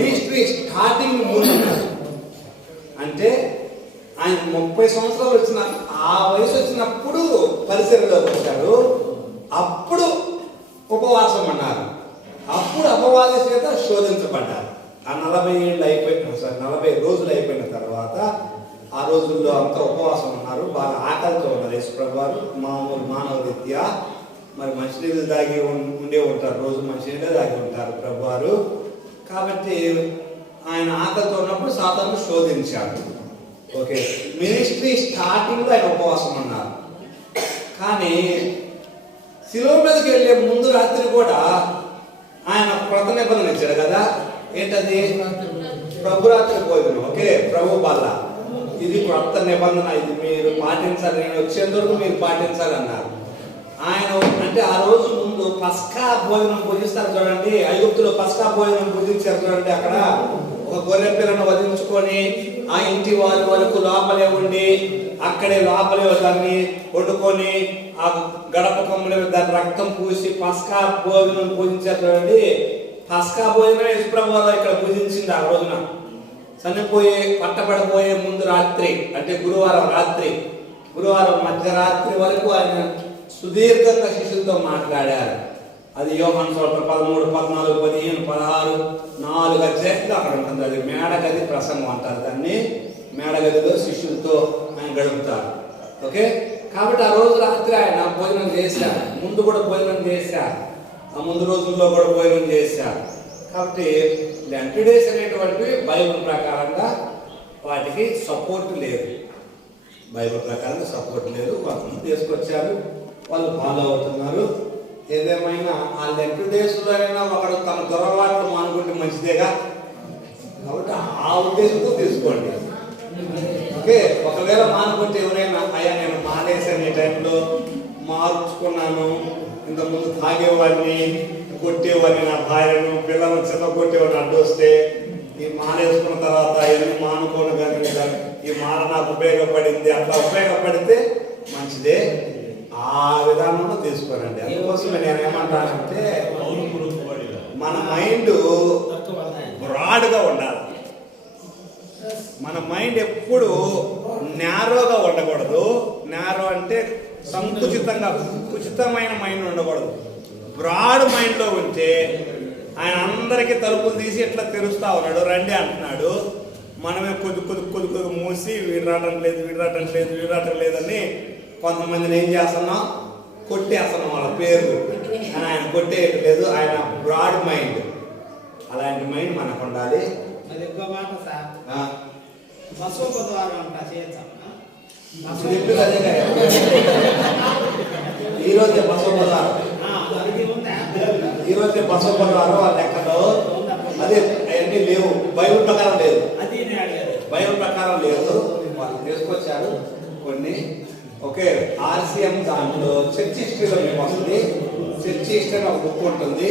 Ministry starting అంటే ఆయన 30 సంవత్సరాలు వచ్చిన ఆ వయసు వచ్చినప్పుడు పరిసరలోకి వచ్చారు. అప్పుడు ఉపవాసం అన్నారు. అప్పుడు అపవాది చేత శోధించబడ్డారు. ఆ 40 రోజులు అయిపోయిన తర్వాత ఆ రోజుల్లో అంతా ఉపవాసం ఉన్నారు. బాగా ఆకలితో ఉన్నారు. యేసుప్రభు వారు మామూలు మానవ రీత్యా మరి మంచినీళ్ళు దాగి ఉండే ఉంటారు. రోజు మంచినీళ్ళే దాగి ఉంటారు ప్రభువారు. కాబట్టి ఆయన ఆకలితో ఉన్నప్పుడు సాతాను శోధించాడు. ఓకే, మినిస్ట్రీ స్టార్టింగ్లో ఆయన ఉపవాసం అన్నారు. కానీ శిలువ మీదకి వెళ్ళే ముందు రాత్రి కూడా ఆయన వ్రత నిబంధన ఇచ్చాడు కదా. ఏంటది? ప్రభురాత్రి భోజనం. ఓకే, ప్రభు బల్ల. ఇది వ్రత నిబంధన, ఇది మీరు పాటించాలి, నేను వచ్చేంత వరకు మీరు పాటించాలి అన్నారు. ఆయన అంటే ఆ రోజు ముందు పస్కా భోజనం పూజిస్తారు చూడండి. ఐగుప్తులో పస్కా భోజనం పూజించారు చూడండి. అక్కడ ఒక గొర్రె పిల్లను వధించుకొని ఆ ఇంటి వాళ్ళ వరకు లోపలే ఉండి అక్కడే లోపలే దాన్ని వండుకొని ఆ గడప కొమ్మల దాని రక్తం పూసి పస్కా భోజనం పూజించారు చూడండి. పస్కా భోజనం యేసుప్రభు ఇక్కడ పూజించింది ఆ రోజున. చనిపోయే పట్టబడిపోయే ముందు రాత్రి అంటే గురువారం రాత్రి, గురువారం మధ్యరాత్రి వరకు ఆయన సుదీర్ఘంగా శిష్యులతో మాట్లాడారు. అది యోహాను సువార్త 13, 14, 15, 16 4 అధ్యాయాలు అక్కడ ఉంటుంది. అది మేడగది ప్రసంగం అంటారు దాన్ని. మేడగదిలో శిష్యులతో ఆయన గడుపుతారు. ఓకే, కాబట్టి ఆ రోజు రాత్రి ఆయన భోజనం చేశారు. ముందు కూడా భోజనం చేశారు. ఆ ముందు రోజుల్లో కూడా భోజనం చేశారు. కాబట్టి లెంట్ డేస్ అనేటువంటివి బైబిల్ ప్రకారంగా వాటికి సపోర్ట్ లేదు. బైబిల్ ప్రకారంగా సపోర్ట్ లేదు. కొంతమంది తీసుకొచ్చారు, వాళ్ళు ఫాలో అవుతున్నారు. ఏదేమైనా ఆ లెంట్ డేస్లో అయినా ఒకడు తన దొరవాట్లు మానుకుంటే మంచిదేగా. కాబట్టి ఆ ఉద్దేశంతో తీసుకోండి. ఓకే, ఒకవేళ మానుకుంటే ఎవరైనా అయ్యా నేను మానేసాను, ఈ టైంలో మార్చుకున్నాను, ఇంతకుముందు తాగేవాడిని, కొట్టేవాడిని, నా భార్యను పిల్లలను చిన్న కొట్టేవాడిని అడ్డొస్తే ఈ మానేసుకున్న తర్వాత ఇవన్నీ మానుకోను కానీ ఈ మాల నాకు ఉపయోగపడింది, అట్లా ఉపయోగపడితే మంచిదే. ఆ విధానంలో తీసుకోనండి. అందుకోసం నేను ఏమంటానంటే మన మైండ్ బ్రాడ్గా ఉండాలి. మన మైండ్ ఎప్పుడు నేరోగా ఉండకూడదు. నేరో అంటే సంకుచితంగా, కుచితమైన మైండ్ ఉండకూడదు. బ్రాడ్ మైండ్లో ఉంటే ఆయన అందరికీ తలుపులు తీసి ఎట్లా తెరుస్తా ఉన్నాడు, రండి అంటున్నాడు. మనమే కొద్ది మూసి వీడు రావటం లేదని కొంతమందిని ఏం చేస్తున్నాం, కొట్టేస్తున్నాం వాళ్ళ పేర్లు. అని ఆయన కొట్టేయట్లేదు. ఆయన బ్రాడ్ మైండ్. అలాంటి మైండ్ మనకు ఉండాలి. ఈరోజే బసవపదారం, ఈరోజే బసవపదారం. ఆ లెక్కలో అదే అవన్నీ లేవు. బైబిల్ ప్రకారం లేదు, బైబిల్ ప్రకారం లేదు. వాళ్ళు తీసుకొచ్చారు కొన్ని. ఓకే, RCM దాంట్లో చర్చ్ హిస్టరీలో మీకు వస్తుంది. చర్చ్ హిస్టరీ ఒక బుక్ ఉంటుంది.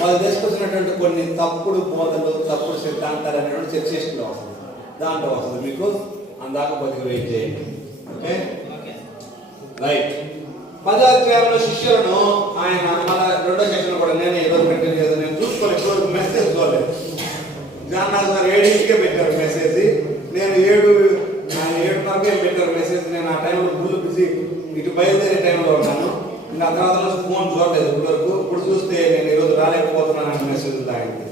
వాళ్ళు తీసుకొచ్చినటువంటి కొన్ని తప్పుడు బోధలు, తప్పుడు సిద్ధాంతాలు అనేటువంటి చర్చ్ హిస్టరీలో వస్తుంది. దాంట్లో వస్తుంది మీకు. అందాక కొద్దిగా వెయిట్ చేయండి. Okay, right. 10వ అధ్యాయంలో శిష్యులను ఆయన మళ్ళా 2వ సెక్షన్ కూడా నేనే ఈరోజు పెట్టలేదు. నేను చూసుకోలేదు, మెసేజ్ చూడలేదు. జాన్ 7కే పెట్టారు మెసేజ్. నేను 7:30కే పెట్టారు మెసేజ్. నేను ఆ టైంలో ఫుల్ బిజీ, ఇటు బయలుదేరే టైంలో ఉన్నాను. ఇంకా ఆ తర్వాత ఫోన్ చూడలేదు ఇప్పుడు వరకు. ఇప్పుడు చూస్తే నేను ఈరోజు రాలేకపోతున్నాను మెసేజ్ లాగింది.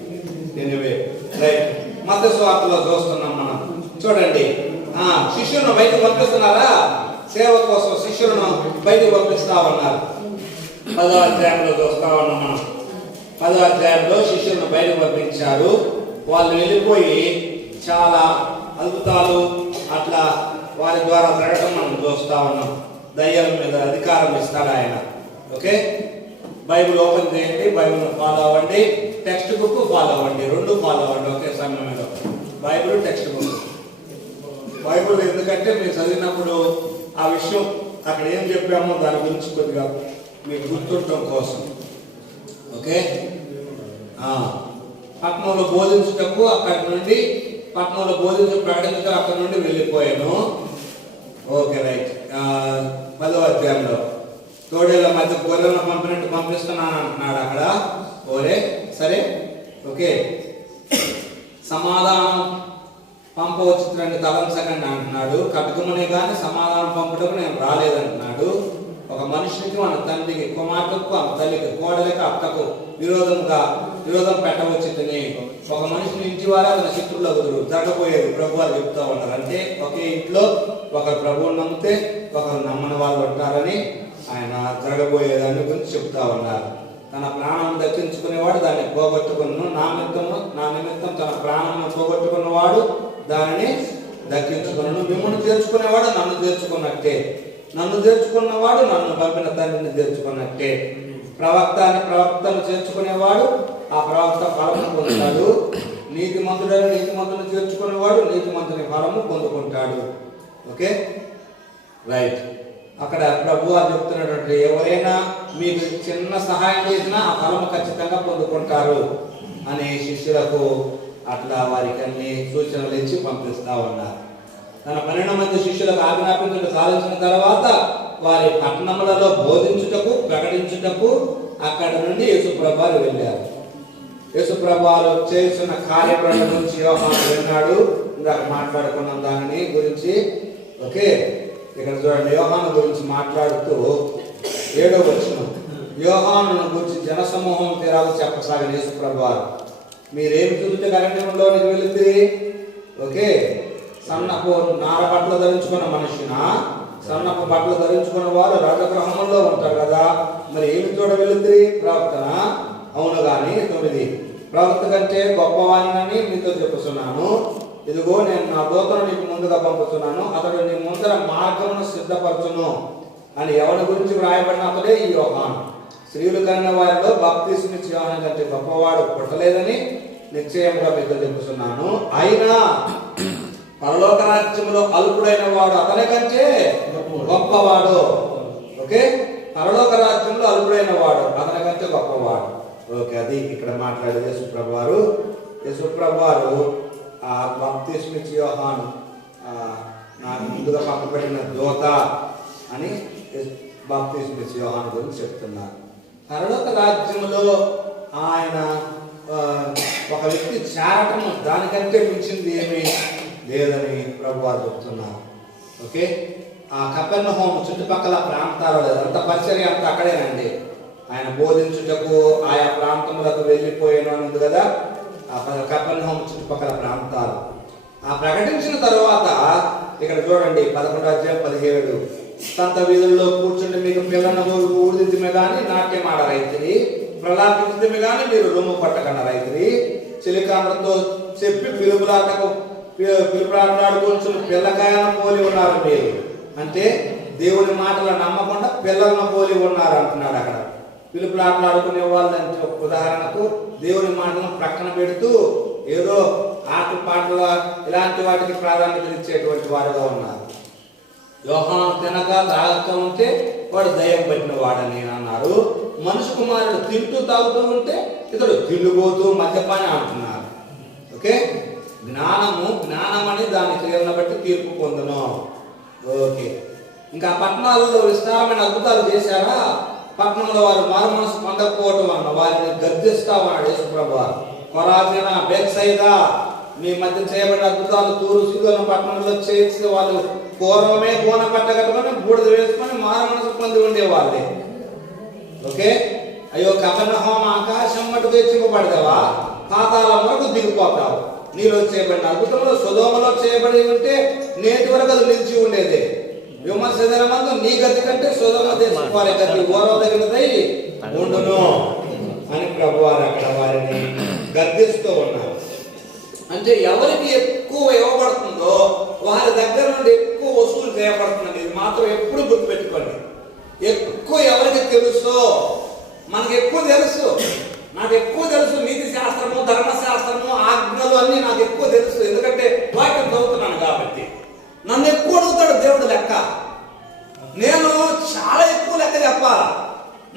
Anyway, right. మత్తయి సువార్తలో చూస్తున్నాం మనం. చూడండి, శిష్యులను బయటకు పంపిస్తున్నారా? సేవ కోసం శిష్యులను బయటకు పంపిస్తా ఉన్నారు. 10వ అధ్యాయంలో చూస్తా ఉన్నాం మనం. 10వ అధ్యాయంలో శిష్యులను బయటకు పంపించారు. వాళ్ళు వెళ్ళిపోయి చాలా అద్భుతాలు అట్లా వారి ద్వారా జరగడం మనం చూస్తా ఉన్నాం. దయ్యాల మీద అధికారం ఇస్తాడు ఆయన. ఓకే, బైబిల్ ఓపెన్ చేయండి, బైబిల్ ఫాలో అవ్వండి, టెక్స్ట్ బుక్ ఫాలో అవ్వండి, 2 ఫాలో అవ్వండి ఒకే సమయంలో. Bible, text book. బైబిల్ ఎందుకంటే మీరు చదివినప్పుడు ఆ విషయం అక్కడ ఏం చెప్పామో దాని గురించి కొద్దిగా మీకు గుర్తుండటం కోసం. ఓకే, పట్టణంలో బోధించుటకు అక్కడి నుండి పట్టణంలో ప్రకటించడం అక్కడి నుండి వెళ్ళిపోయాను. Okay, right. 10వ అధ్యాయంలో తోడేళ్ళ మధ్య గొర్రెలను పంపినట్టు పంపిస్తున్నాను అంటున్నాడు అక్కడ. ఓరే, సరే ఓకే, సమాధానం పంపవచ్చునని తలంచకండి అంటున్నాడు. ఖడ్గమునే కానీ సమాధానం పంపటకు నేను రాలేదంటున్నాడు. ఒక మనిషికి మన తండ్రికి, కుమార్తెకు మన తల్లికి, కోడలికి, అక్కకు విరోధం పెట్టవచ్చుని. ఒక మనిషిని ఇంటి వారు అతని శత్రువులు అగుదురు. జరగబోయేది ప్రభు వారు చెప్తా ఉన్నారు. అంటే ఒకే ఇంట్లో ఒకరు ప్రభువుని నమ్మితే ఒకరు నమ్మని వాళ్ళు ఉంటారని ఆయన జరగబోయేదాన్ని గురించి చెప్తా ఉన్నారు. తన ప్రాణం దక్కించుకునేవాడు దాన్ని పోగొట్టుకును. నా నిమిత్తం తన ప్రాణం పోగొట్టుకున్నవాడు దానిని దక్కించుకును. మిమ్మల్ని చేర్చుకునేవాడు నన్ను చేర్చుకున్నట్టే, నన్ను చేర్చుకున్నవాడు నన్ను పంపిన తండ్రిని చేర్చుకున్నట్టే. ప్రవక్తను చేర్చుకునేవాడు ఆ ప్రవక్త ఫలము పొందుతాడు. నీతిమంతులను చేర్చుకునేవాడు నీతిమంతుని ఫలము పొందుకుంటాడు. Okay, right. అక్కడ ప్రభు అని చెప్తున్నటువంటి ఎవరైనా మీకు చిన్న సహాయం చేసినా ఆ ఫలము ఖచ్చితంగా పొందుకుంటారు అని శిష్యులకు అట్లా వారికి అన్ని సూచనలు ఇచ్చి పంపిస్తా ఉన్నారు. తన 12 మంది శిష్యులకు ఆజ్ఞాపించడం సాధించిన తర్వాత వారి పట్టణములలో బోధించుటకు, ప్రకటించుటకు అక్కడ నుండి యేసుప్రభు వారు వెళ్ళారు. యేసుప్రభు వారు చేస్తున్న కార్యక్రమం గురించి యోహాను విన్నాడు. ఇందాక మాట్లాడుకున్నాం దాని గురించి. ఓకే, ఇక్కడ చూడండి, యోహాను గురించి మాట్లాడుతూ 7వ వచనం, యోహాను గురించి జనసమూహం తీరాలు చెప్పసాగిన యేసుప్రభు వారు, మీరేమి చూస్తే అరణ్యంలోనికి వెళితే, ఓకే, సన్నపు నార బట్టలు ధరించుకున్న మనిషిన, సన్నపు బట్టలు ధరించుకున్న వారు రాజగృహంలో ఉంటారు కదా, మరి ఏమి చూడ వెళితే? ప్రవక్తన? అవును గాని 9, ప్రవక్త కంటే గొప్పవాణినని మీతో చెప్పుతున్నాను. ఇదిగో నేను నా దూతను నీకు ముందుగా పంపుతున్నాను, అతడు నీ ముందర మార్గమును సిద్ధపరచును అని ఎవరి గురించి వ్రాయబడిన అతడే ఈ యోహాను. స్త్రీలు కన్న వారిలో బాప్తిస్మిచ్చే యోహాను కంటే గొప్పవాడు పుట్టలేదని నిశ్చయంగా మీతో చెప్పుతున్నాను. అయినా పరలోక రాజ్యంలో అల్పుడైన వాడు అతని కంటే గొప్పవాడు. ఓకే, పరలోక రాజ్యంలో అల్పుడైన వాడు అతని కంటే గొప్పవాడు. ఓకే, అది ఇక్కడ మాట్లాడేది యేసుప్రభు వారు. యేసుప్రభు వారు ఆ బాప్తిస్మిచ్చే యోహాను నాకు ముందుగా పంపబడిన దూత అని బాప్తిస్మిచ్చే యోహాను గురించి చెప్తున్నారు. పరలోక రాజ్యంలో ఆయన ఒక వ్యక్తి చేరటం దానికంటే మించింది ఏమీ లేదని ప్రభు వారు చెప్తున్నారు. ఓకే, ఆ కపెర్నహూము చుట్టుపక్కల ప్రాంతాలలో అంత పరిచర్య అంతా అక్కడేనండి. ఆయన బోధించుటకు ఆయా ప్రాంతములకు వెళ్ళిపోయినది కదా, ఆ కపెర్నహూము చుట్టుపక్కల ప్రాంతాలు. ఆ ప్రకటించిన తరువాత ఇక్కడ చూడండి 11:17, సంత వీధుల్లో కూర్చుండి మీకు పిల్లలను ఊడిదిమే కానీ నాట్యం ఆడరైతుంది, ప్రలాపించడమే కానీ మీరు రొమ్ము పట్టకన్న రైతుని, చిలికాండ్రతో చెప్పి పిలుపులాడుకుంటున్న పిల్లకాయలను పోలి ఉన్నారు మీరు. అంటే దేవుని మాటలు నమ్మకుండా పిల్లలను పోలి ఉన్నారు అంటున్నాడు. అక్కడ పిలుపులాడుకునే వాళ్ళు అంటే ఉదాహరణకు దేవుని మాటలను ప్రక్కన పెడుతూ ఏదో ఆట పాటల ఇలాంటి వాటికి ప్రాధాన్యత ఇచ్చేటువంటి వారుగా ఉన్నారు. యోహాను తినక తాగక ఉంటే వాడు దయ్యం పట్టిన వాడని అన్నారు. మనుషు కుమారుడు తింటూ తాగుతూ ఉంటే ఇతడు తిండిపోతూ మద్యపాని అంటున్నారు. ఓకే, జ్ఞానం అని దాని క్రియలను బట్టి తీర్పు పొందును. ఓకే, ఇంకా పట్టణాలలో విస్తారమైన అద్భుతాలు చేశారా? పట్టణంలో వారు మారు మనసు పొందకపోవటం అన్న వారిని గర్జిస్తామన్నాడు యేసుప్రభు. కొరాజిన, బేత్సైదా మీ మధ్య చేయబడిన అద్భుతాలు తూరు సీదోను పట్టణంలో చేసి వాళ్ళు పూర్వమే గోన పెట్టగట్టుకొని బూడిద వేసుకొని మారు మనసు పొంది ఉండేవాళ్ళే. ఓకే, అయ్యో కపెర్నహూము ఆకాశం మటుకు హెచ్చింపబడదేవా, పాతాళం వరకు దిగిపోతావు. నీలో చేయబడిన అద్భుతంలో సొదొమలో చేయబడి ఉంటే నేటి వరకు అది నిలిచి ఉండేది. విమర్శ దినమందు నీ గతి కంటే సొదొమ దేశం వారి గతి ఓరవదగినదై ఉండును అని ప్రభు వారు అక్కడ వారిని గద్దిస్తూ ఉన్నారు. అంటే ఎవరికి ఎక్కువ ఇవ్వబడుతుందో వారి దగ్గర నుండి ఎక్కువ వసూలు చేయబడుతుంది. ఇది మాత్రం ఎప్పుడు గుర్తుపెట్టుకోండి. ఎక్కువ ఎవరికి తెలుసో, మనకు ఎక్కువ తెలుసు, నాకు ఎక్కువ తెలుసు, నీతి శాస్త్రము, ధర్మశాస్త్రము, ఆజ్ఞలు అన్నీ నాకు ఎక్కువ తెలుసు. ఎందుకంటే వాక్యం చదువుతున్నాను కాబట్టి. నన్ను ఎక్కువ అడుగుతాడు దేవుడు లెక్క. నేను చాలా ఎక్కువ లెక్క చెప్పాలా.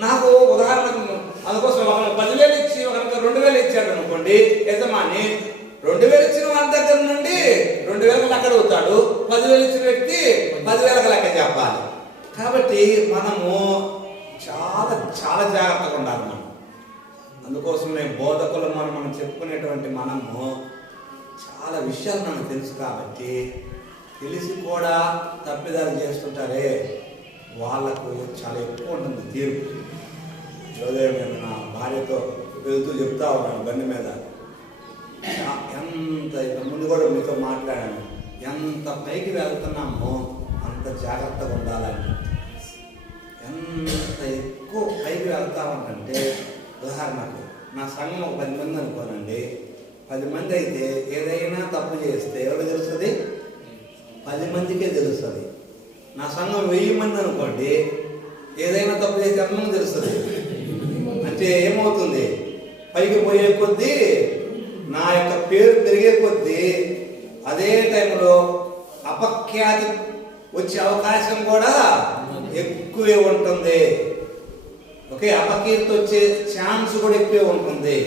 నాకు ఉదాహరణకు అందుకోసం ఒకరికి 10,000 ఇచ్చి ఒకరికి 2,000 ఇచ్చాడు అనుకోండి యజమాని, 2,000 ఇచ్చిన వారి దగ్గర నుండి 2,000 లెక్క అడుగుతాడు. 10,000 ఇచ్చిన వ్యక్తి 10,000 లెక్క చెప్పాలి. కాబట్టి మనము చాలా చాలా జాగ్రత్తగా ఉండాలి. మనం అందుకోసమే బోధకులు మనం చెప్పుకునేటువంటి మనము చాలా విషయాలు మనకు తెలుసు కాబట్టి తెలిసి కూడా తప్పిదాలు చేస్తుంటారే వాళ్ళకు చాలా ఎక్కువ ఉంటుంది తీర్పు. ఈరోజు నేను నా భార్యతో వెళ్తూ చెప్తా ఉన్నాను బండి మీద, ఎంత ముందు కూడా మీతో మాట్లాడాను, ఎంత పైకి వెళ్తున్నామో అంత జాగ్రత్తగా ఉండాలని. ఎంత ఎక్కువ పైకి వెళ్తామంటే, ఉదాహరణకు నా సంఘం ఒక 10 మంది అనుకోనండి, 10 మంది అయితే ఏదైనా తప్పు చేస్తే ఎవరికి తెలుస్తుంది? 10 మందికే తెలుస్తుంది. నా సంఘం 1000 మంది అనుకోండి, ఏదైనా తప్పు చేస్తే ఎంతమంది తెలుస్తుంది? అంటే ఏమవుతుంది? పైకి పోయే కొద్దీ నా యొక్క పేరు పెరిగే కొద్దీ అదే టైంలో అపఖ్యాతి వచ్చే అవకాశం కూడా ఎక్కువే ఉంటుంది. ఓకే, అపకీర్తి వచ్చే ఛాన్స్ కూడా ఎక్కువే ఉంటుంది.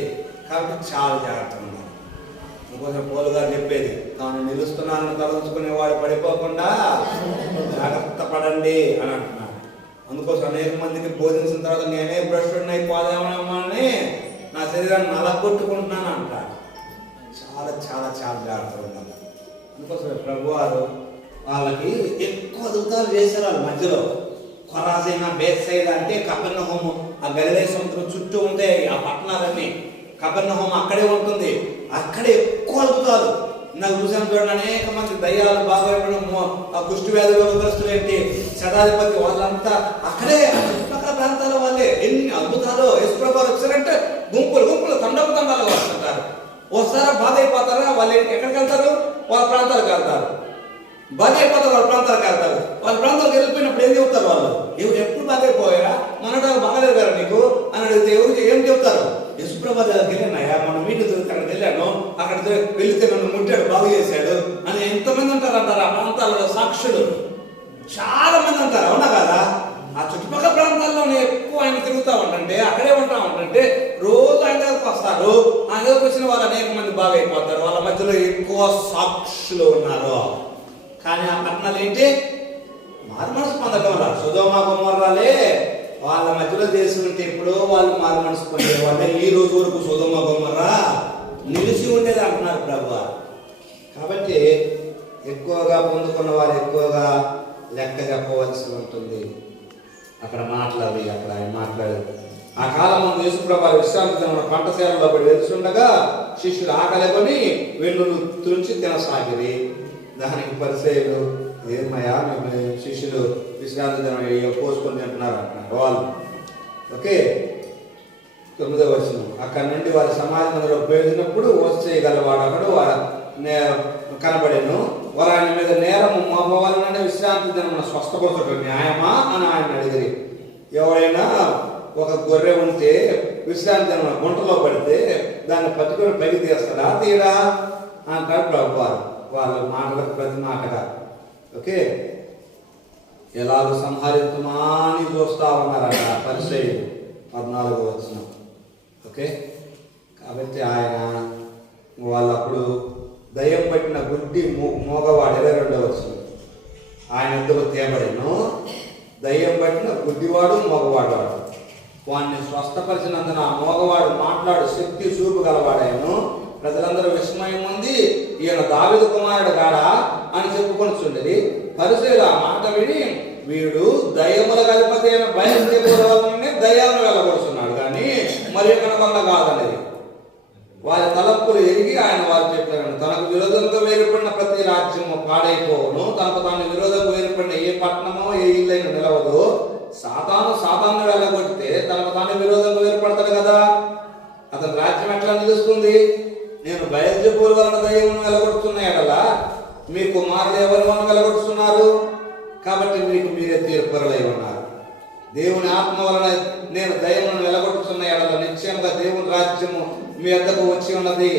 కాబట్టి చాలా జాగ్రత్తగా ఉండాలి. ఇంకోసం పోలు గారు చెప్పేది, తాను నిలుస్తున్నానని తలంచుకునే వాడు పడిపోకుండా జాగ్రత్త పడండి అని అంటున్నాడు. అందుకోసం అనేక మందికి బోధించిన తర్వాత నేనే భ్రష్టుడిని అయిపోదామని నా శరీరాన్ని నలగొట్టుకుంటున్నాను అంటాడు. చాలా చాలా చాలా జాగ్రత్తగా ఉండాలి. అందుకోసం ప్రభు వారు వాళ్ళకి ఎక్కువ అద్భుతాలు చేశారు. వాళ్ళ మధ్యలో కొరాజైనా బేత్సైదా అంటే కపెర్నహూము, ఆ గలిలయ సముద్రం చుట్టూ ఉంటాయి ఆ పట్టణాలన్నీ. కపెర్నహూము అక్కడే ఉంటుంది, అక్కడే ఎక్కువ అద్భుతాలు. నాకు చూసాను చూడండి, అనేక మంది దయ్యాలు బాగా ఆ కుష్టి వ్యాధి రోగగ్రస్తులు ఏంటి, శతాధిపతి వాళ్ళంతా అక్కడే చుట్టుపక్కల ప్రాంతాల వాళ్ళే. ఎన్ని అద్భుతాలు! యేసుప్రభు వచ్చారంటే గుంపులు తండాలుగా వస్తుంటారు. ఒకసారి బాధ అయిపోతారా, వాళ్ళు ఎక్కడికి వెళ్తారు? వాళ్ళ ప్రాంతాలకు వెళ్తారు. బాధ అయిపోతారు, వాళ్ళ ప్రాంతాలకు వెళ్తారు. వాళ్ళ ప్రాంతాలకు వెళ్ళిపోయినప్పుడు ఏం చెబుతారు? వాళ్ళు ఎప్పుడు బాధ అయిపోయారా, మనడాలు బాగాలేదు కదా నీకు అని అడిగితే ఎవరికి ఏం చెబుతారు? యేసుప్రభు దగ్గరికి వెళ్ళానయ్యా, మన మీటింగ్ అక్కడికి వెళ్ళాను, అక్కడ వెళితే నన్ను ముట్టాడు, బాగు చేశాడు అని ఎంతమంది అంటారు ఆ ప్రాంతాల్లో సాక్షులు చాలా మంది అంటారు. అవునా కదా? ఆ చుట్టుపక్కల ప్రాంతాల్లోనే ఎక్కువ ఆయన తిరుగుతూ ఉంటుంటే, అక్కడే ఉంటా ఉంటుంటే రోజు ఆయన దగ్గరకు వస్తారు. ఆయన దగ్గరకు వచ్చిన వాళ్ళు అనేక మంది బాగా అయిపోతారు. వాళ్ళ మధ్యలో ఎక్కువ సాక్షులు ఉన్నారు. కానీ ఆ పట్టణాలు ఏంటి? మారుమనసు పొందడం వల్ల సొదొమ గొమొర్రాలే వాళ్ళ మధ్యలో చేసుకుంటే ఎప్పుడో వాళ్ళు మారుమనసు పొందే వాళ్ళే. ఈ రోజు వరకు సొదొమ గొమొర్రా నిలిచి ఉండేది అంటున్నారు ప్రభువా. కాబట్టి ఎక్కువగా పొందుకున్న వారు ఎక్కువగా లెక్క చెప్పవలసి ఉంటుంది. అక్కడ మాట్లాడి అక్కడ ఆయన మాట్లాడారు. ఆ కాలం యేసుప్రభు విశ్రాంతి దినమున పంటశాలలో పడి వెళ్తుండగా శిష్యులు ఆకలి కొని వెన్నులు తుంచి తినసాగిరి. దానికి పరిసయ్యులు, ఏమయ్యా మేము శిష్యులు విశ్రాంతి దినం పోసుకొని తింటున్నారు అంటున్నారు వాళ్ళు. ఓకే, 9వ వచనం. అక్కడి నుండి వారి సమాజంలో పోయినప్పుడు వచ్చేయగలవాడు అక్కడు కనబడేను. వారు ఆయన మీద నేరము మోపవాలనే విశ్రాంతి దినమున స్వస్థపరచడం న్యాయమా అని ఆయన అడిగిరి. ఎవరైనా ఒక గొర్రె ఉంటే విశ్రాంతి దినమున గుంటలో పడితే దాన్ని పట్టుకొని పైకి తీస్తాడా, తీయడా అంటారు ప్రభు వారు. వాళ్ళ మాటలకు ప్రతి మాటగా. ఓకే, ఎలాగో సంహరిద్దుమా అని చూస్తా ఉన్నారట పరిసయ్యులు. 14వ వచనం. ఓకే, కాబట్టి ఆయన వాళ్ళప్పుడు దయ్యం పట్టిన గుడ్డి మోగవాడు 22వ వచనం. ఆయన ఇద్దరు తేబడిను. దయ్యం పట్టిన గుడ్డివాడు మోగవాడు వాడిని స్వస్థపరిచినందున ఆ మోగవాడు మాట్లాడు శక్తి చూపు గలవాడాయను. ప్రజలందరూ విస్మయం ఉంది, ఈయన దావీదు కుమారుడు కాడా అని చెప్పుకొనిచుండేది. పరిసయ్యులు ఆ మాట విని, వీడు దయ్యముల అధిపతి అయిన బయలుదేరుల వల్లనే దయ్యాలను వెళ్ళగొడుతున్నాడు కానీ మరి కనుకొండ కాదనేది. వారి తలపులు ఎరిగి ఆయన వారు చెప్పారు, తనకు విరోధంగా వేరుపడిన ప్రతి రాజ్యము పాడైపోవును, తనకు తాను విరోధంగా వేరుపడిన ఏ పట్టణమో ఏ ఇల్లైనా నిలవదు. సాతాను వెళ్ళగొడితే తనకు తాను విరోధంగా వేరుపడతాడు కదా, అతని రాజ్యం ఎట్లా నిలుస్తుంది? నేను బయల్జెబూలు వలన దయ్యమును వెలగొడుతున్నాయడలా మీ కుమారులు ఎవరి వలన వెలగొడుతున్నారు? కాబట్టి మీకు మీరే తీర్పరులై ఉన్నారు. దేవుని ఆత్మ వలన నేను దయ్యమును వెలగొడుతున్న ఎడల నిశ్చయంగా దేవుని రాజ్యము మీ వద్దకు వచ్చి ఉన్నది.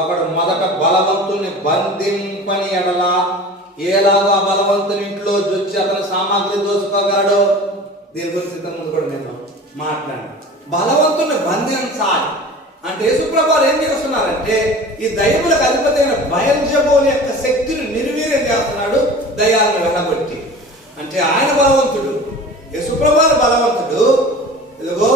ఒకడు మొదట బలవంతుని బంధింపని ఎడల ఏలాగా బలవంతుని ఇంట్లో జొచ్చి అతని సామాగ్రి దోచుకోగలడు. దీని గురించి ముందు కూడా నేను మాట్లాడాను. బలవంతుని బంధించాలి అంటే యేసుప్రభువు ఏం చేస్తున్నారంటే ఈ దయ్యములకు అధిపతి అయిన బయల్జెబూలు యొక్క శక్తిని నిర్వీర్యం చేస్తున్నాడు దయ్యాలను వెళ్ళగొట్టి. అంటే ఆయన బలవంతుడు, యేసుప్రభువు బలవంతుడు. ఇదిగో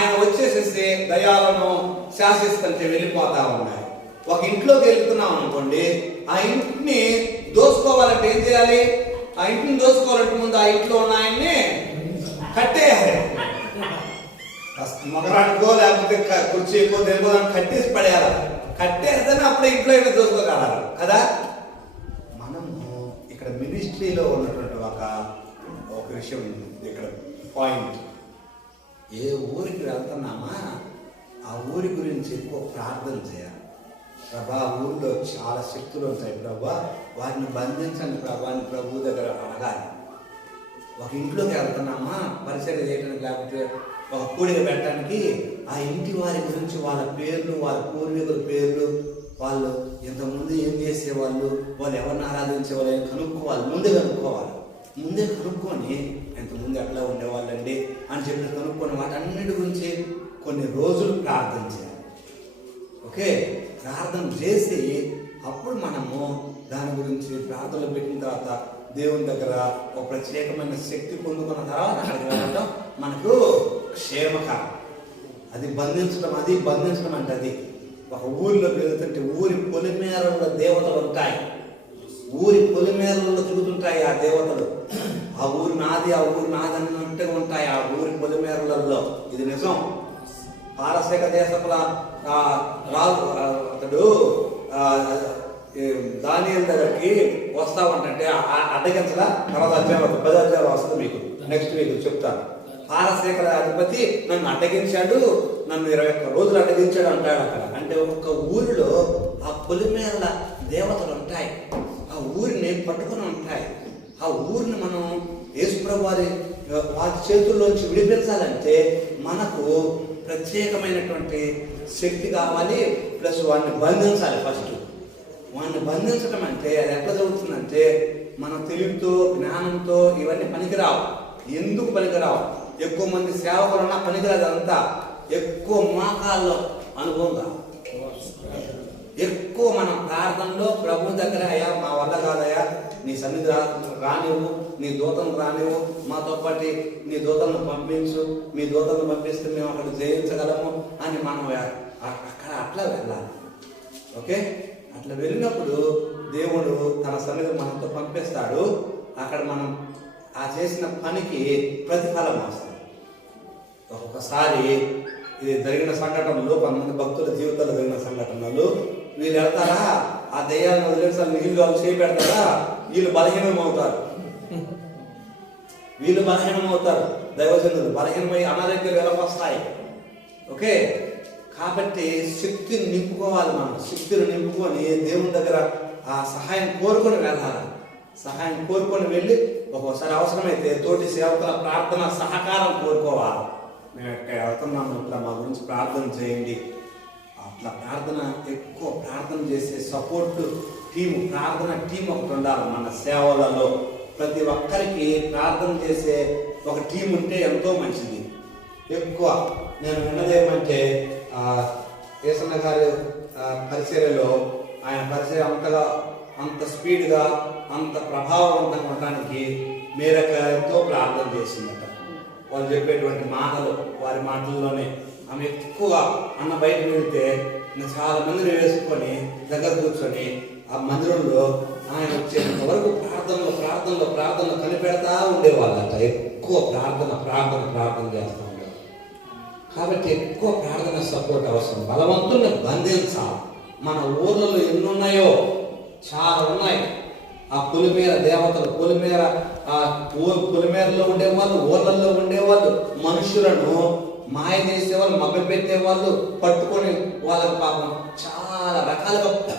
ఆయన వచ్చేసేసి దయాలను శాసిస్తుంటే వెళ్ళిపోతా ఉన్నాయి. ఒక ఇంట్లోకి వెళ్తున్నాం అనుకోండి, ఆ ఇంటిని దోసుకోవాలంటే ఏం చేయాలి? ఆ ఇంటిని దోసుకోవాలంటే ముందు ఆ ఇంట్లో ఉన్న ఆయన్ని కట్టేయాలి. మగరానికో లేకపోతే కుర్చీకో దేనికో కట్టేసి పడేయాలి. కట్టేస్తేనే అప్పుడే ఇంట్లో అయినా దోసుకోగలరు కదా. మనము ఇక్కడ మినిస్ట్రీలో ఉన్నటువంటి ఒక విషయం ఇక్కడ పాయింట్, ఏ ఊరికి వెళ్తున్నామా ఆ ఊరి గురించి ఎక్కువ ప్రార్థన చేయాలి. ప్రభా, ఊరిలో చాలా శక్తులు ఉంటాయి ప్రభా, వారిని బంధించండి ప్రభా అని ప్రభు దగ్గర అడగాలి. ఒక ఇంట్లోకి వెళ్తున్నామా పరిచయం చేయడానికి, లేకపోతే ఒక కూడిక పెట్టడానికి, ఆ ఇంటి వారి గురించి వాళ్ళ పేర్లు, వాళ్ళ పూర్వీకుల పేర్లు, వాళ్ళు ఇంతకుముందు ఏం చేసేవాళ్ళు, వాళ్ళు ఎవరిని ఆరాధించేవాళ్ళు అని కనుక్కోవాలి. ముందే కనుక్కొని ఇంతకుముందు ఎట్లా ఉండేవాళ్ళండి అని చెప్పి కనుక్కొని వాటన్నిటి గురించి కొన్ని రోజులు ప్రార్థన చేయాలి. ఓకే, ప్రార్థన చేసి అప్పుడు మనము దాని గురించి ప్రార్థనలు పెట్టిన తర్వాత దేవుని దగ్గర ఒక ప్రత్యేకమైన శక్తి పొందుకున్న తర్వాత అక్కడికి వెళ్ళడం మనకు క్షేమకరం. అది బంధించడం అంటే అది ఒక ఊరిలోకి వెళ్తుంటే ఊరి పొలిమేరల్లో దేవతలు ఉంటాయి. ఊరి పొలిమేరల్లో తిరుగుతుంటాయి ఆ దేవతలు. ఆ ఊరు నాది అన్నట్టు ఉంటాయి ఆ ఊరి పొలిమేరలలో. ఇది నిజం. పారసీక దేశపుల రాజు అతడు దానియేలు దగ్గరికి వస్తా ఉంటే అడ్డగించగా తర్వాత అధ్యాయం 10 అధ్యాయం వస్తుంది మీకు నెక్స్ట్ వీక్ చెప్తాను. పారసీకల అధిపతి నన్ను అడ్డగించాడు, నన్ను 21 రోజులు అడ్డగించాడు అంటాడు అక్కడ. అంటే ఒక్క ఊరిలో ఆ పొలిమేరల దేవతలు ఉంటాయి, ఆ ఊరిని పట్టుకుని ఉంటాయి. ఆ ఊరిని మనం యేసుప్రభు వారి చేతుల్లోంచి విడిపించాలంటే మనకు ప్రత్యేకమైనటువంటి శక్తి కావాలి, ప్లస్ వాడిని బంధించాలి. ఫస్ట్ వాడిని బంధించడం అంటే అది ఎట్లా జరుగుతుందంటే మన తెలివితో జ్ఞానంతో ఇవన్నీ పనికిరావు. ఎందుకు పనికిరావు? ఎక్కువ మంది సేవకులు ఉన్నా పనికిరాదు. అంతా ఎక్కువ మోకాల్లో అనుభవంగా, ఎక్కువ మనం ప్రార్థనలో ప్రభు దగ్గర, అయ్యా మా వల్ల కాదయ్యా, నీ సన్నిధి రానివ్వు, నీ దూతలను రానివ్వు, మాతో పాటు నీ దూతలను పంపించు, మీ దూతలను పంపిస్తే మేము అక్కడ జయించగలము అని మనం అక్కడ అట్లా వెళ్ళాలి. ఓకే, అట్లా వెళ్ళినప్పుడు దేవుడు తన సన్నిధి మనతో పంపిస్తాడు. అక్కడ మనం ఆ చేసిన పనికి ప్రతిఫలం వస్తుంది. ఒక్కొక్కసారి ఇది జరిగిన సంఘటనలు, కొంతమంది భక్తుల జీవితాల్లో జరిగిన సంఘటనలు, వీళ్ళు వెళ్తారా ఆ దయ్యాలను వదిలేసారి నీళ్ళు వాళ్ళు చేపెడతారా, వీళ్ళు బలహీనమవుతారు. దైవజనులు బలహీనమై అనారోగ్యాలు వెళ్ళకొస్తాయి. ఓకే, కాబట్టి శక్తిని నింపుకోవాలి. మనం శక్తిని నింపుకొని దేవుని దగ్గర ఆ సహాయం కోరుకొని వెళ్ళాలి. సహాయం కోరుకొని వెళ్ళి ఒక్కోసారి అవసరమైతే తోటి సేవకుల ప్రార్థన సహకారం కోరుకోవాలి. మేము ఎక్కడ వెళ్తున్నాము, ఇట్లా మా గురించి ప్రార్థన చేయండి. అట్లా ఎక్కువ ప్రార్థన చేసే సపోర్ట్ టీము, ప్రార్థన టీం ఒకటి ఉండాలి మన సేవలలో. ప్రతి ఒక్కరికి ప్రార్థన చేసే ఒక టీం ఉంటే ఎంతో మంచిది. ఎక్కువ నేను విన్నదేమంటే యేసన్న గారి పరిచర్యలో ఆయన పరిచయం అంత స్పీడ్గా, అంత ప్రభావవంతంగా ఉండడానికి మేరక ఎంతో ప్రార్థన చేసిందట. వాళ్ళు చెప్పేటువంటి మాటలు, వారి మాటల్లోనే ఆమె ఎక్కువ అన్న బయటకు వెళ్తే చాలా మందిని వేసుకొని దగ్గర కూర్చొని ఆ మందిరంలో ఆయన వచ్చేంత వరకు ప్రార్థనలో కనిపెడతా ఉండేవాళ్ళట. ఎక్కువ ప్రార్థన చేస్తూ ఉండేవాళ్ళు. కాబట్టి ఎక్కువ ప్రార్థన సపోర్ట్ అవసరం. బలవంతుల్ని బంధించాలి. మన ఊర్లలో ఎన్నున్నాయో చాలా ఉన్నాయి. ఆ పొలిమేర దేవతలు, పొలిమేరలో ఉండేవాళ్ళు, ఊర్లలో ఉండేవాళ్ళు, మనుషులను మాయ చేసేవాళ్ళు, మభ్య పెట్టేవాళ్ళు, పట్టుకొని వాళ్ళకి పాపం చాలా రకాలుగా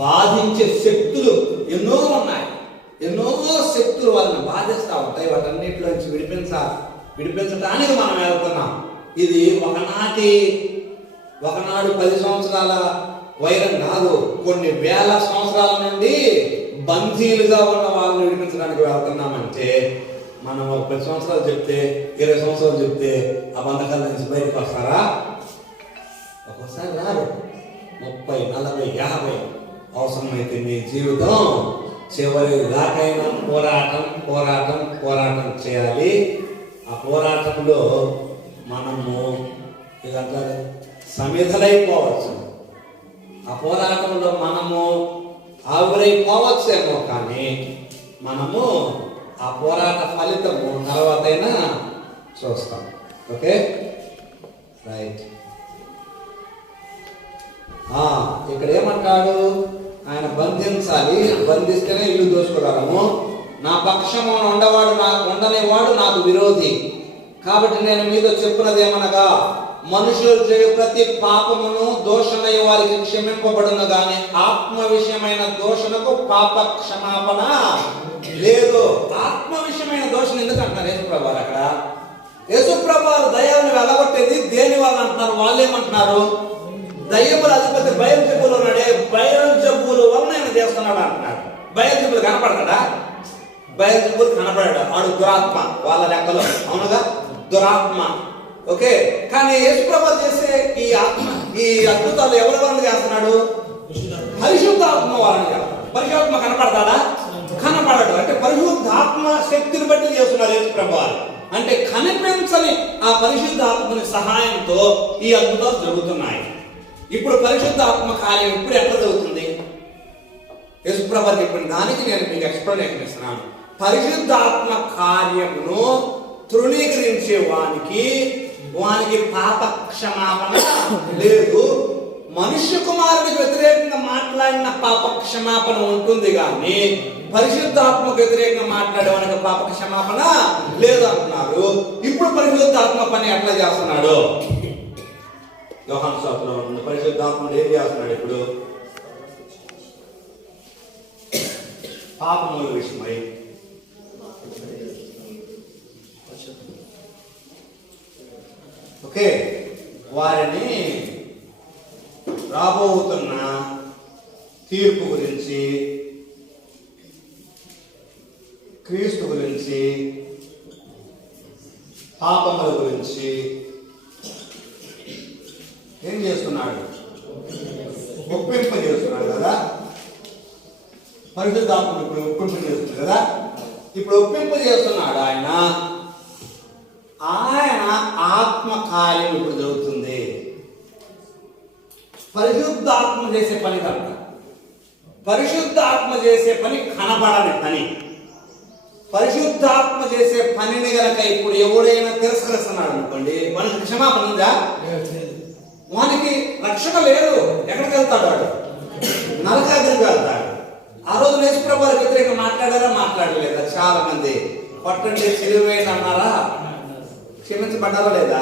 బాధించే శక్తులు ఎన్నో ఉన్నాయి. ఎన్నో శక్తులు వాళ్ళని బాధిస్తూ ఉంటాయి. వాటన్నిటిలోంచి విడిపించడానికి మనం వెళ్తున్నాం. ఇది ఒకనాడు 10 సంవత్సరాల వైరం కాదు, కొన్ని వేల సంవత్సరాల నుండి బందీలుగా ఉన్న వాళ్ళని విడిపించడానికి వెళ్తున్నామంటే మనం 10 సంవత్సరాలు చెప్తే, 20 సంవత్సరాలు చెప్తే ఆ బంధకాల నుంచి బయటకు వస్తారా? ఒక్కోసారి రారు. 30, 40, 50 అవసరమైతే మీ జీవితం చివరి దాకైనా పోరాటం చేయాలి. ఆ పోరాటంలో మనము ఇదంతా సమిధలైపోవచ్చు. ఆ పోరాటంలో మనము ఆవిరైపోవచ్చేమో, కానీ మనము ఆ పోరాట ఫలితము తర్వాతైనా చూస్తాం. Okay, right. ఇక్కడ ఏమంటాడు ఆయన? బంధించాలి, బంధిస్తేనే ఇల్లు దోచుకోగలము. నా పక్షము ఉండనేవాడు నాకు విరోధి. కాబట్టి నేను మీతో చెప్పున్నది ఏమనగా, మనుషులు చేయు ప్రతి పాపమును దోషణయ వారికి క్షమింపబడును, గాని ఆత్మ విషయమైన దోషణకు పాప క్షమాపణ లేదు. ఆత్మ విషయమైన దోషణ ఎందుకు అంటున్నారు యేసుప్రభు అక్కడ? యేసుప్రభు దయ్యాలను వెళ్ళగొట్టేది దేని వల్ల అంటున్నారు? వాళ్ళు ఏమంటున్నారు? దయ్యముల అధిపతి బయల్జెబూలు ఉన్నాడే, బయల్జెబూలు వలన ఆయన చేస్తున్నాడు అంటున్నారు. బయల్జెబూలు కనపడతాడా? బయల్జెబూలు కనపడాడు, వాడు దురాత్మ వాళ్ళ లెక్కలో, అవునుగా, దురాత్మ. ఓకే, కానీ యేసుప్రభు చేసే ఈ అద్భుతాలు ఎవరి వలన చేస్తున్నాడు? పరిశుద్ధాత్మ వలన చేస్తున్నాడు. పరిశుద్ధాత్మ కనపడతాడా? కనపడడు. అంటే పరిశుద్ధాత్మ శక్తిని బట్టి చేస్తున్నారు యేసుప్రభు. అంటే కనిపించని ఆ పరిశుద్ధాత్మని సహాయంతో ఈ అద్భుతాలు జరుగుతున్నాయి. ఇప్పుడు పరిశుద్ధాత్మ కార్యం ఇప్పుడు ఎట్లా జరుగుతుంది? యేసుప్రభు చెప్పిన దానికి నేను మీకు ఎక్స్ప్లెనేషన్ ఇస్తున్నాను. పరిశుద్ధాత్మ కార్యమును తృణీకరించే వానికి పాప క్షమాపణ లేదు. మనుష్య కుమారునికి వ్యతిరేకంగా మాట్లాడిన పాప క్షమాపణ ఉంటుంది, కానీ పరిశుద్ధాత్మకు వ్యతిరేకంగా మాట్లాడే వానికి పాప క్షమాపణ లేదు అంటున్నారు. ఇప్పుడు పరిశుద్ధాత్మ పని ఎట్లా చేస్తున్నాడు? యోహాను సువార్తలో ఉంటుంది. పరిశుద్ధాత్ముడు ఏం చేస్తున్నాడు? ఇప్పుడు పాపముల విషయమై ఓకే వారిని రాబోతున్న తీర్పు గురించి, క్రీస్తు గురించి, పాపముల గురించి ఏం చేస్తున్నాడు? ఒప్పింప చేస్తున్నాడు కదా. పరిశుద్ధాత్ముడు ఇప్పుడు ఒప్పింప చేస్తున్నాడు కదా. ఇప్పుడు ఒప్పింప చేస్తున్నాడు ఆయన ఆత్మ కార్యం ఇప్పుడు జరుగుతుంది. పరిశుద్ధాత్మ చేసే పని కనుక, పరిశుద్ధాత్మ చేసే పని కనబడని పని. పరిశుద్ధాత్మ చేసే పనిని గనక ఇప్పుడు ఎవడైనా తిరస్కరిస్తున్నాడు అనుకోండి, వానికి క్షమాపణ ఉందా? వానికి రక్షణ లేదు. ఎక్కడికి వెళ్తాడు? వాడు నరకాగ్నికి వెళ్తాడు. ఆ రోజు యేసుప్రభు వ్యతిరేకంగా మాట్లాడారా? మాట్లాడలేదా? చాలా మంది పట్టండి సిలువేయండి అన్నారా? క్షమించబడ్డారా లేదా?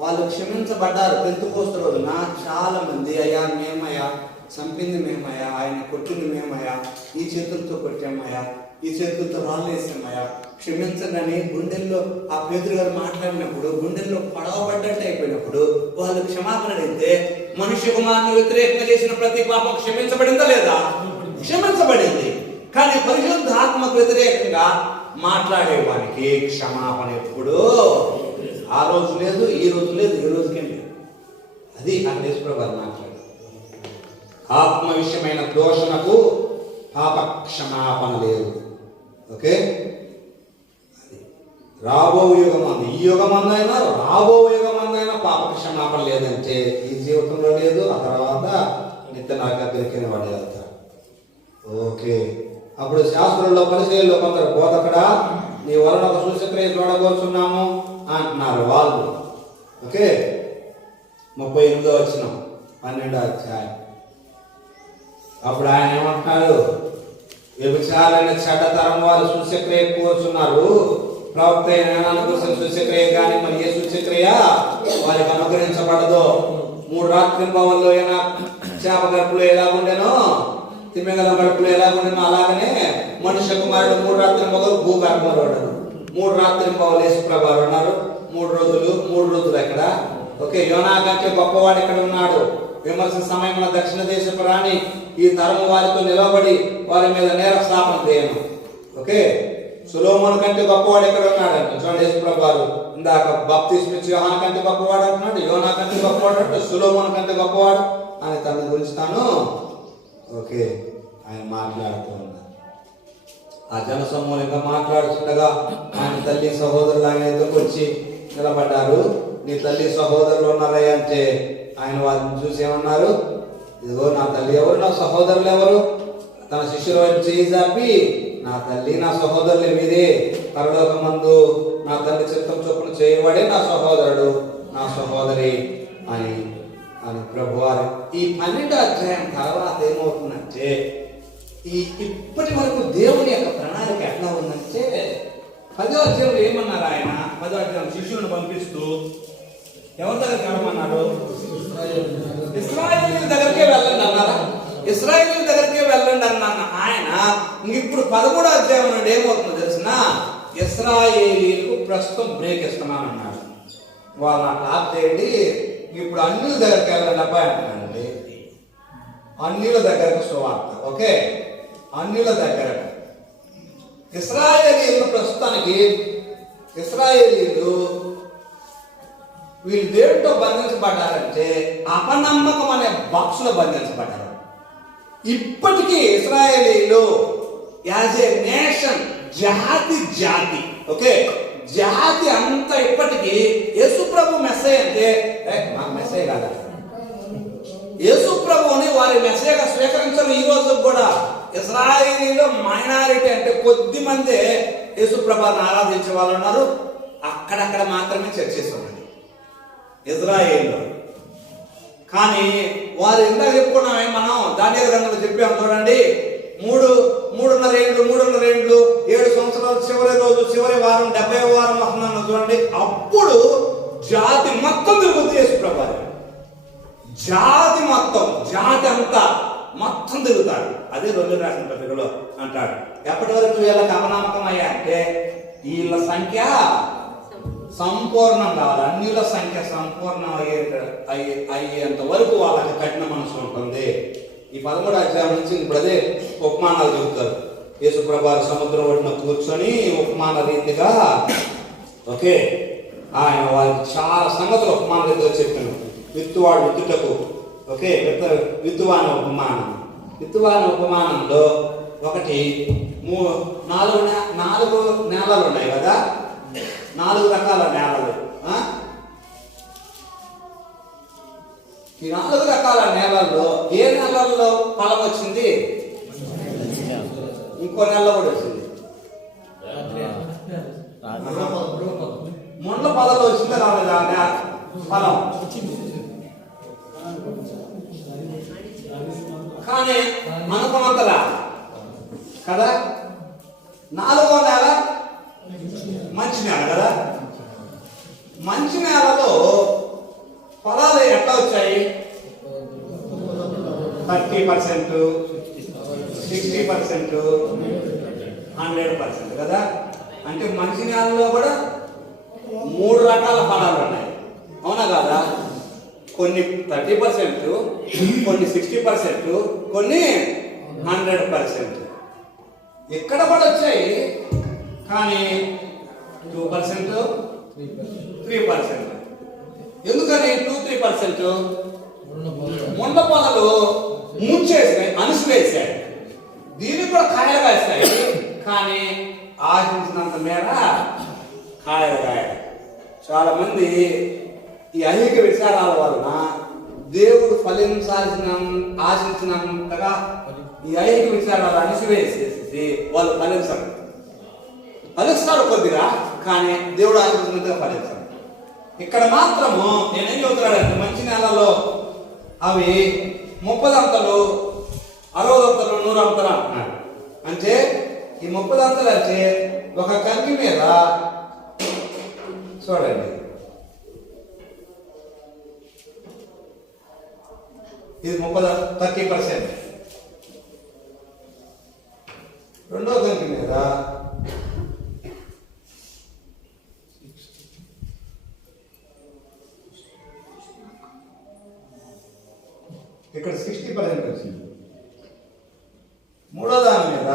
వాళ్ళు క్షమించబడ్డారు. పెంతెకోస్తు రోజున చాలా మంది, అయ్యా మేమయ్యా, చంపింది మేమయ్యా, ఆయన కొట్టింది మేమయ్యా, ఈ చేతులతో కొట్టామయ్యా, ఈ చేతులతో రాళ్ళు వేసామయ్యా, క్షమించండి అని గుండెల్లో ఆ పేతురు గారు మాట్లాడినప్పుడు గుండెల్లో పడవబడ్డట్టు అయిపోయినప్పుడు వాళ్ళు క్షమాపణ అడిగితే, మనుష్య కుమారుని వ్యతిరేకంగా చేసిన ప్రతి పాపం క్షమించబడిందా లేదా? క్షమించబడింది. కానీ పరిశుద్ధాత్మకు వ్యతిరేకంగా మాట్లాడేవానికి క్షమాపణ ఎప్పుడు ఆ రోజు లేదు, ఈ రోజు లేదు, ఈ రోజుకే లేదు. అది యేసుప్రభు మాట్లాడు. ఆత్మ విషయమైన దోషణకు పాప క్షమాపణ లేదు. ఓకే, రాబో యుగమందు, ఈ యుగమందైనా రాబో యుగమందైనా పాప క్షమాపణ లేదంటే ఈ జీవితంలో లేదు, ఆ తర్వాత నిత్య నరకాగ్నికి వాడు వెళ్తారు. ఓకే, అప్పుడు శాస్త్రంలో పరిచయంలో కొందరు బోధకుడా నీ వలన ఒక సూచక్రియ చూడబోతున్నాము అంటున్నారు వాళ్ళు. ఓకే, 38వ వచనం 12వ అధ్యాయం. అప్పుడు ఆయన ఏమంటున్నారు? వ్యభిచారైన చెడ్డతరం వారు సూచక్రియ కోరుచున్నారు, ప్రవక్త అయిన కోసం సూచక్రియ కానీ మరి ఏ సూచక్రియ వారికి అనుగ్రహించబడదు. 3 రాత్రింబవల్లో అయినా చేప గడుపులో ఎలాగుండేనో, తిమ్మెగల గడుపులో ఎలాగుండేనో అలాగనే మనుష్య కుమారుడు 3 రాత్రింబవలు భూగర్భంలో ఉన్నాడు. 3 రాత్రింబవలు యేసుప్రభు ఉన్నారు. 3 రోజులు ఎక్కడ? ఓకే, యోనా కంటే గొప్పవాడు ఇక్కడ ఉన్నాడు. విమర్శ సమయంలో దక్షిణ దేశపు రాణి ఈ తరము వారితో నిలబడి వారి మీద నేర స్థాపన చేయను. ఓకే, సొలొమోను కంటే గొప్పవాడు ఎక్కడ ఉన్నాడు అంటే చూడండి, యేసుప్రభు వారు ఇందాక బాప్తిస్మా ఇచ్చే యోహాను కంటే గొప్పవాడు అంటున్నాడు, యోనా కంటే గొప్పవాడు అంటే సొలొమోను కంటే గొప్పవాడు అని తన గురించి తాను ఓకే ఆయన మాట్లాడుతూ ఉన్నారు. ఆ జన సమూహంగా మాట్లాడుతుండగా ఆయన తల్లి సహోదరులు ఆయన ఎదురుకు వచ్చి నిలబడ్డారు. నీ తల్లి సహోదరులు ఉన్నారయ్యా అంటే ఆయన వారిని చూసి ఏమన్నారు? ఇదిగో నా తల్లి ఎవరు, నా సహోదరులు ఎవరు? తన శిష్యుల వైపు చేయి చాపి, నా తల్లి నా సహోదరులు మీరే, పరలోకమందు నా తల్లి చిత్తం చొప్పున చేయబడే నా సహోదరుడు నా సహోదరి అని అని ప్రభువారు ఈ 12వ అధ్యాయం తర్వాత ఏమవుతుందంటే, ఇప్పటి వరకు దేవుని యొక్క ప్రణాళిక ఎట్లా ఉందంటే, 10వ అధ్యాయంలో ఏమన్నారు ఆయన? 10వ అధ్యాయం శిష్యులను పంపిస్తూ ఎవరి దగ్గరికి వెళ్ళమన్నారు? ఇశ్రాయేలీయుల దగ్గరికే వెళ్ళండి అన్నారా? ఇశ్రాయేలీయుల దగ్గరికే వెళ్ళండి అన్న ఆయన ఇప్పుడు 13వ అధ్యాయం నుండి ఏమవుతుందో తెలిసిన, ఇశ్రాయేలీయులకు ప్రస్తుతం బ్రేక్ ఇస్తున్నానన్నాడు. వాళ్ళు నాకు ఆప్ చేయండి, ఇప్పుడు అన్యుల దగ్గరికి వెళ్ళండి అబ్బాయి అంటున్నానండి. అన్యుల దగ్గరకు సువార్త. ఓకే, అన్యుల దగ్గర ఇశ్రాయేలీయులు ప్రస్తుతానికి ఇశ్రాయేలీయులు వీళ్ళు దేవుడితో బంధించబడ్డారంటే అపనమ్మకం అనే బాక్సులో బంధించబడ్డారు. ఇప్పటికీ ఇశ్రాయేలీయులు యాజ్ ఏ నేషన్, జాతి ఓకే, జాతి అంతా ఇప్పటికీ యేసు ప్రభు మెస్సయ్య అంటే మా మెస్సయ్య కాదు, యేసు ప్రభువుని వారి మెస్సయ్యగా స్వీకరించరు. ఈ రోజు కూడా ఇశ్రాయేలీలో మైనారిటీ అంటే కొద్ది మందే యేసు ప్రభువుని ఆరాధించే వాళ్ళు ఉన్నారు. అక్కడక్కడ మాత్రమే చర్చెస్ ఉన్నాయి ఇజ్రాయేల్లో. కానీ వారు ఇందాక చెప్పుకున్నామే, మనం దానియేలు గ్రంథంలో చెప్పాము చూడండి, 3.5 ఏండ్లు 7 సంవత్సరాలు చివరి రోజు చివరి వారం 70వ వారం వస్తున్నాను చూడండి. అప్పుడు జాతి మొత్తం తిరుగుతుంది యేసు ప్రభువు. జాతి మొత్తం, జాతి అంతా మొత్తం తిరుగుతాడు. అదే 2 రాసిన పత్రికలో అంటాడు. ఎప్పటి వరకు వీళ్ళకి అపనమ్మకం అయ్యా అంటే వీళ్ళ సంఖ్య సంపూర్ణం కావాలి, అన్యుల సంఖ్య సంపూర్ణం అయ్యేంత వరకు వాళ్ళకి కఠిన మనసు ఉంటుంది. ఈ 13వ అధ్యాయం నుంచి ఇప్పుడు అదే ఉపమానాలు చెబుతారు. యేసు ప్రభువు సముద్రం ఒడ్డున కూర్చొని ఉపమాన రీతిగా ఓకే ఆయన వారికి చాలా సంగతులు ఉపమాన రీతిగా చెప్పాను. విత్తువాడు విత్తుటకు ఓకే, విత్తువాన ఉపమానంలో ఒకటి 4 నేలలు ఉన్నాయి కదా, 4 రకాల నేలలు. ఈ 4 రకాల నేలల్లో ఏ నెలల్లో ఫలం వచ్చింది? ఇంకో నెలలో కూడా వచ్చింది. మొండ్ల పొదలో వచ్చింది రాలేదా ఫలం? కానీ అనుకున్నంతలా కదా. 4వ నేల మంచి నేల కదా. మంచి నేలలో ఫలాలు ఎట్లా వచ్చాయి? 30%, 60%, 100% కదా. అంటే మంచి నేలలో కూడా 3 రకాల ఫలాలు ఉన్నాయి, అవునా కదా? కొన్ని 30%, కొన్ని 60%, కొన్ని 100%. ఇక్కడ కూడా వచ్చాయి, కానీ 2%, 3%. ఎందుకని 2-3%? ముండ పొదలు ముంచేసాయి, అణిసివేసాయి. దీనికి కూడా కాయలు కాస్తాయి, కానీ ఆశించినంత మేర కాయలు కాయలు. చాలా మంది ఈ ఐహిక విచారాల వలన దేవుడు ఆశించినంతగా ఈ ఐహిక విచారాలు అణిసివేసేసి వాళ్ళు ఫలిస్తారు కొద్దిగా, కానీ దేవుడు ఆశించినంతగా ఫలిస్తారు. ఇక్కడ మాత్రము నేనేం చెబుతున్నాడంటే, మంచి నేలలో అవి 30 అంతలు, 60 అంతలు, 100 అంతలు అంటున్నాడు. అంటే ఈ 30 అంతలు అంటే ఒక కంకి మీద చూడండి, ఇది 30% రెండో కంకి మీద ఇక్కడ 60% వచ్చింది. మూడో దాని మీద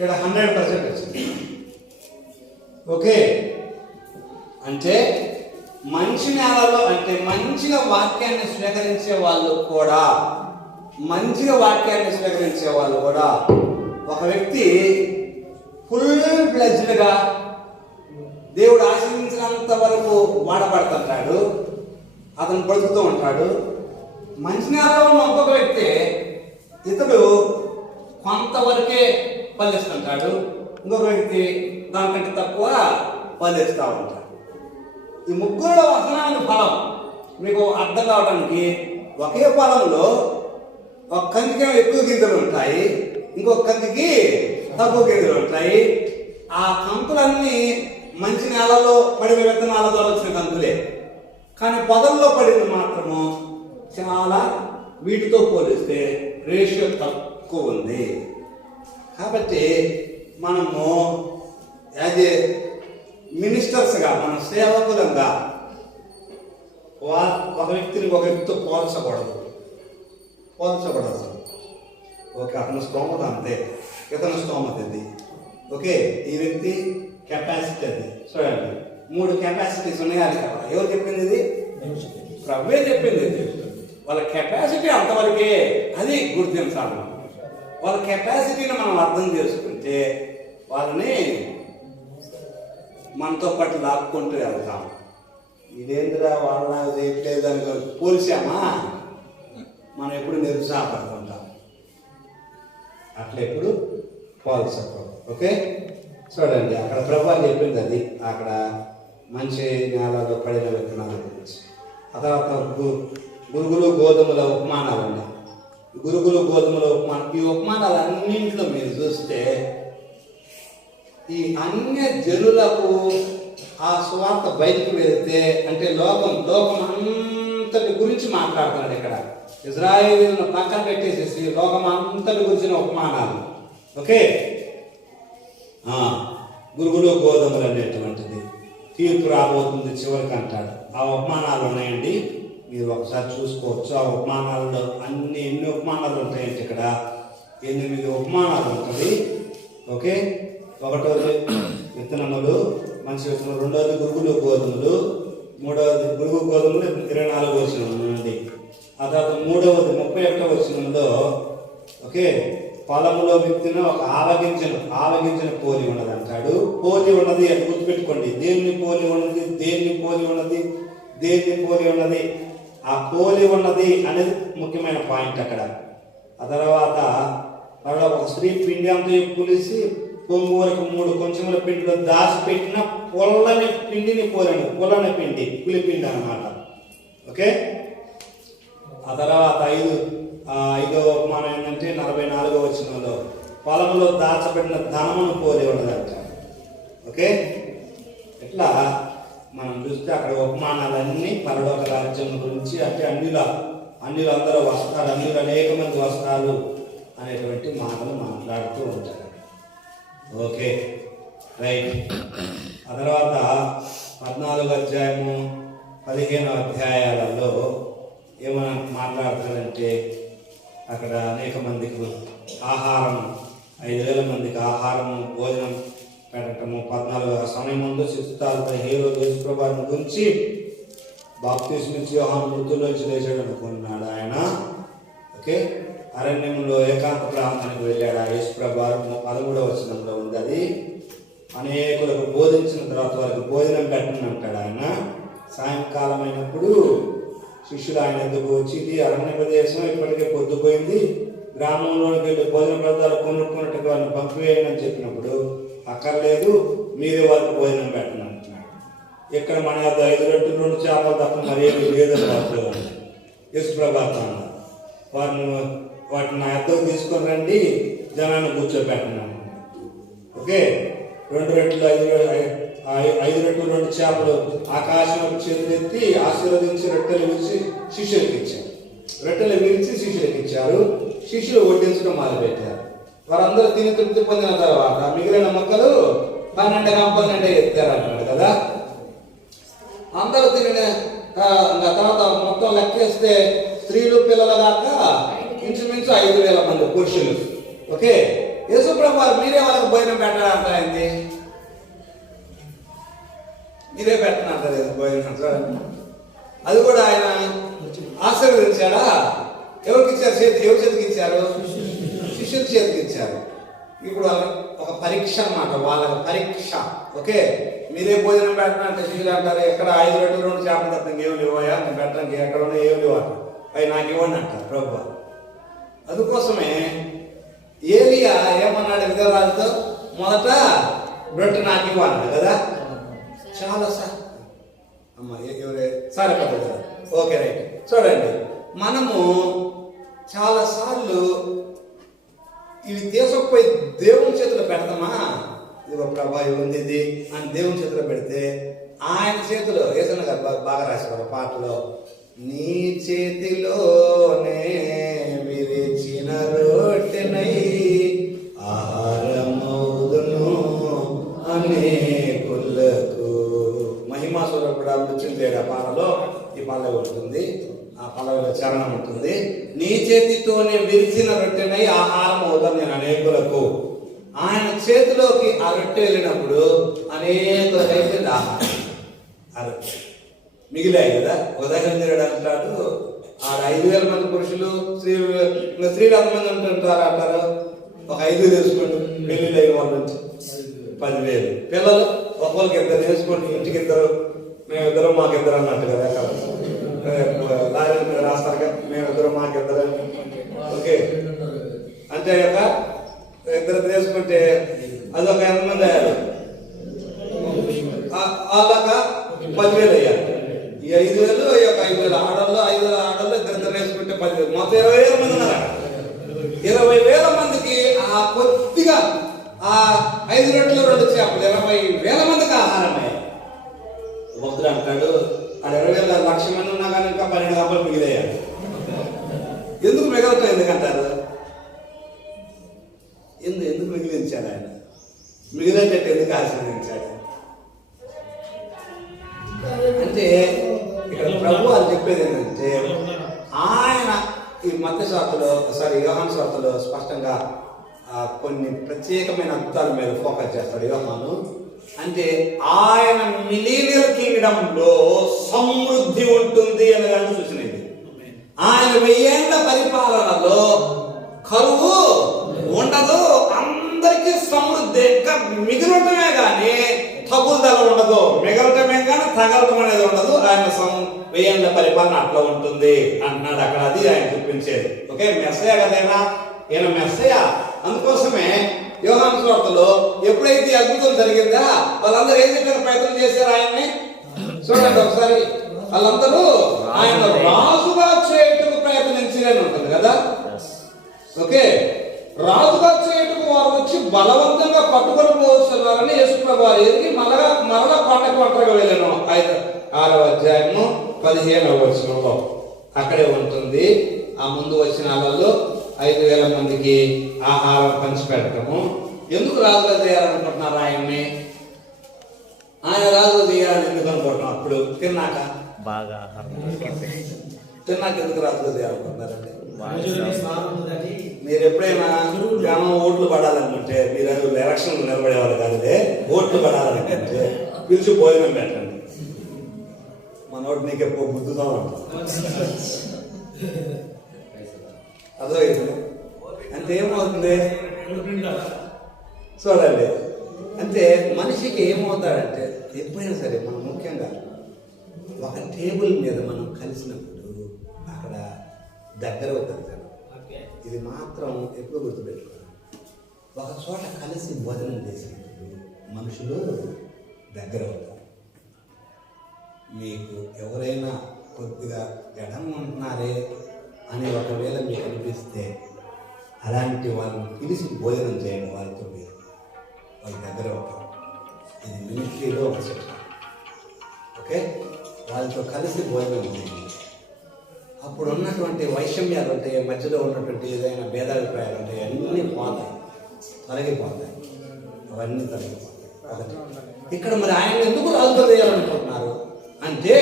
ఇక్కడ 100% వచ్చింది. ఓకే, అంటే మంచి నేలలో అంటే మంచిగా వాక్యాన్ని స్వీకరించే వాళ్ళు కూడా ఒక వ్యక్తి ఫుల్ ఫ్లెడ్జ్డ్గా దేవుడు ఆశీర్వదించినంత వరకు వాడబడుతుంటాడు, అతను బ్రతుకుతూ ఉంటాడు. మంచి నేలలో ఉన్న ఒక్కొక్క వ్యక్తి ఇతడు కొంతవరకే ఫలిస్తుంటాడు, ఇంకొక వ్యక్తి దానికంటే తక్కువ ఫలిస్తూ ఉంటాడు. ఈ ముగ్గురులో వసనాల ఫలం మీకు అర్థం కావడానికి, ఒకే పొలంలో ఒక కందికి ఎక్కువ గింజలు ఉంటాయి, ఇంకొక కందికి తక్కువ గింజలు ఉంటాయి. ఆ కంకులన్నీ మంచి నేలలో పడిన విత్తనాల ద్వారా వచ్చిన కంకులే, కానీ పొదల్లో పడింది మాత్రము చాలా వీటితో పోలిస్తే రేషియో తక్కువ ఉంది. కాబట్టి మనము యాజ్ ఏ మినిస్టర్స్గా, మన సేవకులంగా ఒక వ్యక్తిని ఒక వ్యక్తితో పోల్చకూడదు. ఓకే, అతని స్తోమత అంతే, ఇతని స్తోమత ఇది. ఓకే, ఈ వ్యక్తి కెపాసిటీ అది. చూడండి, 3 కెపాసిటీస్ ఉన్నాయి కదా. ఎవరు చెప్పింది ఇది? ప్రభువే చెప్పింది. వాళ్ళ కెపాసిటీ అంతవరకే, అది గుర్తించాలి. వాళ్ళ కెపాసిటీని మనం అర్థం చేసుకుంటే వాళ్ళని మనతో పాటు లాక్కుంటూ వెళ్తాం. ఇదేంద్రా వాళ్ళ చేయట్లేదు అని పోల్చామా, మనం ఎప్పుడు నిరుత్సాహపడుతుంటాం. అట్లా ఎప్పుడు పోల్చకూడదు. ఓకే, చూడండి, అక్కడ ప్రభువు చెప్పింది అది, అక్కడ మంచి నేలలో పడిన విత్తనాల గురించి. ఆ తర్వాత గురుగులు గోధుమల ఉపమానాలు ఉన్నాయి. గురుగులు గోధుమల ఉపమానం, ఈ ఉపమానాలన్నింటిలో మీరు చూస్తే ఈ అన్య జనులకు ఆ సువార్త బయటికి వెళ్తే, అంటే లోకం అంతటి గురించి మాట్లాడుతున్నాడు ఇక్కడ. ఇజ్రాయేలును పక్కన పెట్టేసేసి లోకం అంతటి గురించిన ఉపమానాలు. ఓకే, గురుగులు గోధుమలు అనేటువంటిది తీర్పు రాబోతుంది చివరికి అంటాడు. ఆ ఉపమానాలు ఉన్నాయండి, మీరు ఒకసారి చూసుకోవచ్చు. ఆ ఉపమానాలలో ఎన్ని ఉపమానాలు ఉంటాయంటే ఇక్కడ 8 ఉపమానాలు ఉంటుంది. ఓకే, ఒకటోది విత్తనములు, మంచి విత్తనములు, రెండవది గురుగులు గోధుమలు, మూడవది గురుగు గోధుమలు 24వ వచనం నుండి. ఆ తర్వాత మూడవది 31వ వచనంలో ఓకే, పొలంలో విత్తిన ఒక ఆవగించిన పోలి ఉన్నది అంటాడు. పోలి ఉన్నది అని గుర్తుపెట్టుకోండి. దేన్ని పోలి ఉన్నది, ఆ పోలి ఉన్నది అనేది ముఖ్యమైన పాయింట్ అక్కడ. ఆ తర్వాత ఒక స్త్రీ పిండి అంతా పులిసి పొంగు వరకు 3 కొంచెముల పిండిలో దాచిపెట్టిన పొల్లని పిండిని పోలండి. పొల్లని పిండి, పులిపిండి అన్నమాట. ఓకే, ఆ తర్వాత ఐదో ఉపమానం ఏంటంటే 44వ వచనంలో పొలంలో దాచబడిన ధనమును పోలి ఉన్నదంట. ఓకే, ఇట్లా మనం చూస్తే అక్కడ ఉపమానాలన్నీ పరలోక రాజ్యం గురించి, అంటే అన్యులు అందరూ వస్తారు, అన్యులు అనేక మంది వస్తారు అనేటువంటి మాటలు మాట్లాడుతూ ఉంటారు. Okay, right. ఆ తర్వాత 14వ అధ్యాయము 15వ అధ్యాయాలలో ఏమైనా మాట్లాడతారంటే, అక్కడ అనేక మందికి ఆహారం, 5,000 మందికి ఆహారము భోజనం పెట్టడము. 14వ సమయం ముందు శిశుతాలతో హేరోదు యేసుప్రభువుని గురించి బాప్తిస్మిచ్చి యోహాను మృతుల్లోంచి లేచాడు అనుకున్నాడు ఆయన. ఓకే, అరణ్యంలో ఏకాంత ప్రాంతానికి వెళ్ళాడు యేసుప్రభువు. 13వ వచనంలో ఉంది అది. అనేకులకు బోధించిన తర్వాత వారికి భోజనం పెట్టండి అంటాడు ఆయన. సాయంకాలం అయినప్పుడు శిష్యులు ఆయన ఎందుకు వచ్చి, ఇది అరణ్య ప్రదేశం, ఇప్పటికే పొద్దుపోయింది, గ్రామంలోనికి వెళ్ళి భోజన పదార్థాలు కొనుక్కున్నట్టుగా వారిని పంపివేయండి అని చెప్పినప్పుడు, అక్కర్లేదు, మీరే వారికి భోజనం పెట్టండి అంటున్నాడు. ఇక్కడ మన 5 రొట్టెలు 2 చేపలు తప్ప మరేమి లేదని వాటిలో యేసుప్రభువు అన్నారు. వాటిని నా యొద్దకు తీసుకొని రండి, జనాన్ని కూర్చోబెట్టండి. ఓకే, 2 రొట్టెలు 5 రొట్టెలు 2 చేపలు ఆకాశం చేతులెత్తి ఆశీర్వదించి రొట్టెలు విరిచి శిష్యులకు ఇచ్చారు. రొట్టెలు విరిచి శిష్యులకు ఇచ్చారు. శిష్యులు వడ్డించడం మొదలుపెట్టారు. వారందరూ తిని తృప్తి పొందిన తర్వాత మిగిలిన మొక్కలు 12 గంపలు ఎత్తారు అంటున్నాడు కదా. అందరూ తిని తర్వాత మొత్తం లెక్కేస్తే స్త్రీలు పిల్లల దాకా ఇంచుమించు 5,000 మంది పురుషులు. ఓకే, యేసు ప్రభు మీరే వాళ్ళకి భోజనం పెట్టాలంటారండి, మీరే పెట్టనంటారు భోజనం. చూడండి, అది కూడా ఆయన ఆశీర్వదించాడా? ఎవరికి ఇచ్చారు? ఎవరి చేతికి ఇచ్చారు? శిష్యుల చేతికి ఇచ్చారు. ఇప్పుడు ఒక పరీక్ష అన్నమాట, వాళ్ళకి పరీక్ష. ఓకే, మీరే భోజనం పెట్టనంటే శిష్యులు అంటారు, ఎక్కడ 5 రొట్టెలు 2 చేపలు తప్ప ఇంకేం లేవయా, నేను పెట్టడానికి ఎక్కడ ఉన్నా ఏం లేవు అంటారు. పై నాకు ఇవ్వండి అంటారు ప్రభు. అందుకోసమే ఏలియా ఏమన్నాడు విధవరాలతో? మొదట రొట్టె నాకు ఇవ్వన్నాడు కదా. చాలా సార్ అమ్మ ఎవరే సరే కదా, ఓకే రైట్. చూడండి, మనము చాలాసార్లు ఇవి తీసుకుపోయి దేవుని చేతిలో పెడతామా? ఇదిగో ప్రభా ఉంది ఇది అని దేవుని చేతిలో పెడితే ఆయన చేతిలో ఏదైనా కదా బాగా రాసేవారు పాటలో, నీ చేతిలోనే విరిచిన రొట్టెనై ఆహారమౌదును అనేకులకు. మహిమా స్వరూపుడు వచ్చింది ఆ పాటలో, ఈ పల్లవి ఉంటుంది, ఆ పల్లవిలో చరణం ఉంటుంది. నీ చేతితోనే విరిచిన రొట్టెనై ఆహారం అవుతాను నేను అనేకులకు. ఆయన చేతిలోకి ఆ రొట్టె వెళ్ళినప్పుడు అనేకులకైతే ఆహారం ఆ రొట్టె మిగిలాయి కదా. ఉదయం అంటాడు, ఆ 5,000 మంది పురుషులు, స్త్రీలు ఎంతమంది ఉంటుంటారు అంటారు? ఒక 5 వేసుకోండి, పెళ్లిళ్ళు అయిన వాళ్ళ నుంచి 10,000. పిల్లలు ఒక్కొక్కరికి 2 వేసుకోండి, ఇంటికి 2, మేమిద్దరం మాకిద్దరు అన్నట్టు కదా. లారీ మీద రాస్తారు కదా, మేమిద్దరం మాకిద్దరు. ఓకే, అంటే యొక్క 2 వేసుకుంటే అదొక 8 మంది అయ్యారు, వాళ్ళక 10,000 అయ్యారు. ఈ 5,000 ఈ యొక్క 5,000 ఆడల్లో 2 వేసుకుంటే 10,000, మొత్తం 20,000 మంది ఉన్నారు. 20,000 మందికి ఆ కొద్దిగా ఆ 5 రొట్టెలు 2 చేపలు 20,000 మందికి ఆహారమే. భక్తుడు అంటాడు, ఆ 20,000 1,00,000 మంది ఉన్నా కానీ ఇంకా 12 గంటలు మిగిలయ్యాడు. ఎందుకు మిగలటం? ఎందుకంటారు? ఎందుకు మిగిలించాడు ఆయన? మిగిలేటట్టు ఎందుకు ఆశీర్వదించాడు అంటే, ఇక్కడ ప్రభు అని చెప్పేది ఏంటంటే, ఆయన ఈ మత్తయి సువార్తలో యోహాను సువార్తలో స్పష్టంగా కొన్ని ప్రత్యేకమైన అద్భుతాల మీద ఫోకస్ చేస్తాడు యోహాను. అంటే ఆయన మిలీనియల్ కింగ్డమ్ లో సమృద్ధి ఉంటుంది అనే దాన్ని సూచన. ఆయన 1000 ఏళ్ల పరిపాలనలో కరువు ఉండదు, అందరికీ సమృద్ధి. ఇంకా మిగిలటమే కానీ తగుదల ఉండదు, మిగలటమే కానీ తగలటం అనేది ఉండదు. ఆయన 1000 ఏళ్ల పరిపాలన అట్లా ఉంటుంది అంటున్నాడు అక్కడ. అది ఆయన చూపించేది. ఓకే, మెస్సయ్య కదైనా, ఈయన మెస్సయ్య. అందుకోసమే యోహాను సువార్తలో ఎప్పుడైతే అద్భుతం జరిగిందా వాళ్ళందరూ ఏం చెప్పిన ప్రయత్నం చేశారు ఆయన్ని? చూడండి ఒకసారి, వాళ్ళందరూ ఆయన రాజుగా చేయటకు ప్రయత్నించారని ఉంటుంది కదా. ఓకే, రాజుగా చేయటకు వారు వచ్చి బలవంతంగా పట్టుకొని పోతున్నారని యేసుప్రభువు వారు ఎరిగి మరలా కొండకు ఒంటరిగా వెళ్ళాను. 6వ అధ్యాయము 15వ వచనంలో అక్కడే ఉంటుంది. ఆ ముందు వచ్చిన వాళ్ళలో 5,000 మందికి ఆహారం పంచిపెట్టడము. ఎందుకు రాజుగా చేయాలనుకుంటున్నారు ఆయన్ని? ఆయన రాజుగా చేయాలని ఎందుకు అనుకుంటున్నాం? అప్పుడు తిన్నాక బాగా తిన్నాక ఎందుకు రాజుగా చేయాలనుకుంటున్నారండి? మీరు ఎప్పుడైనా గ్రామం ఓట్లు పడాలనుకుంటే, మీరు ఎలక్షన్ నిలబడేవాళ్ళు కాదే, ఓట్లు పడాలనుకుంటే పిలిచి భోజనం పెట్టండి. మన ఓటు నీకు ఎక్కువ బుద్ధిగా ఉంటుంది. అర్థమైంది అంటే ఏమవుతుంది చూడండి. అంటే మనిషికి ఏమవుతాడంటే, ఎప్పుడైనా సరే మనం ముఖ్యంగా ఒక టేబుల్ మీద మనం కలిసినప్పుడు అక్కడ దగ్గర అవుతుంది కదా. ఇది మాత్రం ఎప్పుడు గుర్తుపెట్టుకోవాలి. ఒక చోట కలిసి భోజనం చేసినప్పుడు మనుషులు దగ్గర అవుతారు. మీకు ఎవరైనా కొద్దిగా ఎడం ఉంటున్నారే అని ఒకవేళ మీకు అనిపిస్తే అలాంటి వాళ్ళని పిలిచి భోజనం చేయండి. వాళ్ళతో మీరు వాళ్ళ దగ్గర అవుతారు. ఇది మినిస్ట్రీలో ఒక చెప్తాను. ఓకే, వాళ్ళతో కలిసి భోజనం చేయండి. అప్పుడు ఉన్నటువంటి వైషమ్యాలు ఉంటాయి, మధ్యలో ఉన్నటువంటి ఏదైనా భేదాభిప్రాయాలు ఉంటాయి, అన్నీ పోతాయి, తొలగిపోతాయి. అవన్నీ తొలగిపోతాయి. ఒకటి ఇక్కడ మరి ఆయన ఎందుకు రాజుగా చేయాలనుకుంటున్నారు అంటే,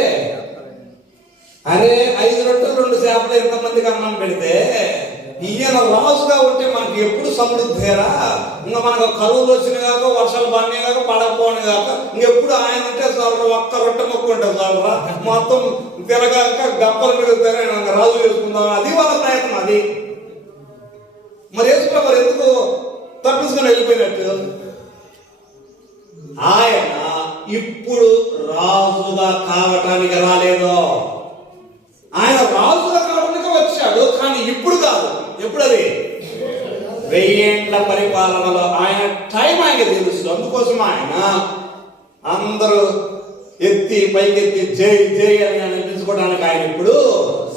అరే 5 రొట్టెలు 2 చేపలు ఎంతమందికి అన్నం పెడితే ఈయన రాజుగా ఉంటే మనకి ఎప్పుడు సమృద్ధిరా. ఇంకా మనకు కరువులు వచ్చినాయి కాక, వర్షాలు పడినాయి కాక, పడకపోని కాక, ఇంకెప్పుడు ఆయన ఉంటే చాలరా, ఒక్క రొట్టె మొక్కు ఉంటే చాలరా, మొత్తం తిరగాక గప్పల మీద తిరగ రాజు చేసుకుందాం, అది వాళ్ళ ప్రయత్నం. అది మరి యేసుప్రభు ఎందుకు తప్పించుకొని వెళ్ళిపోయినట్టు? ఆయన ఇప్పుడు రాజుగా కావటానికి రాలేదు, ఆయన రాజుగా కావడానికి వచ్చాడు, కానీ ఇప్పుడు కాదు. ఎప్పుడు? అది 1000 ఏళ్ల పరిపాలనలో ఆయన టైం ఆయన తెలుసు. అందుకోసం ఆయన అందరూ ఎత్తి పైకెత్తి జై జై అని అనిపించుకోవడానికి ఆయన ఇప్పుడు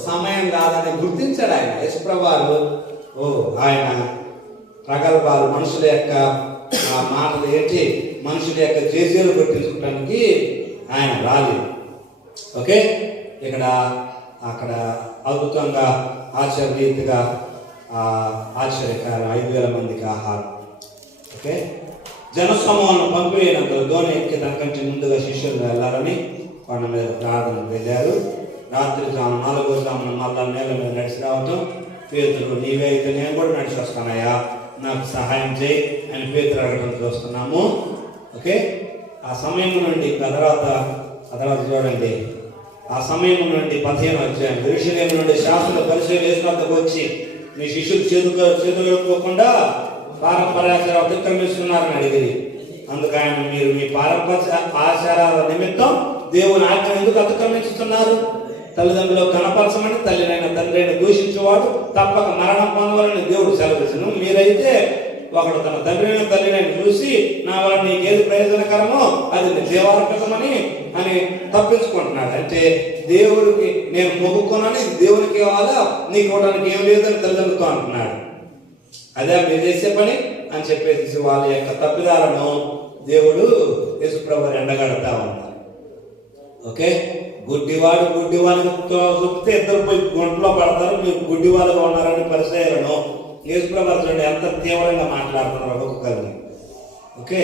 సమయం కాదని గుర్తించాడు ఆయన. యేసుప్రభువారు ఆయన ప్రగల్భాలు, మనుషుల యొక్క మాటలు ఏంటి, మనుషుల యొక్క జేజేలు కొట్టించుకోవడానికి ఆయన రాలేదు. ఓకే, ఇక్కడ అక్కడ అద్భుతంగా ఆశ్చర్యరీతిగా ఆశ్చర్యకారం 5000 మందికి ఆహారం. ఓకే, జనసమూహాలను పంపివేయనంతలో దోణి ఎక్కి దానికంటే ముందుగా శిష్యులు వెళ్ళాలని కొండ మీద ప్రార్థనకు వెళ్ళారు. రాత్రి జాము 4వ జామున మళ్ళా నేల మీద నడిచి రావటం. పేతురు, నీవే అయితే నేను కూడా నడిచి వస్తానయ్యా, నాకు సహాయం చేయి అని పేతురు అడగడం చూస్తున్నాము. ఓకే, ఆ సమయం నుండి ఆ తర్వాత చూడండి, ఆ సమయం నుండి 15వ అధ్యాయం, యెరూషలేము నుండి శాస్త్రుల పరిచయం యేసువద్దకు వచ్చి, మీ శిష్యులు చేతులుకోకుండా పారంపర్యాచారం అతిక్రమిస్తున్నారని అడిగింది. అందుకు ఆయన, మీరు మీ పారంపర్య ఆచారాల నిమిత్తం దేవుని ఆజ్ఞ ఎందుకు అతిక్రమించుతున్నారు? తల్లిదండ్రులు కనపరచమని తల్లినైన తండ్రిని దూషించేవాడు తప్పక మరణం పొందవాలని దేవుడు సెలవించను. మీరైతే ఒకడు తన తండ్రిని తల్లినైనా చూసి, నా వల్ల నీకేది ప్రయోజనకరమో అది దేవార్పితమని అని తప్పించుకుంటున్నాడు. అంటే దేవుడికి నేను మొక్కుకున్నాను, ఇది దేవునికి కావాలా, నీకు ఇవ్వడానికి ఏం లేదని తల్లిదండ్రులతో అంటున్నాడు. అదే మీరు చేసే పని అని చెప్పేసి వాళ్ళ యొక్క తప్పిదాలను దేవుడు యేసుప్రభువుని ఎండగడతా ఉన్నాడు. ఓకే, గుడ్డివాడిని చూపితే ఇద్దరు పోయి గుంటలో పడతారు, మీరు గుడ్డివాళ్ళుగా ఉన్నారని పరిచయాలను యేసుప్రభువు చూడండి ఎంత తీవ్రంగా మాట్లాడుతున్నారు ఒక్కొక్కరిని. ఓకే,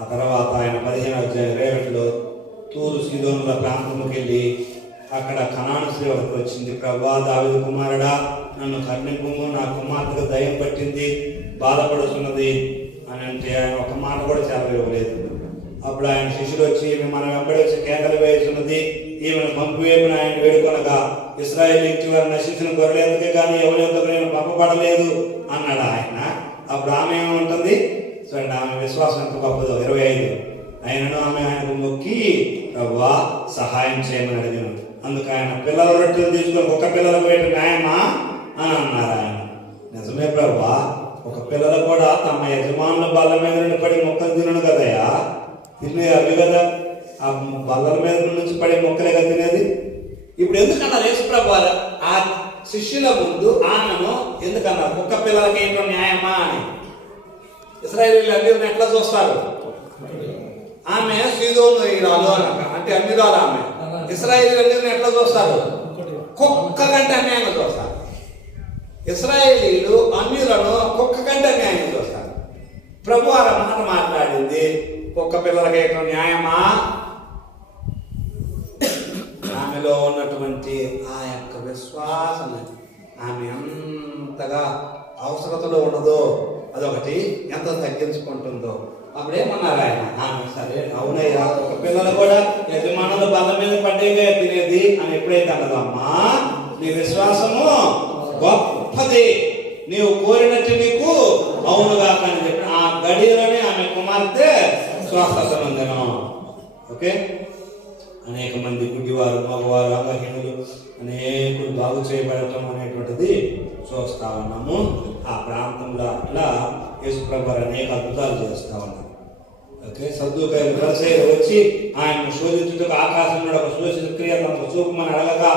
ఆ తర్వాత ఆయన 15వ అధ్యాయం 21లో తూరు సీదోనుల ప్రాంతంలోకి వెళ్ళి అక్కడ కనాను స్త్రీ ఒకటి వచ్చింది. ప్రభువా, దావీదు కుమారుడా, నన్ను కరుణింపుము, నా కుమార్తెకు దయ్యం పట్టింది, బాధపడుతున్నది అని అంటే ఆయన ఒక మాట కూడా చెప్పలేదు. అప్పుడు ఆయన శిష్యులు వచ్చి, ఈమె మన వెంబడి వచ్చి కేకలు వేస్తున్నది, ఈమెను పంపివేపున ఆయన వేడుకొనగా, ఇశ్రాయేలు ఇంటి వారు నశించిన గొర్రెలకే కానీ ఎవరి ఎందుకు నేను పంపబడలేదు అన్నాడు ఆయన. అప్పుడు ఆమె ఏమంటుంది చూడండి, ఆమె విశ్వాసం ఎంత గొప్పదో. 25, ఆయనను ఆమె ఆయనకు మొక్కి, ప్రభువా సహాయం చేయమని అడిగాను. అందుకు ఆయన, పిల్లల రొట్టెలు తీసుకొని ఒక పిల్లలకు వేట న్యాయమా అని అన్నారు. ఆయన, నిజమే ప్రభువా, ఒక పిల్లలు కూడా తమ యజమానుల బల్ల మీద నుండి పడి మొక్కలు తినను కదయా, తినే అవి కదా, ఆ బల్లల మీద నుంచి పడే మొక్కలే కదా తినేది. ఇప్పుడు ఎందుకన్నారు యేసుప్రభువు ఆ శిష్యుల ముందు ఆమెను ఎందుకన్నారు ఒక్క పిల్లలకి ఏంటో న్యాయమా అని? ఇశ్రాయేలీయులు అందరిని ఎట్లా చూస్తారు? ఆమె సీదోనీయురాలు అంటే అన్యురాలు. ఆమె ఇశ్రాయేలీయులు అందరిని ఎట్లా చూస్తారు? కుక్క కంటే అన్యాయంగా చూస్తారు. ఇశ్రాయేలీయులు అన్యులను కుక్క కంటే అన్యాయంగా చూస్తారు. ప్రభువు ఆ మాట మాట్లాడింది, కుక్క పిల్లలకి ఏంటో న్యాయమా? ఆమెలో ఉన్నటువంటి ఆ యొక్క విశ్వాసం, ఆమె ఎంతగా అవసరతలో ఉన్నదో అదొకటి, ఎంత తగ్గించుకుంటుందో. అప్పుడేమన్నారు ఆయన, ఆమె సరే అవునయ్యా, ఒక పిల్లలు కూడా యజమానుల బల్ల మీద పడ్డేగా తినేది అని ఎప్పుడైతే అన్నదమ్మా, నీ విశ్వాసము గొప్పది, నీవు కోరినట్టు నీకు అవునుగా కానీ చెప్పిన ఆ గడియలోనే ఆమె కుమార్తె స్వస్థత నొందెను. ఓకే, అనేక మంది గుడ్డివారు, మగవారు, అంగహీనులు అనేకులు బాగు చేయబడటం అనేటువంటిది చూస్తా ఉన్నాము. ఆ ప్రాంతంలో అట్లా యేసుప్రభువు అనేక అద్భుతాలు చేస్తా ఉన్నారు. ఓకే, సద్దూకయ్యులు పరిసయ్యులు వచ్చి ఆయనను శోధించుటకు ఆకాశం నుండి ఒక సూచన క్రియ తమకు చూపమని అడగగా,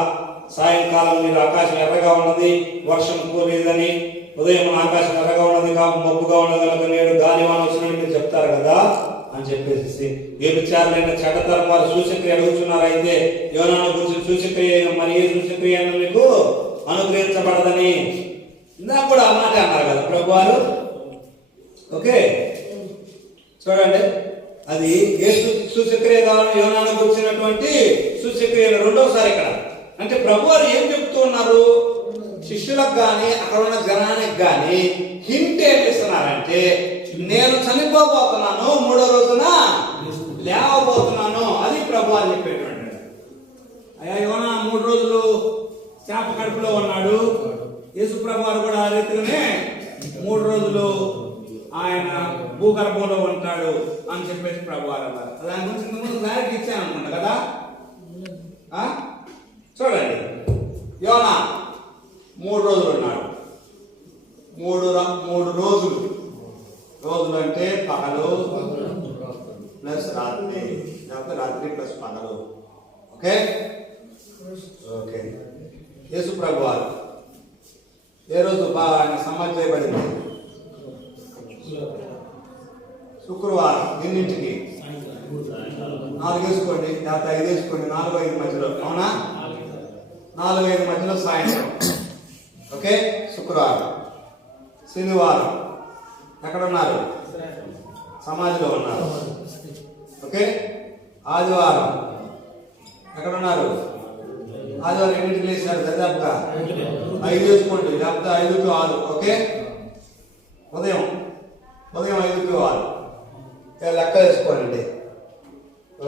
సాయంకాలం మీరు ఆకాశం ఎర్రగా ఉన్నది, వర్షం కూలేదని, ఉదయం ఆకాశం ఎర్రగా ఉన్నది కాక మబ్బుగా ఉన్నది కనుక నేడు గాలివాన వచ్చినట్టు మీరు చెప్తారు కదా అని చెప్పేసి, వ్యభిచారులైన చెడ్డతరం వారు సూచక్రియ అడుగుతున్నారు. అయితే యోనాను గురించి సూచక్రియ మరి ఏ సూచక్రియ మీకు అనుగ్రహించబడదని ఇందాక కూడా ఆ మాట అన్నారు కదా ప్రభువారు. ఓకే, చూడండి, అది ఏ సూచక్రియ కావాలని యోనాను గురించినటువంటి సూచక్రియలు రెండోసారి ఇక్కడ. అంటే ప్రభువారు ఏం చెప్తూ ఉన్నారు? శిష్యులకు కానీ అక్కడ ఉన్న జనానికి కానీ హింట్ ఏమి ఇస్తున్నారంటే నేను చనిపోబోతున్నాను, 3వ రోజున లేవబోతున్నాను. అది ప్రభు అని చెప్పేటువంటి. అయ్యా యోనా 3 రోజులు చేప కడుపులో ఉన్నాడు. యేసు ప్రభు వారు కూడా ఆ రీతిగానే 3 రోజులు ఆయన భూగర్భంలో ఉంటాడు అని చెప్పేసి ప్రభు వారు అన్నారు. దాని గురించి ముందు క్లారిటీ ఇచ్చాను అనుకుంటా కదా. చూడండి, యోనా 3 రోజులు ఉన్నాడు. 3 రోజులు. రోజులు అంటే పగలు ప్లస్ రాత్రి, లేకపోతే రాత్రి ప్లస్ పగలు. Okay okay. యేసు ప్రభు వారు ఏ రోజు ఆయన సమాధి చేయబడింది? శుక్రవారం. ఎన్నింటికి? 4 వేసుకోండి, లేకపోతే 5 వేసుకోండి. 4-5 మధ్యలో. అవునా? 4-5 మధ్యలో సాయంత్రం. ఓకే. శుక్రవారం. శనివారం ఎక్కడ ఉన్నారు? సమాధిలో ఉన్నారు. ఓకే. ఆదివారం ఎక్కడ ఉన్నారు? ఆదివారం ఎన్నింటికి లేచారు? దాదాపుగా 5 వేసుకోండి, లేకపోతే 5 to 6. ఓకే. ఉదయం 5 to 6 లెక్క వేసుకోండి.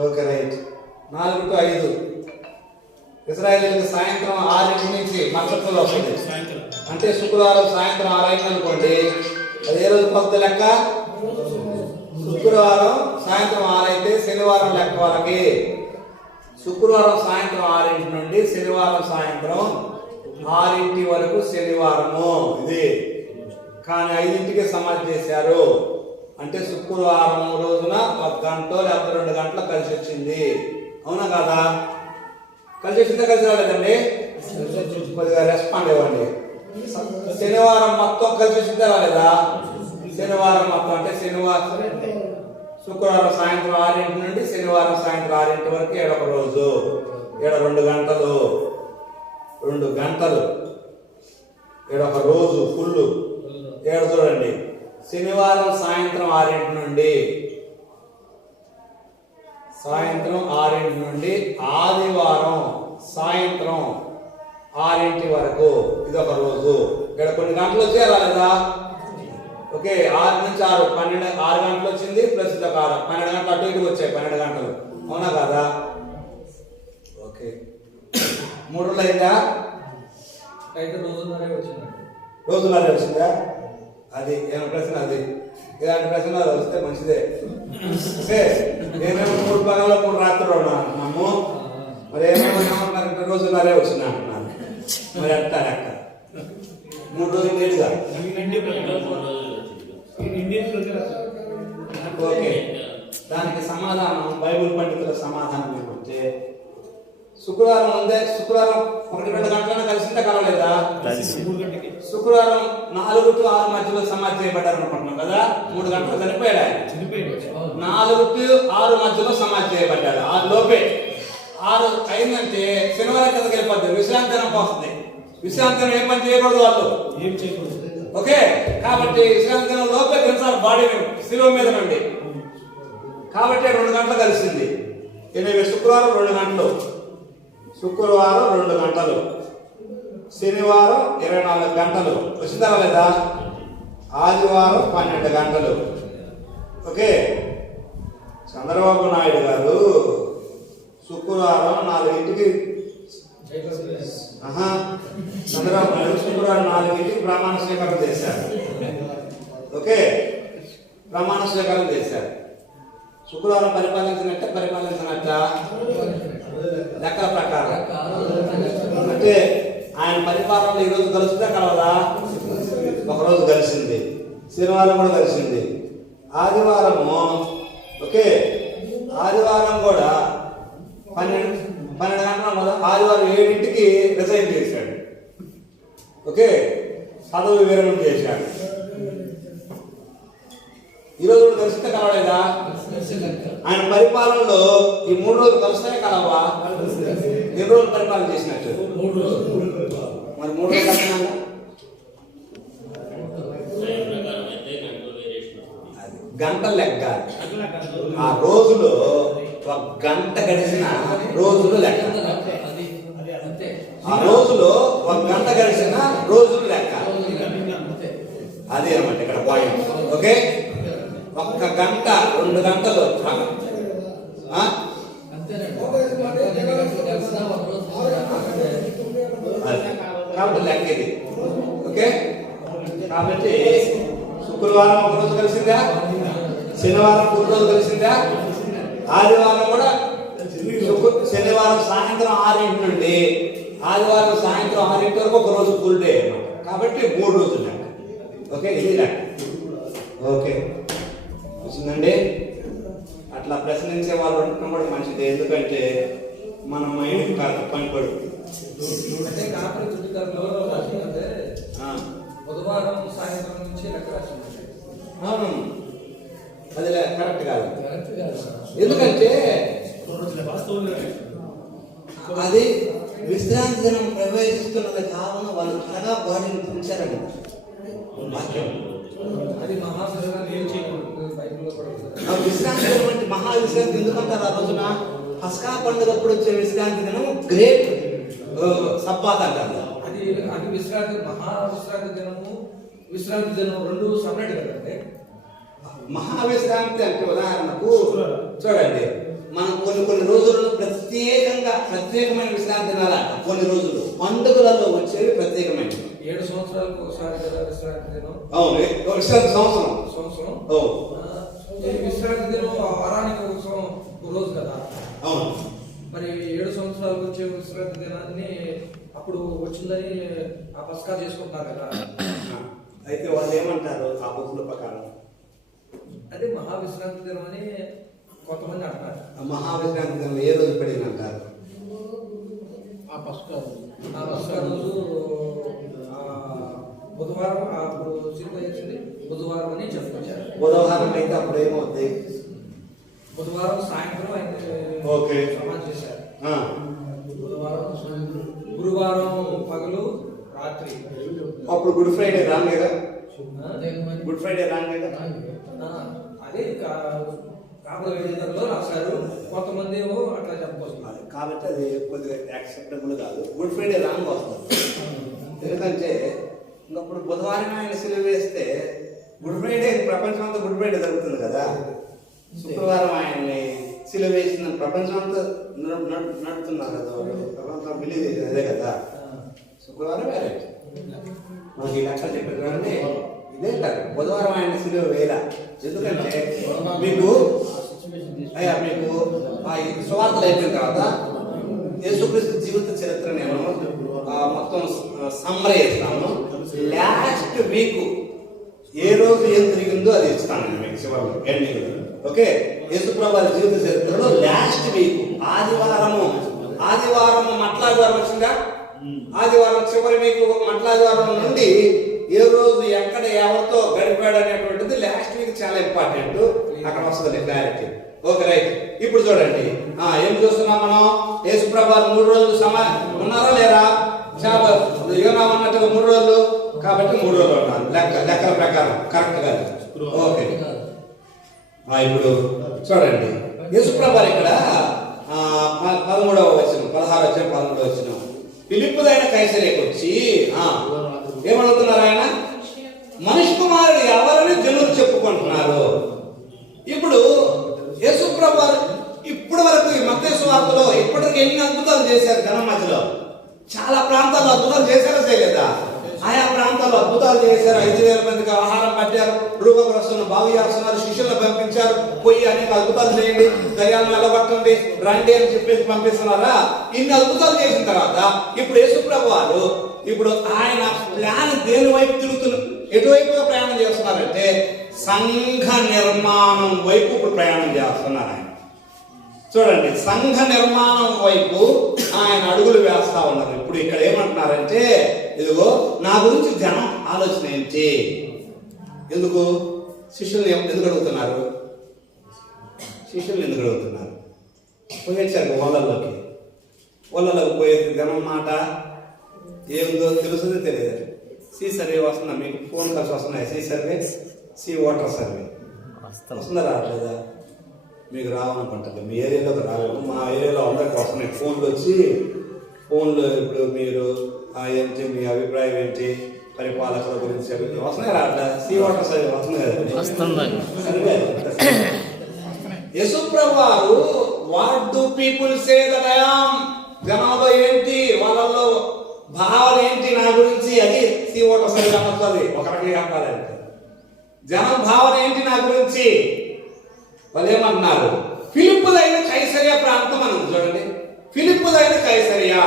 Okay right. 4 to 5 ఇశ్రాయేలీయులకు సాయంత్రం 6 నుంచి నక్షత్రంలో వస్తుంది. అంటే శుక్రవారం సాయంత్రం 6 అయింది అనుకోండి, అది ఏ రోజు కొత్త లెక్క? శుక్రవారం సాయంత్రం 6 అయితే శనివారం లెక్క వాళ్ళకి. శుక్రవారం సాయంత్రం 6 నుండి శనివారం సాయంత్రం 6 వరకు శనివారము ఇది. కానీ 5కి సమాధి చేశారు. అంటే శుక్రవారం రోజున 1 గంట లేకపోతే 2 గంటలు కలిసి వచ్చింది. అవునా కదా? కలిసి వచ్చిందా, కలిసి రాలేదండి? కొద్దిగా రెస్పాండ్ ఇవ్వండి. శనివారం మొత్తం కలిసి వచ్చిందా రాలేదా? శనివారం మొత్తం అంటే శుక్రవారం సాయంత్రం 6 నుండి శనివారం సాయంత్రం 6 వరకు 1 రోజు. 2 గంటలు. 2 గంటలు. 1 రోజు ఫుల్. చూడండి, శనివారం సాయంత్రం 6 నుండి ఆదివారం సాయంత్రం 6 వరకు ఇది 1 రోజు. ఇక్కడ కొన్ని గంటలు వచ్చే రాలేదా? ఓకే. 6 నుంచి 6 12 6 గంటలు వచ్చింది ప్లస్ ఇది 12 గంటలు అటు ఇటు వచ్చాయి. 12 గంటలు. అవునా కదా? ఓకే. 3 రోజులు అయిందా? అయితే రోజున్నరే వచ్చిందా? అది ఏమైనా ప్రశ్న? అది ఇలాంటి ప్రశ్న వస్తే మంచిదే. ఓకే. నేనేమో 3 పగల్లో 3 రాత్రులు ఉన్నాము. మరి ఏమేమంటారంటే రోజున్నరే వచ్చింది అంటున్నాను. మరి అట్టా లెక్క 3 రోజులు లేదుగా. ఓకే. దానికి సమాధానం బైబిల్ పండితుల సమాధానం ఏమంటే శుక్రవారం 1-2 గంటలైనా కలిసిందా కలవలేదా? శుక్రవారం 4 to 6 మధ్యలో సమాధి చేయబడ్డారు అనుకుంటున్నాం కదా. 3 గంటలు చనిపోయాడు ఆయన. 4 to 6 మధ్యలో సమాధి చేయబడ్డాడు. 6 లోపే. 6 అయిందంటే శనివారం కిందకి వెళ్ళిపోద్ది. విశ్రాంతి వస్తుంది. విశ్రాంతి ఏం పని చేయకూడదు, వాళ్ళు ఏం చేయకూడదు. ఓకే. కాబట్టి విశ్రాంతి లోపే కలిసారు బాడీ శిలువ మీద నుండి. కాబట్టి 2 గంటలు కలిసింది. శుక్రవారం 2 గంటలు. శుక్రవారం 2 గంటలు. శనివారం 24 గంటలు. వచ్చిందా లేదా? ఆదివారం 12 గంటలు. ఓకే. చంద్రబాబు నాయుడు గారు శుక్రవారం 4కి చంద్రబాబు నాయుడు శుక్రవారం 4కి ప్రమాణ స్వీకారం చేశారు. ఓకే. ప్రమాణ స్వీకారం చేశారు. శుక్రవారం పరిపాలించినట్ట లెక్కల ప్రకారం. అంటే ఆయన పరిపాలనలో ఈరోజు కలుస్తుందా కలవదా? 1 రోజు కలిసింది. శనివారం కూడా కలిసింది. ఆదివారము ఓకే. ఆదివారం కూడా 12 గంటల ఆదివారం 7కి రిజైన్ చేశాడు. ఓకే. పదవి విరమణ చేశాడు. ఈరోజు కూడా కలిస్తే కలవలేదా? ఆయన పరిపాలనలో ఈ 3 రోజులు కలుస్తానే కలవా? ఎన్ని రోజులు పరిపాలన చేసినట్టు? 3 రోజులు. మరి 3 రోజులు కలిసినా గంటల లెక్క. ఆ రోజులో 1 గంట గడిచిన రోజులు లెక్క. ఆ రోజులో 1 గంట గడిచిన అదే అన్నమాట ఇక్కడ పాయింట్. ఓకే, 1 గంట 2 గంటలు ఆ? అది. కాబట్టి లెక్క ఇది. ఓకే, కాబట్టి శుక్రవారం 1 రోజు కలిసిందా, శనివారం 3 రోజులు కలిసిందా, ఆదివారం కూడా శనివారం సాయంత్రం 6 నుండి ఆదివారం సాయంత్రం 6 వరకు 1 రోజు ఫుల్ డే అన్నమాట. కాబట్టి 3 రోజులు లెక్క. ఓకే, ఇది లెక్క. ఓకే, వచ్చిందండి. అట్లా ప్రశ్నించే వాళ్ళు ఉండటం కూడా మంచిది, ఎందుకంటే మన మైండ్ పని పడుతుంది. అంటే కాపుల చుట్టుకారులో రాసిందంటే బుధవారం సాయంత్రం నుంచి లెక్క రాసింది. అవును, అది కరెక్ట్ కాదు. ఎందుకంటే అది విశ్రాంతి దినం ప్రవేశిస్తున్నది కావున వాళ్ళు త్వరగా బాడీని పెంచారండి. వాక్యం అది మహాశివరాత్రి ఏం చేయకూడదు బైబిల్లో కూడా. విశ్రాంతి దినం అంటే మహా విశ్రాంతి ఎందుకంటారు? ఆ రోజున పస్కా పండుగప్పుడు వచ్చే విశ్రాంతి దినం గ్రేట్ సబ్బాత్ అంటారు. అది అది విశ్రాంతి, మహా విశ్రాంతి దినము విశ్రాంతి దినం 2 సపరేట్ కదండి. మహావిశ్రాంతి అంటే ఉదాహరణకు చూడండి, మనం కొన్ని రోజులను ప్రత్యేకమైన విశ్రాంతి తినాలంట. కొన్ని రోజులు పండుగలలో వచ్చేవి ప్రత్యేకమైనవి. 7 సంవత్సరాలకు ఒకసారి కదా విశ్రాంతి దినం. అవును, విశ్రాంతి సంవత్సరం. అవును, విశ్రాంతి దినం వారానికి ఒక రోజు కదా. అవును, మరి 7 సంవత్సరాలకు వచ్చే విశ్రాంతి దినాన్ని అప్పుడు వచ్చిందని ఆ పస్కా చేసుకుంటున్నారు కదా. అయితే వాళ్ళు ఏమంటారు ఆ బుద్ధుల ప్రకారం? అదే మహావిశ్రాంతి దినం అని కొంతమంది అంటారు. మహావిశ్రాంతి దినం ఏ రోజు పడింది అంటారు? ఆ పస్కా రోజు బుధవారం. అప్పుడు సినిమా చేసింది బుధవారం అని చెప్పుకొచ్చారు. బుధవారం అయితే అప్పుడు ఏమవుతుంది? బుధవారం సాయంత్రం అయితే ఓకే సమాజ్ చేశారు. బుధవారం గురువారం పగలు రాత్రి. అప్పుడు గుడ్ ఫ్రైడే రాంగ్ కదా? గుడ్ ఫ్రైడే రాంగ్ కదా? అదే కాపుల వేదికలో రాశారు. కొంతమంది ఏమో అట్లా చెప్పవచ్చు. కాబట్టి అది కొద్దిగా యాక్సెప్టబుల్ కాదు. గుడ్ ఫ్రైడే రాంగ్ వస్తుంది. ఎందుకంటే ఇంకప్పుడు బుధవారం ఆయన సిలువ వేస్తే గుడ్ ఫ్రైడే ప్రపంచం అంతా గుడ్ ఫ్రైడే జరుగుతుంది కదా. శుక్రవారం ఆయన్ని సిలువ వేసిన ప్రపంచం అంతా నడుతున్నారు కదా, ప్రపంచం బిలీవ్ అదే కదా. శుక్రవారం వేరే మనకి ఈ లెక్కలు చెప్పారు. ఇదే కాదు, బుధవారం ఆయన సిలువ వేల. ఎందుకంటే మీకు సువార్తలు అయిపోయిన తర్వాత యేసుక్రీస్తు జీవిత చరిత్ర నేను మొత్తం సమ్మరీ ఇస్తాను. లాస్ట్ వీక్ ఏ రోజు ఏం జరిగిందో అది ఇస్తాను నేను మీకు చివరిలో ఎండింగ్. ఓకే, యేసుప్రభు వారి జీవిత చరిత్రలో లాస్ట్ వీక్ ఆదివారం మట్లాదివారం వచ్చిందా? ఆదివారం చివరి వీక్ మట్లాదివారం నుండి ఏ రోజు ఎక్కడ ఎవరితో గడిపాడు అనేటువంటిది లాస్ట్ వీక్ చాలా ఇంపార్టెంట్. అక్కడ వస్తుంది క్లారిటీ. Okay, right. ఇప్పుడు చూడండి, ఏం చూస్తున్నాం మనం? యేసుప్రభు 3 రోజులు ఉన్నారా లేరా? చాలా అన్నట్టుగా 3 రోజులు, కాబట్టి 3 రోజులు ఉన్నారు లెక్కల ప్రకారం కరెక్ట్ గా. ఓకే, ఇప్పుడు చూడండి, యేసుప్రభు ఇక్కడ 13వ వచనం, 16వ వచనం, 13వ వచనం. ఫిలిప్పుదైన కైసరేకి వచ్చి ఏమడుగుతున్నారు ఆయన? మనిషి కుమారుడు ఎవరని జనులు చెప్పుకుంటున్నారు. ఇప్పుడు యేసుప్రభు ఇప్పుడు వరకు ఈ మత్తయి సువార్తలో ఇప్పటికి ఎన్ని అద్భుతాలు చేశారు జనం మధ్యలో. చాలా ప్రాంతాల్లో అద్భుతాలు చేశారా చేయలేదా? ఆయా ప్రాంతాల్లో అద్భుతాలు చేశారు. 5,000 మందికి ఆహారం పట్టారు, రోగగ్రస్తులను బాగు చేస్తున్నారు, శిష్యులను పంపించారు. పోయి అనేక అద్భుతాలు చేయండి, దయ్యాలను వెళ్ళగొట్టండి, రండి అని చెప్పేసి పంపిస్తున్నారా? ఇన్ని అద్భుతాలు చేసిన తర్వాత ఇప్పుడు యేసుప్రభు వారు ఇప్పుడు ఆయన ప్లాన్ దేని వైపు తిరుగుతున్నారు? ఎటువైపుగా ప్రయాణం చేస్తున్నారంటే సంఘ నిర్మాణం వైపు ఇప్పుడు ప్రయాణం చేస్తున్నారు ఆయన. చూడండి, సంఘ నిర్మాణం వైపు ఆయన అడుగులు వేస్తా ఉన్నారు. ఇప్పుడు ఇక్కడ ఏమంటున్నారంటే, ఇదిగో నా గురించి జనం ఆలోచన ఏంటి? ఎందుకు శిష్యుల్ని ఎందుకు అడుగుతున్నారు? పోయేచ్చారు వాళ్ళలోకి పోయే జనం మాట ఏముందో తెలుస్తుందో తెలియదు. సి సర్వే వస్తుందా మీకు? ఫోన్ కాల్స్ వస్తున్నాయి. C survey, C water survey వస్తుందా రావట్లేదా? మీకు రావాలనుకుంటుంది, మీ ఏరియాలోకి రాలేదు. మా ఏరియాలో అందరికి వస్తున్నాయి ఫోన్లు వచ్చి. ఫోన్లో ఇప్పుడు మీరు ఏంటి, మీ అభిప్రాయం ఏంటి, పరిపాలకుల గురించి వస్తున్నాయి రాట్లా సీ వాటర్ సర్వే వస్తుంది. యేసుప్రభు వారు what do people say that I am, జనాభా ఏంటి, వాళ్ళలో భావన ఏంటి నా గురించి, అది సీ వాటర్ సర్వే వస్తుంది. ఒక రకంగా చెప్పాలంటే జనం భావన ఏంటి నా గురించి. వాళ్ళు ఏమంటున్నారు, ఫిలిప్పుదైన కైసరియా ప్రాంతం అని చూడండి. ఫిలిప్పుదైన కైసరియా,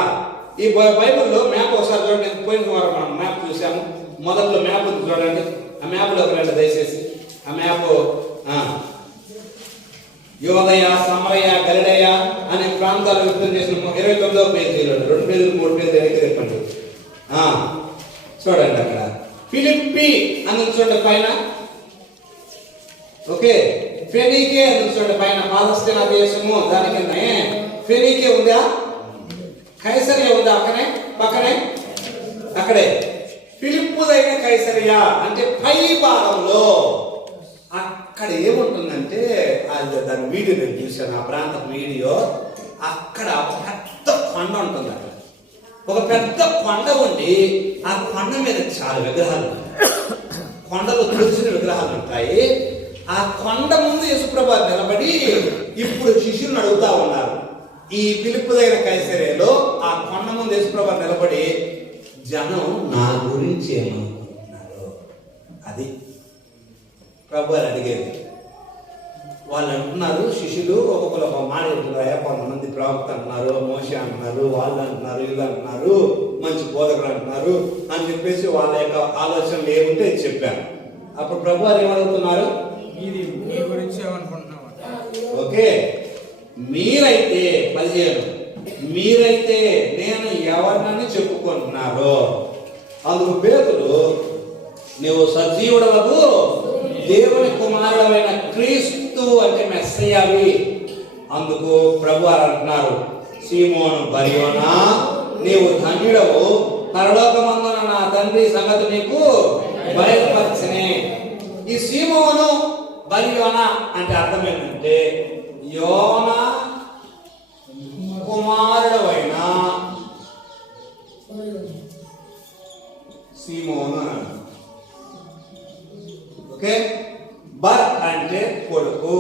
ఈ బైబిల్లో మ్యాప్ ఒకసారి చూడండి. పోయిన వారం మనం మ్యాప్ చూసాము. మొదట్లో మ్యాప్ ఉంది చూడండి. ఆ మ్యాప్లోకి రండి దయచేసి. ఆ మ్యాప్ యోదయ, సమరయ, గలిలయ అనే ప్రాంతాలు విభజన చేసిన 29వ పేజీలో 2 పేజీలు 3 పేజీలు వెనక్కి చెప్పండి. చూడండి అక్కడ ఫిలిప్పి అని చూడండి పైన. ఓకే, ఫెనీకే అని చూడండి పైన, పాలస్తీనా దేశము దాని కింద ఫెనీకే ఉందా, కైసరియా ఉందా అక్కడే పక్కనే, అక్కడే ఫిలిప్పుదైన కైసరియా అంటే పై భాగంలో. అక్కడ ఏముంటుందంటే దాని వీడియో నేను చూశాను, ఆ ప్రాంతం వీడియో. అక్కడ పెద్ద కొండ ఉంటుంది. అక్కడ ఒక పెద్ద కొండ ఉండి ఆ కొండ మీద చాలా విగ్రహాలు, కొండలో తులసిన విగ్రహాలు ఉంటాయి. ఆ కొండ ముందు యేసుప్రభు నిలబడి ఇప్పుడు శిష్యులను అడుగుతా ఉన్నారు. ఈ ఫిలిప్పుదైన కైసరియలో ఆ కొండ ముందు యేసుప్రభు నిలబడి జనం నా గురించి ఏమనుకుంటున్నారు, అది ప్రభు అని అడిగేది. వాళ్ళు అంటున్నారు, శిష్యులు ఒక్కొక్కరు ఒక మాట చెప్తున్నారు. కొంతమంది ప్రవక్త అంటున్నారు, మోషే అంటున్నారు, వాళ్ళు అంటున్నారు, వీళ్ళు అంటున్నారు, మంచి బోధకులు అంటున్నారు అని చెప్పేసి వాళ్ళ యొక్క ఆలోచనలు ఏముంటే చెప్పారు. అప్పుడు ప్రభు వారు ఏమడుగుతున్నారు, మీ గురించి ఏమనుకుంటున్నావు? ఓకే, మీరైతే 15 మీరైతే నేను ఎవరినని చెప్పుకుంటున్నారో అందుకు పేతురు, నువ్వు సజీవుడవగు దేవుని కుమారుడమైన క్రీస్తు అంటే మెస్సయ్యవి. అందుకు ప్రభు అంటున్నారు, సీమోను బర్యోనా, నీవు ధన్యుడవు, పరలోకమందున నా తండ్రి సంగతి నీకు బయలుపరచనే. ఈ సీమోను బర్యోనా అంటే అర్థం ఏంటంటే యోనా కుమారుడవైన సీమోను అని. ఓకే, బర్ అంటే కొడుకు,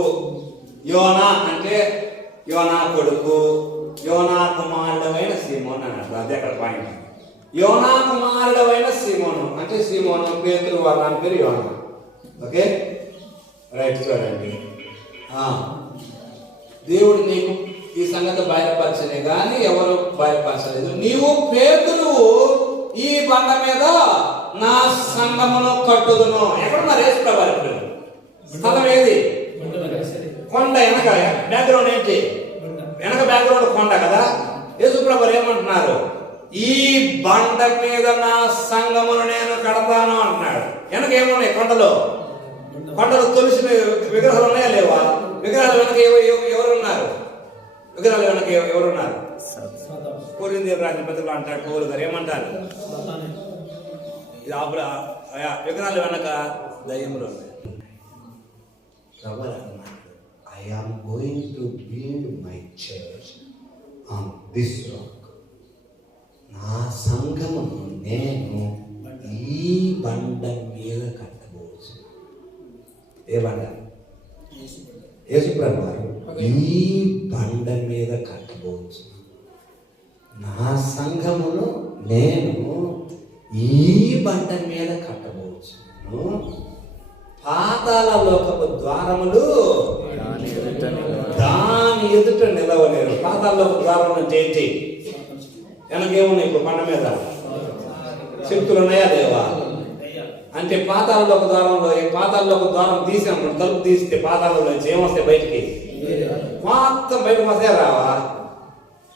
యోనా అంటే యోనా కొడుకు, యోనా కుమారుడమైన సీమోను అని అంటారు. అదే అక్కడ పాయింట్. యోనా కుమారుడమైన సీమోను అంటే సీమోను పేతురు వాళ్ళ పేరు యోనా. Okay right. చూడండి, దేవుడు నీకు ఈ సంగతి బయలుపరచలే కానీ ఎవరు బయలుపరచలేదు. నీవు పేతురు, ఈ బండ మీద నా సంఘమును కట్టుదును. ఎక్కడున్నారు యేసుప్రభు? స్థలం ఏది? కొండ వెనక బ్యాక్గ్రౌండ్ ఏంటి? వెనక బ్యాక్గ్రౌండ్ కొండ కదా. యేసుప్రభు ఏమంటున్నారు, ఈ బండ మీద నా సంఘమును నేను కడతాను అంటున్నాడు. వెనక ఏమున్నాయి? కొండలో తొలిసిన విగ్రహాలు ఉన్నాయా లేవా? విగ్రహాలు వెనక ఎవరున్నారు? విగ్రహాలు వెనక ఎవరున్నారు? కోరింది రాజపతిలో అంటాడు పౌలు గారు. ఏమంటారు? విగ్రహాలు వెనక దయ్యములు ఉన్నాయి. I am going to build my church on this rock. నా సంఘమును నేను ఈ బండ మీద కట్టబోవచ్చు. ఏ బండ? యేసుప్రభు వారు ఈ బండ మీద కట్టబోవచ్చు. నా సంఘమును నేను ఈ బండ మీద కట్టబోవచ్చు. పాతాళ లోకపు ద్వారములు దాని ఎదుట నిలవలేరు. పాతాళ లోక ద్వారం అంటే ఏంటి? వెనకేమున్నాయి? ఇప్పుడు పండ మీద శక్తులు ఉన్నాయా లేవా? అంటే పాతాళ ఒక ద్వారంలో, పాతాళ ఒక ద్వారం తీసాము, తలుపు తీస్తే పాతాళంలో నుంచి ఏమొస్తాయి బయటికి? మొత్తం బయటకు వస్తే రావా?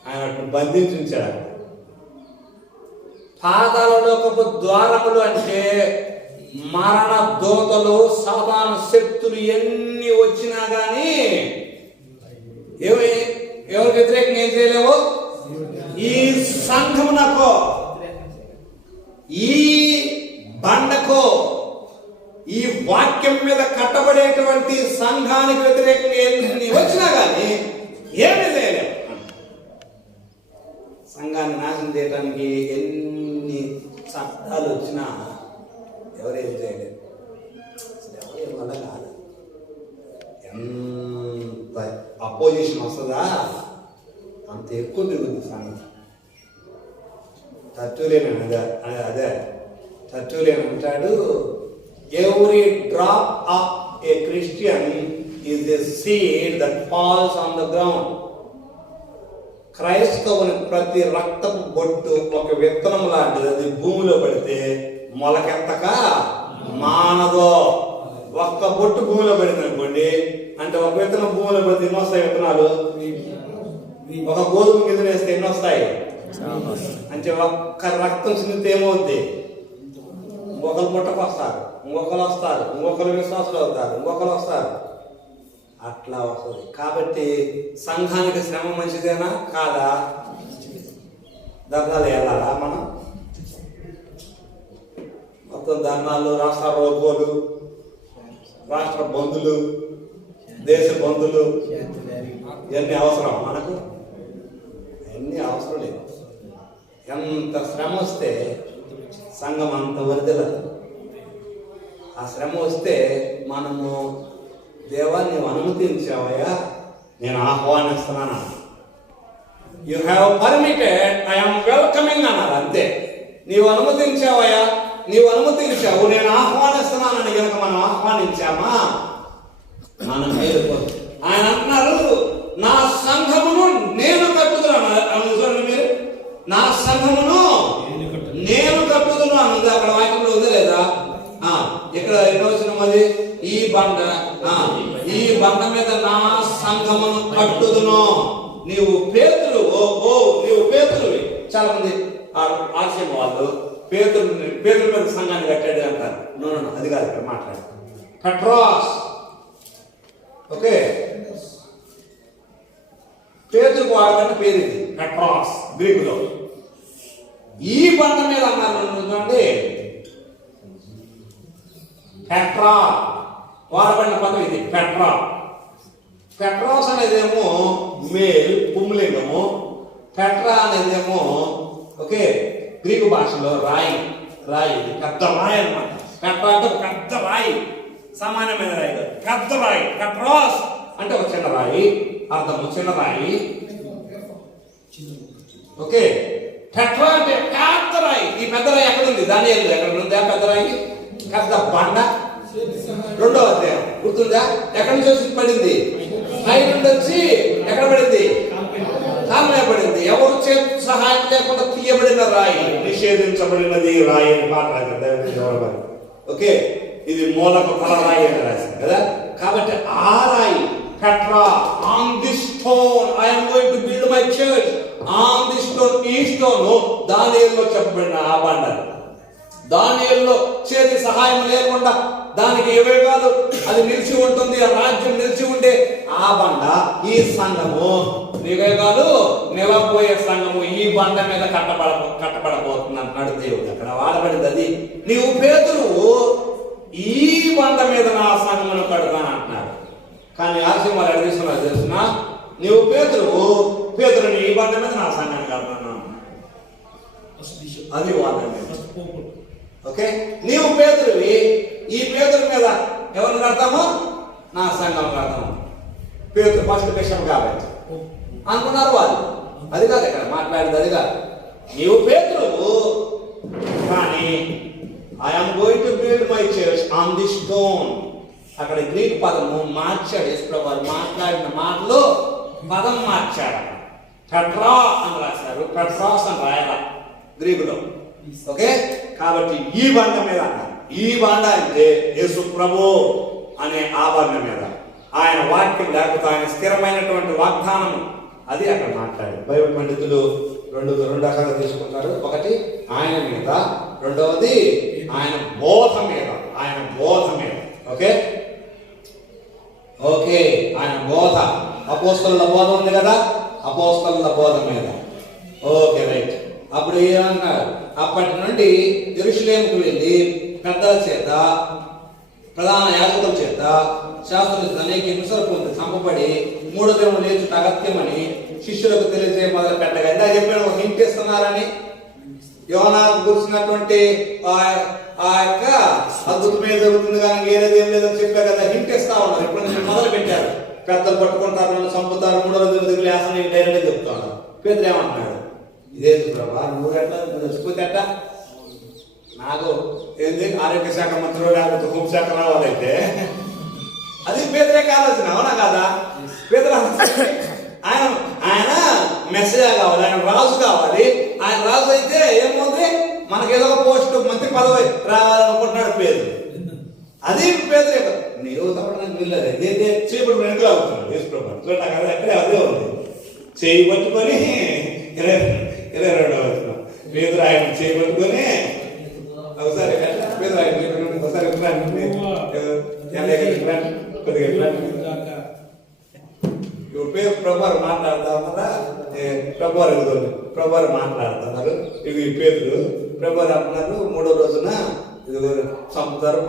ఆయన బంధించి ఉంచాడు. పాతాళ లోకపు ద్వారములు అంటే మరణ దోతలు, సాతాను శక్తులు ఎన్ని వచ్చినా కానీ ఎవరికి వ్యతిరేకంగా ఏం చేయలేవు. ఈ సంఘమునకో, ఈ బండకో, ఈ వాక్యం మీద కట్టబడేటువంటి సంఘానికి వ్యతిరేకంగా ఎన్ని వచ్చినా కానీ ఏమీ చేయలేవు. సంఘాన్ని నాశనం చేయడానికి ఎన్ని చట్టాలు వచ్చినా టర్టూలియన్ అదే టర్టూలియన్ అంటాడు, every drop of a Christian is a seed that falls on the ground. క్రైస్తవుని ప్రతి రక్తపు బొట్టు ఒక విత్తనం లాంటిది, అది భూమిలో పడితే మొలకెత్తక మానదో. ఒక్క బొట్టు భూమిలో పడింది అనుకోండి, అంటే ఒక విత్తనం భూమిలో పడితే ఎన్ని వస్తాయి విత్తనాలు? ఒక గోధుమ గింజలు వేస్తే ఎన్ని వస్తాయి? అంటే ఒక్క రక్తం చిందితే ఏమవుద్ది? ఇంకొకరు పుట్టకు వస్తారు, ఇంకొకరు వస్తారు, ఇంకొకరు విశ్వాసులు అవుతారు, ఇంకొకరు వస్తారు, అట్లా వస్తుంది. కాబట్టి సంఘానికి శ్రమ మంచిదేనా కాదా? ధర్నాలు వెళ్ళాలా మనం? మొత్తం ధర్నాలు, రాష్ట్ర రోగోలు, రాష్ట్ర బంధులు, దేశ బంధులు, ఇవన్నీ అవసరం మనకు? ఇవన్నీ అవసరం లేదు. ఎంత శ్రమ వస్తే సంఘం అంత వరిదలదు. ఆ శ్రమ వస్తే మనము, దేవా నీవు అనుమతించావయ్యా, నేను ఆహ్వానిస్తున్నాను, you have permitted, I'm welcoming అన్నారు. అంతే. నీవు అనుమతించావయ్యా, నీవు అనుమతించావు, నేను ఆహ్వానిస్తున్నానని కనుక మనం ఆహ్వానించామా మనం మేలుకోదు. ఆయన అంటున్నారు, నా సంఘమును నేను కట్టుదును. మీరు నా సంఘమును నేను కట్టుదును అన్నది అక్కడ వాక్యంలో ఉంది లేదా? ఇక్కడ ఎన్నో వచ్చినది? ఈ బండ మీద నా సంఘమును కట్టుదును. నీవు పేతులు, నీవు పేతులువి. చాలా మంది ఆశయం వాళ్ళు పేతుల మీద సంఘాన్ని కట్టాడు అంటారు. నో, అది కాదు ఇక్కడ మాట్లాడు. పెట్రాస్, ఓకే, పేతులకు వాడబడిన పేరు ఇది, పెట్రాస్ గ్రీకులో. ఈ బండ మీద అన్నారు చూడండి, పెట్రా వాడబడిన పదం ఇది, పెట్రా. పెట్రాస్ అనేదేమో మేల్ పుంలింగము, పెట్రా అనేదేమో ఓకే గ్రీకు భాషలో రాయి. పెద్ద రాయి అన్నమాట. పెట్రా అంటే పెద్ద రాయి, సామాన్యమైన రాయి, పెద్ద రాయి. పెట్రాస్ అంటే ఒక చిన్న రాయి, అర్థము చిన్న రాయి. ఓకే, పెట్రా అంటే పెద్ద రాయి. ఈ పెద్ద రాయి ఎక్కడ ఉంది? దానియేలు ఎక్కడ ఉంది? పెద్ద రాయి పెద్ద బండ. 2వ అధ్యాయం గుర్తుందా? ఎక్కడి నుంచి వచ్చి పడింది? పై నుండి వచ్చి ఎక్కడ పడింది? కామే పడింది. ఎవరు చేతి సహాయం లేకుండా తీయబడిన రాయి, నిషేధించబడినది రాయి అని మాట్లాడారు. ఓకే, ఇది మూలకు తల రాయి అని రాశారు కదా. కాబట్టి ఆ రాయి Petra, on this stone I am going to build my church, on this stone. ఈ స్టోన్ దానియేలులో చెప్పబడిన ఆ బండ. దానియేలులో చేతి సహాయం లేకుండా దానికి ఏవే కాదు అది నిలిచి ఉంటుంది, ఆ రాజ్యం నిలిచి ఉండే ఆ బండ ఈ సంఘము నీవే కాదు నిలబోయే సంఘము ఈ బండ మీద కట్టబడబోతుంది అంటున్నాడు దేవుడు. అక్కడ వాడబడింది అది. నీవు పేతురు ఈ బండ మీద నా సంఘమును కడుతాను అంటున్నాడు. కానీ ఆశయం వాళ్ళు అడిగిస్తున్నారు తెలుసునా? నీవు పేతురుని ఈ బండ మీద నా సంఘాన్ని కడతాను, అది వాడబడింది. ఓకే, నీవు పేతురువి, ఈ పేతురు మీద ఎవరిని కడతాము? నా సంఘం కడతాము. పేతురు ఫస్ట్ బిషప్ కాబట్టి అనుకున్నారు వాళ్ళు. అది కాదు ఇక్కడ మాట్లాడేది, అది కాదు. నీవు పేతురువు, కానీ I'm going to build my church on the stone. అక్కడ గ్రీక్ పదము మార్చాడు. యేసుప్రభువు వారు మాట్లాడిన మాటలో పదం మార్చాడు. పెట్రా అని రాశారు, పెట్రాస్ అని రాయాల గ్రీకులో. ఓకే, కాబట్టి ఈ బండ మీద అన్నారు. ఈ బండ అంటే యేసు ప్రభు అనే ఆ బండ మీద ఆయన వాక్యం, లేకపోతే ఆయన స్థిరమైనటువంటి వాగ్దానం, అది అక్కడ మాట్లాడారు. బైబిల్ పండితులు రెండు రకాలుగా తీసుకుంటారు. ఒకటి ఆయన మీద, రెండవది ఆయన బోధ మీద. ఓకే, ఆయన బోధ, అపోస్తలుల బోధ ఉంది కదా, అపోస్తలుల బోధ మీద. Okay, right. అప్పుడు ఏమన్నారు? అప్పటి నుండి యెరూషలేముకు వెళ్ళి పెద్దల చేత, ప్రధాన యాజకుల చేత, శాస్త్రుల అనేక హింసలు పొంది చంపబడి 3వ దినం లేచుట అగత్యమని శిష్యులకు తెలియజేయ మొదలు పెట్టగా, ఇందా చెప్పాడు ఒక హింట్ ఇస్తున్నారని. యోనా గురించినటువంటి ఆ యొక్క అద్భుతమే జరుగుతుంది కానీ వేరేది ఏం లేదని చెప్పారు కదా, హింట్ ఇస్తా ఉన్నారు. ఇప్పుడు నేను మొదలు పెట్టారు, పెద్దలు పట్టుకుంటారు, నన్ను చంపుతారు, 3వ దినం దిగులు వేసని డైరెక్ట్గా చెప్తా ఉన్నారు. పేతురు ఏమంటున్నాడు? ఇదేంటి ప్రభా నువ్వు ఎట్లా చచ్చిపోతే ఎట్ట నాకు ఏంది ఆరోగ్య శాఖ మంత్రులు లేకపోతే హోంశాఖ రావాలైతే అది పేదరిక ఆలోచన అవునా కదా పేదల ఆయన ఆయన మెసేజ్ కావాలి, ఆయన రాజు కావాలి. ఆయన రాజు అయితే ఏమవుతుంది, మనకేదో ఒక పోస్ట్ మంత్రి పదవి రావాలనుకుంటున్నాడు పేరు. అది పేదరిక. నీవు తప్పడానికి వీళ్ళదే చేయబడి వెనుకలు అవుతున్నాడు వేసుకోబడి నాకు అది అక్కడే అదే ఉంది. చేయి పట్టుకొని 22 అవుతున్నాం పేదరు ఆయన చేయి పట్టుకొని ఒకసారి పేదరు ఆయన ఒకసారి కొద్దిగా ఇప్పుడు పేరు ప్రభువారు మాట్లాడుతా ఉన్నారా, ప్రభువారు ఇదిగోండి ప్రభువారు మాట్లాడుతున్నారు. ఇవి ఈ పేర్లు ప్రభువారు అంటున్నారు 3వ రోజున ఇదిగో చంపుతారు,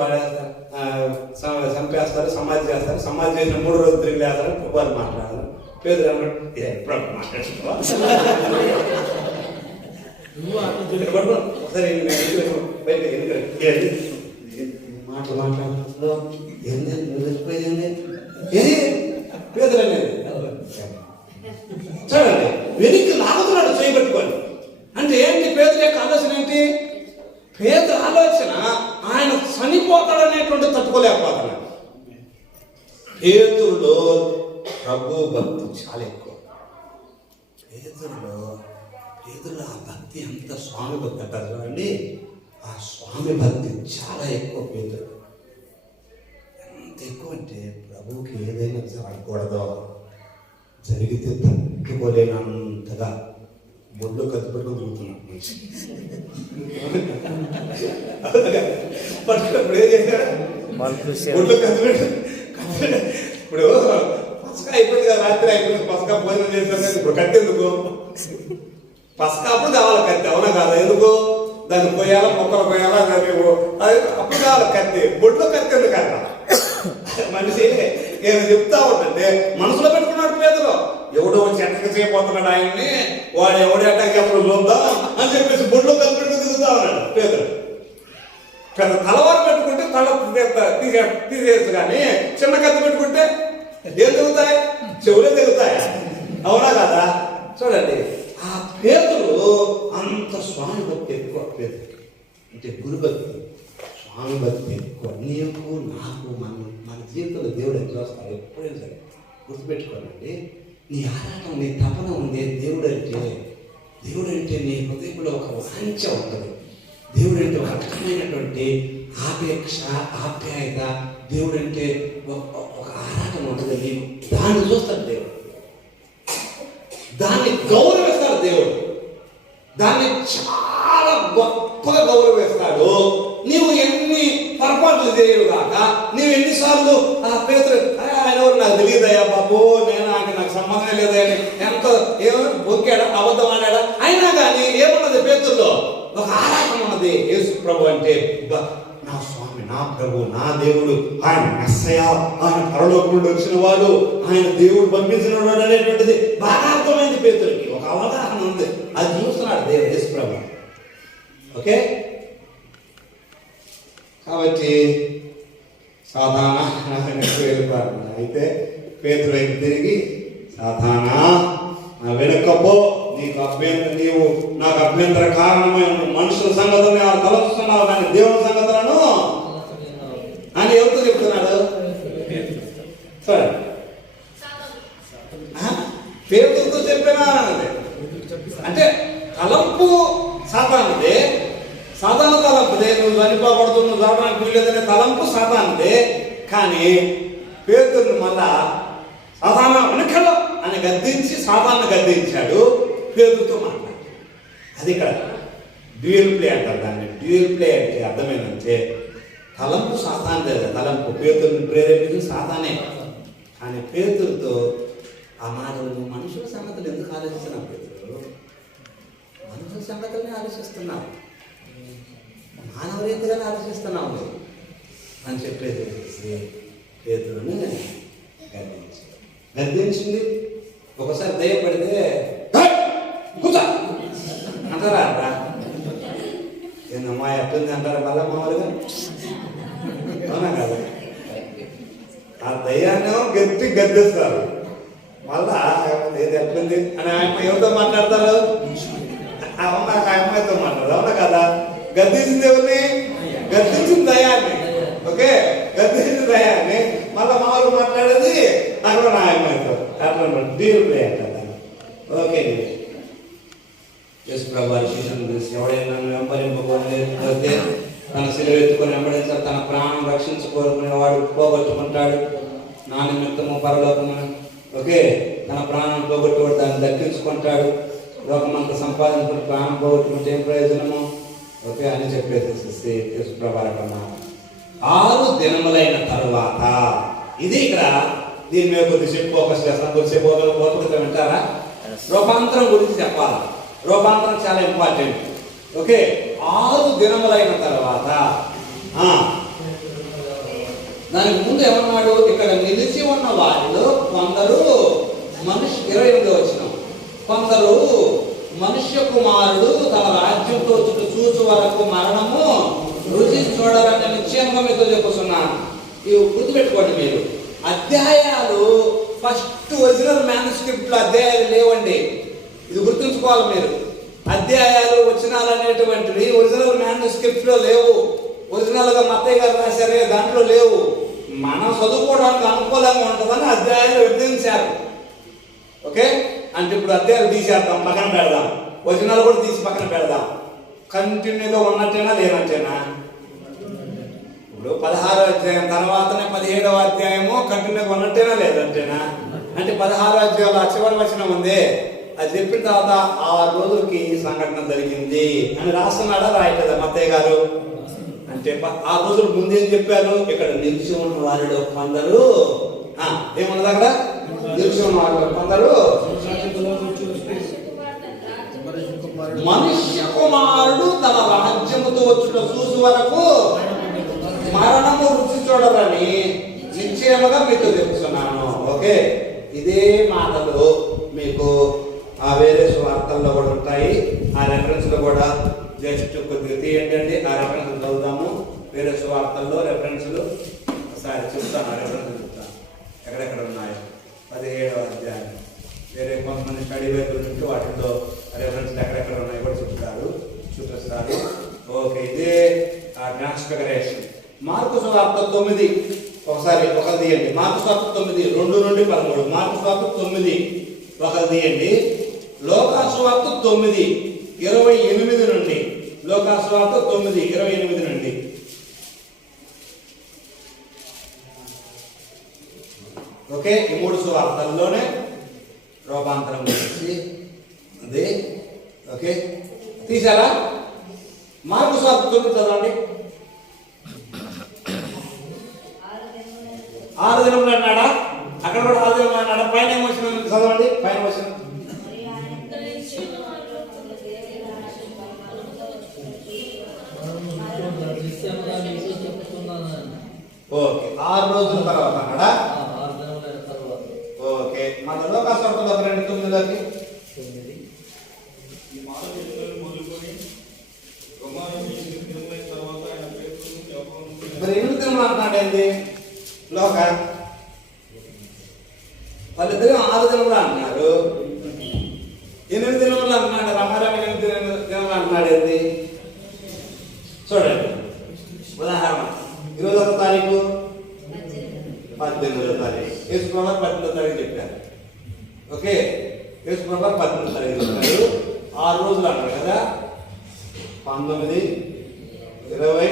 చంపేస్తారు, సమాధి చేస్తారు. సమాధి చేసిన 3 రోజులు తిరిగి లేస్తారు. ప్రభువారు మాట్లాడారు. పేదలు అన్నట్టు మాట్లాడుతున్నావా ఒకసారి మాటలు మాట్లాడుతుందో ఏంది నిలిచిపోయింది ఏది పేదలు అనేది చూడండి వెనక్కి లాగుతున్నాడు చేయబట్టుకొని. అంటే ఏంటి పేదల యొక్క ఆలోచన ఏంటి? పేద ఆలోచన ఆయన చనిపోతాడనేటువంటి తట్టుకోలేకపోతున్నాడు. పేదల్లో ప్రభు భక్తి చాలా ఎక్కువ. పేదల్లో ఆ భక్తి ఎంత స్వామి భక్తి అంటారు చూడండి, ఆ స్వామి భక్తి చాలా ఎక్కువ. పేదలు ఎంత ఎక్కువ అంటే ప్రభువుకి ఏదైనా జరగకూడదో జరిగితే తట్టుకోలేనంతగా బొడ్లు కత్తిపెట్టుకుని తిరుగుతున్నాం. పట్టుకున్నప్పుడు ఏం చేశారు, బొడ్లు కత్తిపెట్టు. ఇప్పుడు పసకా అయిపోయింది కదా, రాత్రి అయిపోయింది, పసకా భోజనం చేశారు. ఇప్పుడు కత్తి ఎందుకు? పసకా అప్పుడు కావాలి కత్తి, అవునా కాదా? ఎందుకు దాన్ని పోయాలా, మొక్కలు పోయాలా, అది అప్పుడు కావాలి కత్తి. బొడ్లు కత్తి ఎందుకు అట్లా? మనిషి ఏదో చెప్తా ఉంటే మనసులో పెట్టుకున్నాడు పేదలు. ఎవడో చెట్టకి చేయబోతున్నాడు ఆయన్ని, వాడు ఎవడు ఎట్టకి అప్పుడు చూద్దాం అని చెప్పేసి బొడ్లో కత్తి పెట్టుకుని తిరుగుతా ఉన్నాడు పేదలు. పెద్ద తలవారు పెట్టుకుంటే తల తీసేయచ్చు, కానీ చిన్న కత్తి పెట్టుకుంటే ఏం తిరుగుతాయి? చెవులే తిరుగుతాయి, అవునా కదా? చూడండి ఆ పేదలు అంత స్వామి భక్తి ఎక్కువ. పేదలు అంటే గురు భక్తి, స్వామి భక్తి ఎక్కువ. నీకు నాకు మన జీవితంలో దేవుడు ఎట్లా వస్తాడు ఎప్పుడైనా సరే గుర్తుపెట్టుకోనండి. నీ ఆరాటం, నీ తపన ఉంది దేవుడు అంటే నీ హృదయంలో ఒక వాంఛ ఉంటుంది. దేవుడు అంటే ఒక రకమైనటువంటి ఆపేక్ష, ఆప్యాయత. దేవుడు అంటే ఒక ఆరాటం ఉంటుంది నీకు. దాన్ని చూస్తాడు దేవుడు, దాన్ని గౌరవిస్తాడు దేవుడు, దాన్ని చాలా గొప్పగా గౌరవిస్తాడు. నీవు ఎన్ని పొరపాట్లు చేయడు కాక నీవు ఎన్నిసార్లు ఆ పేదలు ఆయన ఎవరు నాకు తెలియదయ్యా బాబు, నాకు సంబంధం లేదా అని ఎంత ఏమో బొక్కాడా, అబద్ధం ఆడాడా, అయినా కానీ ఏమున్నది పేదల్లో ఒక ఆరాటం ఉన్నది. యేసు ప్రభు అంటే నా స్వామి, నా ప్రభు, నా దేవుడు, ఆయన మెస్సయా, ఆయన పరలోకముండి వచ్చిన వాడు, ఆయన దేవుడు పంపించిన వాడు అనేటువంటిది బాగా అర్థమైంది పేదలకి. ఒక అవగాహన ఉంది, అది చూస్తున్నాడు దేవుడు యేసు ప్రభు. ఓకే, కాబట్టి సాధారణ వెళ్ళిపోయారు. అయితే పేతురు వైపు తిరిగి సాధారణ నా వెనుకపో, నీవు నాకు అభ్యంతర కారణమైన మనుషుల సంగతులను తలస్తున్నావు కానీ దేవుని సంగతులను అని ఎవరితో చెప్తున్నాడు? చూడండి, పేతురుతో చెప్పినా అంటే తలంపు సాధారణదే, సాధారణ తలంపుదే. నువ్వు చనిపోకూడదు, నువ్వు చదవడానికి వీల్లేదనే తలంపు సాధారణదే. కానీ పేతురుని మళ్ళా సాధారణ వెనకలో అని గద్దించి సాధారణ గద్దించాడు, పేతురుతో మాట్లాడు. అది ఇక్కడ డ్యూయల్ ప్లే అంటారు దాన్ని. డ్యూయల్ ప్లే అంటే అర్థమైందంటే తలంపు సాధారణదే, తలంపు పేతురుని ప్రేరేపించి సాధానే. కానీ పేతురుతో ఆ మాటలు మనుషుల సంగతులు ఎందుకు ఆలోచిస్తున్నావు? పేతురు మనుషుల సంగతుల్ని ఆలోచిస్తున్నావు, మానవ రీతిగానే ఆలోచిస్తున్నావు అని చెప్పేసి పేతురుని గద్దించింది. ఒకసారి దయపడితే కూర్చో అంటారా? ఏందమ్మా ఎట్టుంది అంటారా మళ్ళా మామూలుగా? అవునా కదా? ఆ దయ్యాన్ని గట్టి గద్దిస్తారు. మళ్ళా ఏది ఎట్లుంది అని ఆయన ఎవరితో మాట్లాడతారు? గద్దించింది ఎవరిని? గద్దించిన దయాన్ని. ఓకే, గద్దించిన దయాన్ని మళ్ళీ మామూలు మాట్లాడేది అక్కడ నాయకులతో అట్లా డీల్ ప్లే అంటారు. ఓకే, యేసు ప్రభు శిష్యులను తెలిసి ఎవడైనా నన్ను వెంబడింపబోతే తన శిలువ ఎత్తుకొని వెంబడించాలి, తన ప్రాణం రక్షించుకోరుకునేవాడు పోగొట్టుకుంటాడు నా నిమిత్తము పరలోకమును. ఓకే, తన ప్రాణం పోగొట్టుకోడు దాన్ని దక్కించుకుంటాడు. లోకమంతా సంపాదించుకుని ప్రాణం పోగొట్టుకుంటే ఏం ప్రయోజనము? ఓకే అని చెప్పేసి యేసు ప్రభు అన్నా 6 దినములైన తరువాత. ఇది ఇక్కడ దీని మీద కొద్దిసేపు ఫోకస్ చేస్తాను. కొద్దిసేపు పోతుకుంటూ వింటారా? రూపాంతరం గురించి చెప్పాలి. రూపాంతరం చాలా ఇంపార్టెంట్. ఓకే, 6 దినములైన తర్వాత దానికి ముందు ఏమన్నాడు? ఇక్కడ నిలిచి ఉన్న వారిలో కొందరు 28 వచ్చిన కొందరు మనుష్య కుమారుడు తన రాజ్యంతో చూచు వరకు మరణము రుచి చూడాలని నిశ్చయంగా మీతో చెప్పుతున్నాను. ఇవి గుర్తుపెట్టుకోండి మీరు. అధ్యాయాలు ఫస్ట్ ఒరిజినల్ మ్యానుస్క్రిప్ట్ లో అధ్యాయాలు లేవండి. ఇది గుర్తుంచుకోవాలి మీరు. అధ్యాయాలు వచనాలు అనేటువంటివి ఒరిజినల్ మ్యానుస్క్రిప్ట్ లో లేవు. ఒరిజినల్ గా మత్తయ్య గారు రాశారే దాంట్లో లేవు. మనం చదువుకోవడానికి అనుకూలంగా ఉంటుందని అధ్యాయాలు విభజించారు. ఓకే, అంటే ఇప్పుడు అధ్యాయాలు తీసేద్దాం, పక్కన పెడదాం. వచనాలు కూడా తీసి పక్కన పెడదాం. కంటిన్యూగా ఉన్నట్టేనా లేనట్టేనా? ఇప్పుడు 16వ అధ్యాయం తర్వాతనే 17వ అధ్యాయము కంటిన్యూగా ఉన్నట్టేనా లేదంటేనా? అంటే 16వ అధ్యాయంలో చివరి వచనం ఉంది. అది చెప్పిన తర్వాత 6 రోజులకి ఈ సంఘటన జరిగింది అని రాస్తున్నాడా రాయట్లేదా మత్తయ్య గారు? అంటే 6 రోజుల ముందేం చెప్పారు? ఇక్కడ నిలిచి ఉన్న వారిలో కొందరు ఏమున్నది అక్కడ? నిలిచి ఉన్న వారిలో కొందరు మనుష్య కుమారుడు తన రాజ్యముతో వచ్చుట చూసు వరకు మరణము రుచి చూడరని నిశ్చయముగా మీతో చెప్తున్నాను. ఓకే, ఇదే మాటలు మీకు ఆ వేరే వార్తల్లో కూడా ఉంటాయి. ఆ రెఫరెన్స్ లో కూడా జస్ట్ కొద్దిగా తీయండి. ఆ రెఫరెన్స్ చదువుదాము. వేరే వార్తల్లో రెఫరెన్స్లు ఒకసారి చెప్తాను. ఆ రెఫరెన్స్ చెప్తాను ఎక్కడెక్కడ ఉన్నాయో. 17వ అధ్యాయం వేరే కొంతమంది స్టడీ బైబుల్ నుంచి వాటిల్లో రెఫరెన్స్ ఎక్కడెక్కడ ఉన్నాయో కూడా చూపిస్తారు. ఓకే, ఇదే ట్రాన్స్ఫిగరేషన్. మార్కు సువార్త 9 ఒకసారి తీయండి. మార్కు సువార్త 9 2 నుండి 13. మార్కు సువార్త 9 తీయండి. లోకా సువార్త 9 28 నుండి. లోకా సువార్త 9 28 నుండి. ఓకే, ఈ 3 సువార్తల్లోనే రూపాంతరం గురించి అదే. ఓకే, తీసారా? మార్కు సువార్త 9 చదవండి. 6 దినములు అన్నాడా? అక్కడ కూడా 6 దినములు అన్నాడా? పైన ఏమొచ్చిన చదవండి. పైన వచ్చిన ఓకే 6 రోజుల తర్వాత అన్నాడా? ఓకే, మన లోకాసువార్తలో 2:9 మరి 8 దినములు అంటున్నాడు ఏంది? లోక వాళ్ళిద్దరు 6 దినములు అంటున్నారు. 8 దినములు అంటున్నాడు. రమారామి 8 దినములు అంటున్నాడు ఏంది? చూడండి, ఉదాహరణ 21వ తారీఖు 18వ తారీఖు యేసు ప్రభు 18వ తారీఖు చెప్పారు. ఓకే, యేసు ప్రభు 18వ తారీఖు చెప్పారు. 6 రోజులు అన్నారు కదా. 19, 20,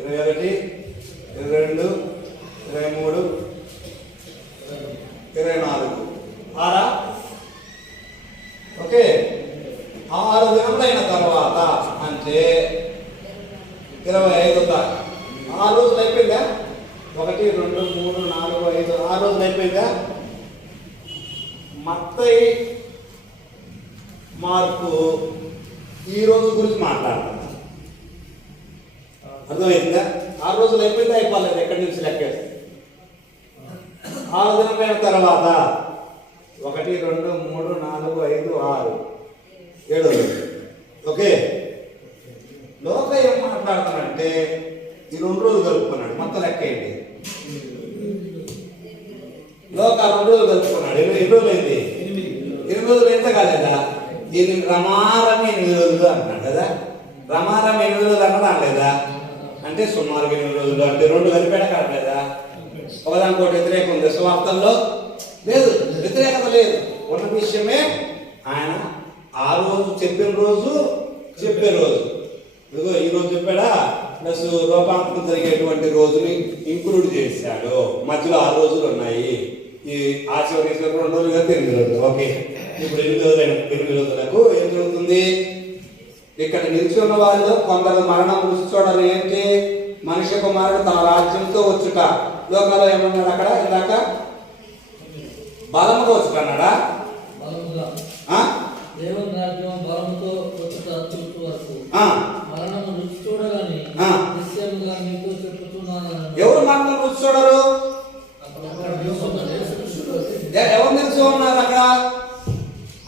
21, 22, 23, 24 6. ఓకే, 6 దినములైన తర్వాత అంటే 25వ తారీఖు. 6 రోజులు అయిపోయిందా? 1, 2, 3, 4, 5 6 రోజులు అయిపోయిందా? మత్తయి, మార్కు ఈ రోజు గురించి మాట్లాడతారు. అర్థమైందా? 6 రోజులు అయిపోయిందా? అయిపోలేదు. ఎక్కడి నుంచి లెక్కేస్తే 6 దినమైన తర్వాత 1, 2, 3, 4, 5, 6 7. ఓకే, లోక ఏం మాట్లాడుతున్నాడంటే ఈ 2 రోజులు కలుపుకున్నాడు. మొత్తం లెక్క ఏంటి? లోక 2 రోజులు కలుపుకున్నాడు. 8 రోజులు అయింది. 8 రోజులు ఎంత కాలేదా? దీన్ని రమారమి 8 రోజులు అంటున్నాడు కదా. రమారం 8 రోజులు అనడం లేదా? అంటే సుమారుగా 8 రోజులు అంటే 2 కలిపేట కావట్లేదా? ఒకదానికోటి వ్యతిరేకం ఉంది సువార్తల్లో? లేదు, వ్యతిరేకత లేదు. ఉన్న విషయమే ఆయన ఆ రోజు చెప్పిన రోజు చెప్పే రోజు. ఇదిగో ఈ రోజు చెప్పాడా, ప్లస్ రూపాంతరం జరిగేటువంటి రోజుని ఇంక్లూడ్ చేశాడు. మధ్యలో 6 రోజులు ఉన్నాయి. ఈ ఆచరణ 2 రోజులు కదా 8 రోజులు. ఓకే, ఇప్పుడు 8 రోజులకు ఏం జరుగుతుంది? ఇక్కడ నిలిచి ఉన్న వాళ్ళు కొందరు మరణం రుచి చూడాలి. ఏంటి? మనిషి కుమారుడు తన రాజ్యంతో వచ్చుట. లోకంలో ఏమన్నాడు అక్కడ ఇందాక? బలముగా వచ్చుట అన్నాడా? దేవుని రాజ్యం బలంతో వచ్చుట చూచు వరకు మరణము రుచి చూడగాని నిశ్చయముగా మీతో చెప్పుతున్నాను. ఎవరు మరణం రుచి చూడరు? ఎవరు నిలిచి ఉన్నారు అక్కడ?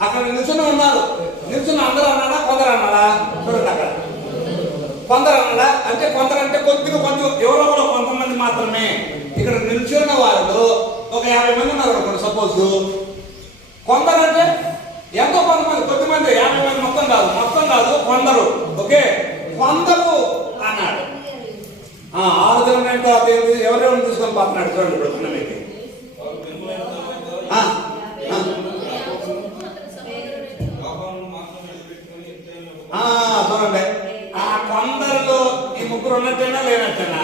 అక్కడ నిల్చుని ఉన్నారు. నిల్చుని అందరూ అన్నాడా, కొందరు అన్నాడా? చూడండి అక్కడ కొందరు అన్నాడా? అంటే కొందరు అంటే కొద్దిగా కొంచెం ఎవరో కూడా కొంతమంది మాత్రమే. ఇక్కడ నిల్చున్న వాళ్ళు ఒక 50 మంది ఉన్నారు అనుకోండి సపోజ్. కొందరు అంటే ఎంతో కొంతమంది, కొద్దిమంది, 50 మంది మొత్తం కాదు కొందరు. ఓకే, కొందరు అన్నాడు. 6 దినం అంటే ఎవరెవరిని తీసుకొని పోతున్నాడు చూడండి. ఇప్పుడు మీకు చూడండి, ఆ కొందరిలో ఈ 3 ఉన్నట్టేనా లేనట్టేనా?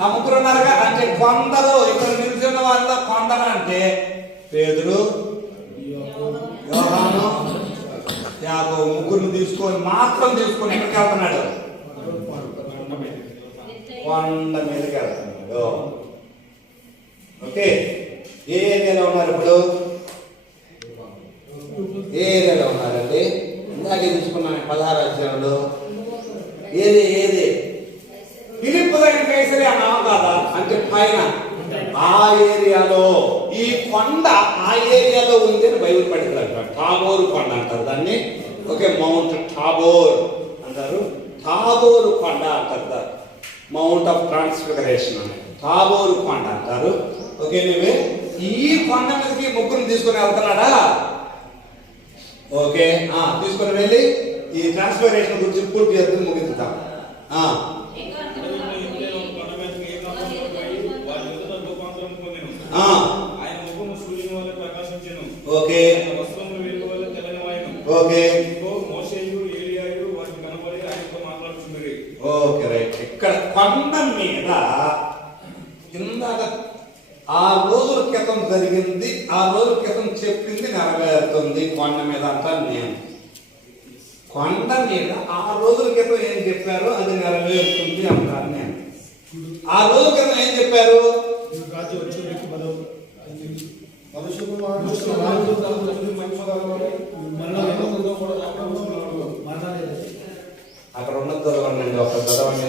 ఆ 3 ఉన్నారుగా. అంటే కొందరు ఇక్కడ నిలిచిన వాళ్ళలో కొందరు అంటే పేతురు, యోహాను, యాకోబు 3 తీసుకొని ఎక్కడికి వెళ్తున్నాడు? కొండ మీదకి వెళ్తున్నాడు. ఓకే, ఏ ఏరియాలో ఉన్నారు ఇప్పుడు? ఏ ఏరియాలో ఉన్నారండి? ఇందాకే తీసుకున్నాను 16వ అధ్యాయంలో. ఏది ఫిలిప్పు దగ్గర కైసరియా అన్నావా కాదా? అంటే పైన ఆ ఏరియాలో, ఈ కొండ ఆ ఏరియాలో ఉంది అని బైబిల్ పండితులు అంటారు. టాబోరు కొండ అంటారు దాన్ని. ఓకే, మౌంట్ టాబోర్ అంటారు. టాబోరు కొండ అంటారు. మౌంట్ ఆఫ్ ట్రాన్స్ఫిగరేషన్ అని టాబోరు కొండ అంటారు. ఓకే, నువ్వే ఈ కొండ మీదకి 3 తీసుకుని వెళ్తున్నాడా? ఓకే, తీసుకుని వెళ్ళి ఈ ట్రాన్స్ఫిగరేషన్ గురించి పూర్తి చేసి ముగిస్తాం. Okay okay okay right. ఇక్కడ కొండ మీద ఇందాక 6 రోజుల క్రితం జరిగింది, 6 రోజుల క్రితం చెప్పింది నెరవేరుతుంది కొండ మీద అంటాను నేను. కొండ మీద 6 రోజుల క్రితం ఏం చెప్పారో అది నెరవేరుతుంది అంటాను నేను. 6 రోజుల క్రితం ఏం చెప్పారు? అక్కడ ఉన్న చదవండి, ఒక చదవండి.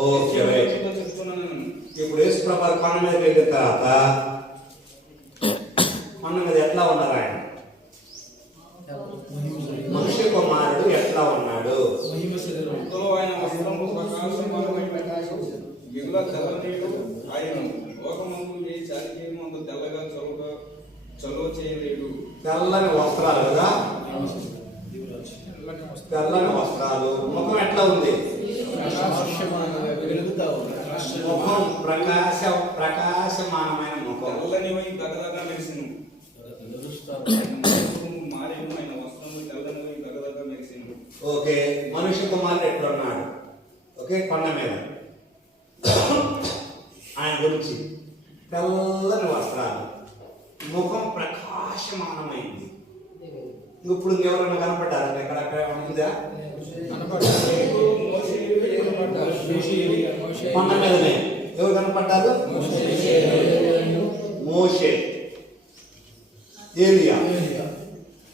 Okay right. ఇప్పుడు యేసు ప్రభు కొండ మీద వెళ్ళిన తర్వాత కొండ మీద ఎట్లా ఉన్నారు ఆయన? మనుష్య కుమారుడు ఎట్లా ఉన్నాడు? ఆయన వస్త్రము తెల్లగా చలువ చేయలేడు. తెల్లని వస్త్రాలు కదా, తెల్లని వస్త్రాలు. ముఖం ఎట్లా ఉంది? ముఖం ప్రకాశమానమైన ముఖం. తెల్లని దగదగా మెరిసిను. ఓకే, మనుష్య కుమారుడు ఎట్లున్నాడు? ఓకే, కొండ మీద ఆయన గురించి తెల్లని వస్త్రాలు, ముఖం ప్రకాశమానమైంది. ఇప్పుడు ఎవరైనా కనపడ్డారు? ఎక్కడక్కడ ఉందా? కొండ మీదనే ఎవరు కనపడ్డారు? మోషే, ఏలియా.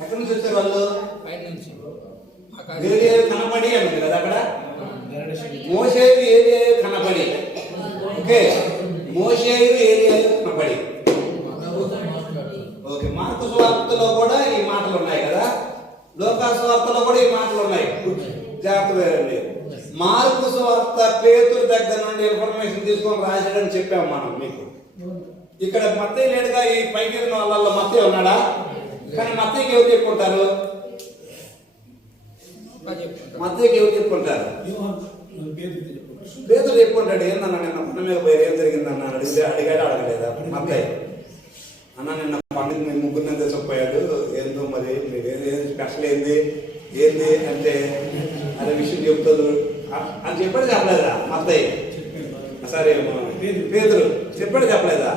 ఎక్కడి నుంచి వచ్చారు వాళ్ళు? ఏలియా కనపడి అంటుంది కదా అక్కడ. మోషేయు ఏలియా కనపడి. ఓకే, మోషేయు ఏలియా కనపడి. ఓకే, మార్కు సువార్తలో కూడా ఈ మాటలు ఉన్నాయి కదా, లూకా సువార్తలో కూడా ఈ మాటలు ఉన్నాయి. జాగ్రత్త వేరండి. మార్కు సువార్త పేతురు దగ్గర నుండి ఇన్ఫర్మేషన్ తీసుకొని రాశాడని చెప్పాము మనం మీకు. ఇక్కడ మత్తయి లేడుగా, ఈ పైకి వాళ్ళ మత్తయి ఉన్నాడా? కానీ మత్తయికి ఎవరు చెప్పుకుంటారు? మత్తయికి ఎవరు చెప్పుకుంటారు? పేతురు చెప్పుకుంటాడు. ఏందన్నా నిన్న పన్ను మీద పోయి ఏం జరిగిందన్న అడిగాడు అడగలేదా? మత్తయి అన్న నిన్న పండుగ నేను ముగ్గురిని తెచ్చకపోయాడు, ఏందో మరి ఏది స్పెషల్ ఏంది అంటే అదే విషయం చెప్తాడు అని చెప్పాడు చెప్పలేదా? మత్తయి సరే పేతురు చెప్పాడు చెప్పలేదా?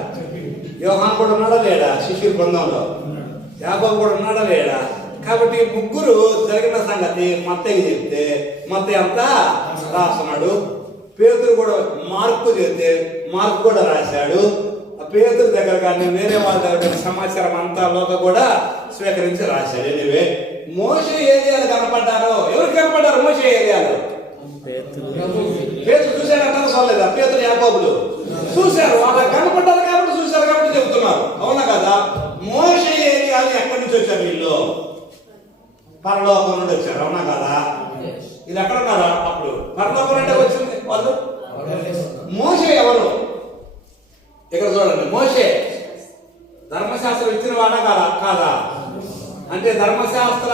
యోహాను కూడా ఉన్నాడా లేడా? శిష్యుల బృందంలో యాకోబు కూడా ఉన్నాడా లేడా? కాబట్టి ముగ్గురు జరిగిన సంగతి మత్తయికి చెప్తే మత్తయి అంతా రాస్తున్నాడు. పేతురు కూడా మార్కు చెప్తే మార్కు కూడా రాశాడు. పేతురు దగ్గర కానీ వేరే వాళ్ళ దగ్గర సమాచారం అంతా లోక కూడా స్వీకరించి రాశాడు. ఎనివే మోషే ఏరియాలు కనపడ్డారు. ఎవరు కనపడ్డారు మోషే ఏరియాలు? పేతురు చూశారంటారా చూడలేదా? పేతురు యాకోబులు చూశారు. వాళ్ళకి కనపడ్డారు కాబట్టి చూశారు కాబట్టి చెబుతున్నారు. అవునా కదా? మోషే ఏరియాలు ఎక్కడి నుంచి వచ్చారు? వీళ్ళు పరలోకం నుండి వచ్చారు. అవునా కదా? ఇది ఎక్కడ ఉన్నారు? అప్పుడు పరలోకం నుండి వచ్చింది వాళ్ళు. మోషే ఎవరు? ఇక్కడ చూడండి, మోషే ధర్మశాస్త్రం ఇచ్చిన వాడా కాదా? అంటే ధర్మశాస్త్ర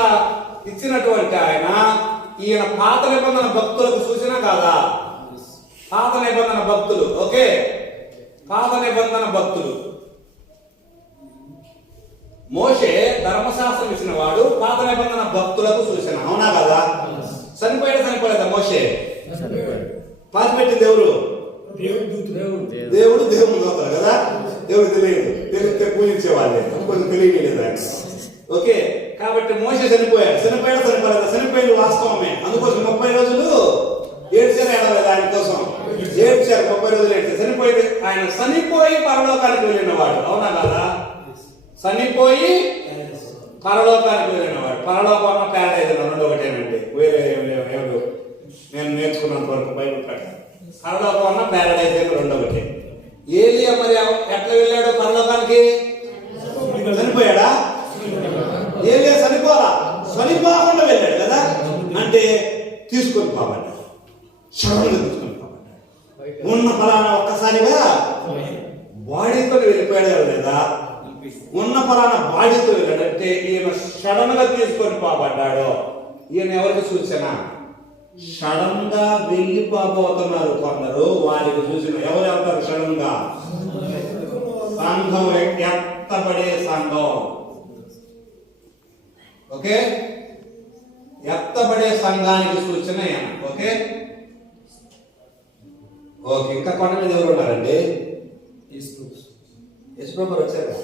ఇచ్చినటువంటి ఆయన ఈయన పాత నిబంధన భక్తులకు సూచన కాదా? పాత నిబంధన భక్తులు, ఓకే, పాత నిబంధన భక్తులు. మోషే ధర్మశాస్త్రం ఇచ్చిన వాడు, పాత నిబంధన భక్తులకు సూచన. అవునా కదా? చనిపోలేదా మోషే? పాతిపెట్టింది ఎవరు? దేవుడు దేవుడు అవుతారు కదా. దేవుడు తెలియతే పూజించేవాళ్ళే, కొంచెం తెలియలేదా? ఓకే, కాబట్టి మోషే చనిపోయాడు. చనిపోలేదా? చనిపోయింది వాస్తవమే. అందుకోసం 30 రోజులు ఏడ్చారు. ఏడలేదు ఆయన కోసం ఏడ్చారు. 30 రోజులు ఏడ్చారు. చనిపోయింది ఆయన. చనిపోయి పరలోకానికి వెళ్ళినవాడు. అవునా కదా? చనిపోయి పరలోకానికి వెళ్ళినవాడు. పరలోకం ప్యారడైజ్ రెండు ఒకటేనండి. వేరే ఎవరు నేను నేర్చుకున్నంత వరకు బైబిల్ ప్రకారం పరలోకం అన్న ప్యారడైజ్ రెండు ఒకటే. ఏలియా మరి ఎట్లా వెళ్ళాడు పరలోకానికి? చనిపోయాడా? ఏలియా చనిపోకుండా వెళ్ళాడు కదా. అంటే తీసుకొని పోబడ్డాడు. శవంగా తీసుకొని పోబడ్డాడు. ఉన్న ఫలానా ఒక్కసారిగా బాడీతో వెళ్ళిపోయాడు లేదా? ఉన్న ఫలానా బాడీతో వెళ్ళాడు. అంటే ఈయన సడన్ గా తీసుకొని పోబడ్డాడు. ఈయన ఎవరికి సూచన? సడన్ గా వెళ్ళిపోబోతున్నారు కొందరు. వారికి సూచన. ఎవరు వెళ్తారు సడన్ గా? సంఘం, ఎత్తబడే సంఘం. ఓకే, ఎత్తబడే సంఘానికి సూచన. Okay okay. ఇంకా కొండ మీద ఎవరు ఉన్నారండి? యశ్వ్రభు వచ్చారు.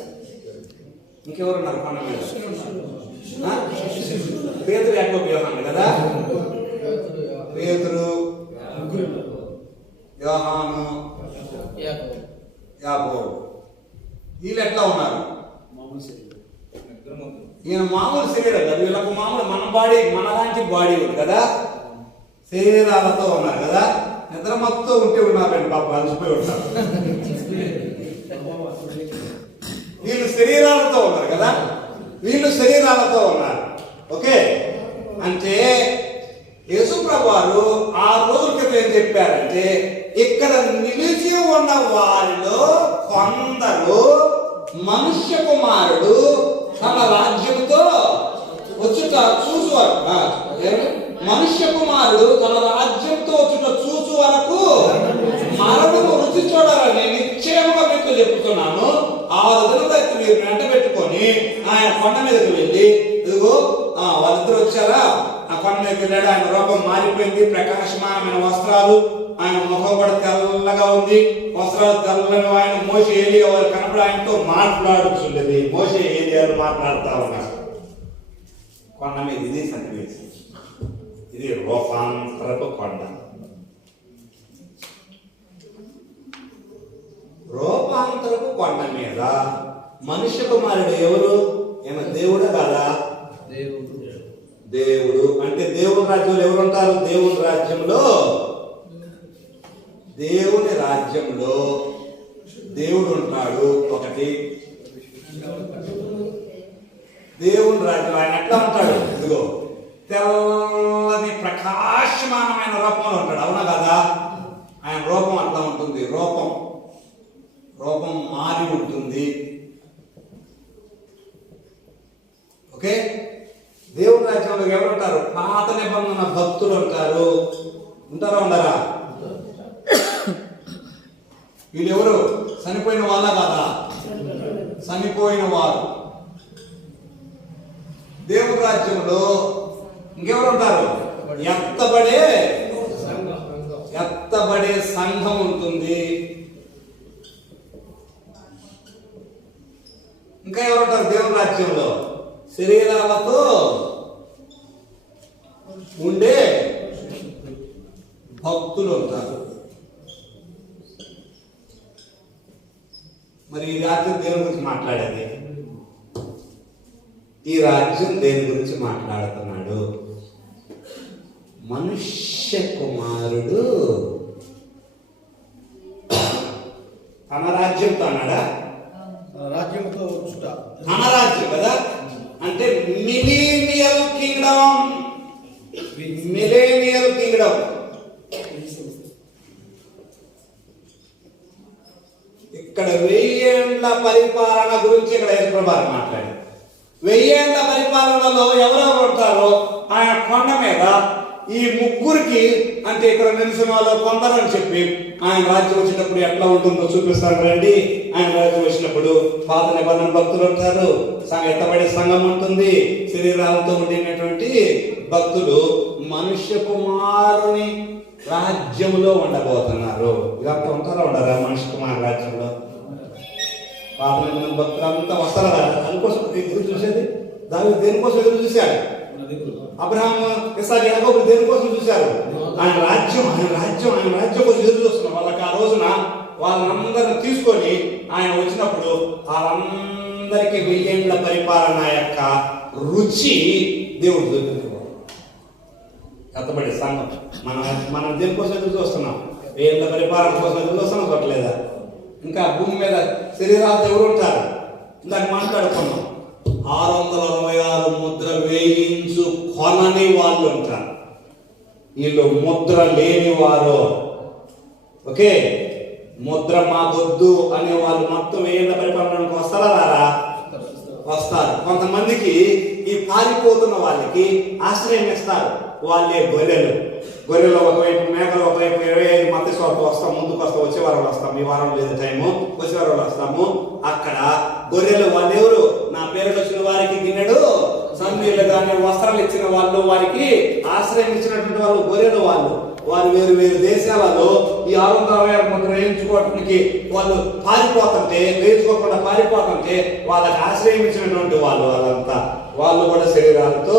ఇంకెవరు ఉన్నారు కొండ మీద? పేతురు యాకోబు యోహాను కదా. పేతురు, యోహాను, యాకోబు వీళ్ళు ఎట్లా ఉన్నారు? ఈయన మామూలు శరీరం కదా. వీళ్ళకు మామూలు మన బాడీ, మనలాంటి బాడీ ఉంది కదా. శరీరాలతో ఉన్నారు కదా. నిద్ర మొత్తం ఉన్నారండి పాప, అలసిపోయి ఉంటారు. వీళ్ళు శరీరాలతో ఉన్నారు కదా. వీళ్ళు శరీరాలతో ఉన్నారు. ఓకే, అంటే యేసుప్రభు వారు 6 రోజుల క్రితం ఏం చెప్పారంటే, ఇక్కడ నిలిచి ఉన్న వారిలో కొందరు మనుష్య కుమారుడు తన రాజ్యంతో వచ్చుట చూసువారు. మనుష్య కుమారుడు తన రాజ్యంతో వచ్చుట చూసు వరకు మరణము రుచి చూడాలని నిశ్చయముగా మీకు చెప్తున్నాను. 6 దినములు మీరు వెంట పెట్టుకొని ఆయన కొండ మీదకి వెళ్ళి, ఇదిగో వాళ్ళిద్దరు వచ్చారా, ఆ కొండ మీదకి వెళ్ళాడు. ఆయన రూపం మారిపోయింది. ప్రకాశమానమైన వస్త్రాలు, ఆయన ముఖం కూడా తెల్లగా ఉంది. వస్త్రాలు తెల్లని ఆయన. మోషే ఏలియా వారు కనపడి ఆయనతో మాట్లాడుతుండేది. మోషే ఏలియాలు మాట్లాడుతూ ఉన్నారు కొండ మీద. ఇది సన్నివేశం. ఇది రూపాంతరపు కొండ. రూపాంతరపు కొండ మీద మనుష్య కుమారుడు ఎవరు? ఈయన దేవుడా కాదా? దేవుడు. అంటే దేవుని రాజ్యంలో ఎవరు ఉంటారు? దేవుని రాజ్యంలో దేవుడు ఉంటాడు. ఒకటి దేవుని రాజ్యం. ఆయన ఎట్లా ఉంటాడు? ఇదిగో తెల్లని ప్రకాశమానమైన రూపంలో ఉంటాడు. అవునా కదా? ఆయన రూపం అట్లా ఉంటుంది. రూపం మారి ఉంటుంది. ఓకే, దేవుని రాజ్యంలో ఎవరు ఉంటారు? పాత నిబంధన భక్తులు ఉంటారు. ఉంటారా ఉండరా? వీళ్ళెవరు? చనిపోయిన వాళ్ళ కాదా? చనిపోయిన వారు. దేవుని రాజ్యంలో ఇంకెవరు ఉంటారు? ఎత్తబడే సంఘం ఉంటుంది. ఇంకా ఎవరు ఉంటారు దేవుని రాజ్యంలో? శరీరాలతో ఉండే భక్తులు ఉంటారు. మరి ఈ రాజ్యం దేని గురించి మాట్లాడేది? ఈ రాజ్యం దేని గురించి మాట్లాడుతున్నాడు? మనుష్య కుమారుడు తన రాజ్యంతో అన్నాడా? రాజ్యంతో వచ్చుట. తన రాజ్యం కదా, అంటే మిలీనియల్ కింగ్డమ్. Millennial Kingdom. ఇక్కడ 1000 ఏళ్ల పరిపాలన గురించి ఇక్కడ యేసుప్రభువు మాట్లాడారు. 1000 ఏళ్ల పరిపాలనలో ఎవరెవరు ఉంటారో ఆయన కొండ మీద ఈ ముగ్గురికి, అంటే ఇక్కడ నిలిచిన వాళ్ళు కొందరు అని చెప్పి, ఆయన రాజ్యం వచ్చినప్పుడు ఎట్లా ఉంటుందో చూపిస్తాను రండి. ఆయన రాజ్యం వచ్చినప్పుడు పాత నిబంధన భక్తులు ఉంటారు, ఎత్తబడే సంఘం ఉంటుంది, శరీరాలతో ఉండినటువంటి భక్తులు మనుష్య కుమారుని రాజ్యంలో ఉండబోతున్నారు. ఇదంతా ఉంటారా ఉండరా మనుష్య కుమారు రాజ్యంలో? పాత నిబంధన భక్తులు అంతా వస్తారా? దానికోసం ఎదురు చూసేది. దాని దేనికోసం ఎదురు చూశారు? అబ్రహాం, ఇస్సాకు, యాకోబులు దేనికోసం చూశారు? ఆయన రాజ్యం కోసం ఎదురు చూస్తున్నారు. వాళ్ళకి ఆ రోజున వాళ్ళందరిని తీసుకొని ఆయన వచ్చినప్పుడు వాళ్ళందరికీ 1000 ఏళ్ల పరిపాలన యొక్క రుచి దేవుడు చూపించారు. ఎత్తబడే సంఘం మనం దేనికోసం ఎదురు చూస్తున్నాం? 1000 ఏళ్ల పరిపాలన కోసం ఎదురు చూస్తున్నాం. చూడలేదా? ఇంకా భూమి మీద శరీరాలతో ఎవరు ఉంటారు? ఇందాక మాట్లాడుకున్నాం. 666 ముద్రలు వేయించు కొనని వాళ్ళు ఉంటారు. వీళ్ళు ముద్ర లేని వారు. ఓకే, ముద్ర మాకొద్దు అనే వాళ్ళు మొత్తం 1000 ఏళ్ల పరిపాలనకు వస్తారా రారా? వస్తారు. కొంతమందికి ఈ పారిపోతున్న వాళ్ళకి ఆశ్రయం ఇస్తారు. వాళ్ళే గొర్రెలు ఒకవైపు, మేకలు ఒకవైపు. 25 మత్తయి సువార్త వస్తాం, ముందుకు వస్తాం, వచ్చే వారంలో వస్తాం. ఈ వారం లేదు టైము, వచ్చే వారంలో వస్తాము. అక్కడ గొర్రెలు వాళ్ళు ఎవరు? నా పేరుకు వచ్చిన వారికి గిన్నెడు సన్నీళ్ళు కానీ వస్త్రాలు ఇచ్చిన వాళ్ళు, వారికి ఆశ్రయం ఇచ్చినటువంటి వాళ్ళు గొర్రెలు. వారు వేరు వేరు దేశాలలో ఈ 666 ముద్ర వేయించుకోవడానికి వాళ్ళు వేయించుకోకుండా పారిపోతుంటే వాళ్ళకి ఆశ్రయం ఇచ్చినటువంటి వాళ్ళంతా వాళ్ళు కూడా శరీరాలతో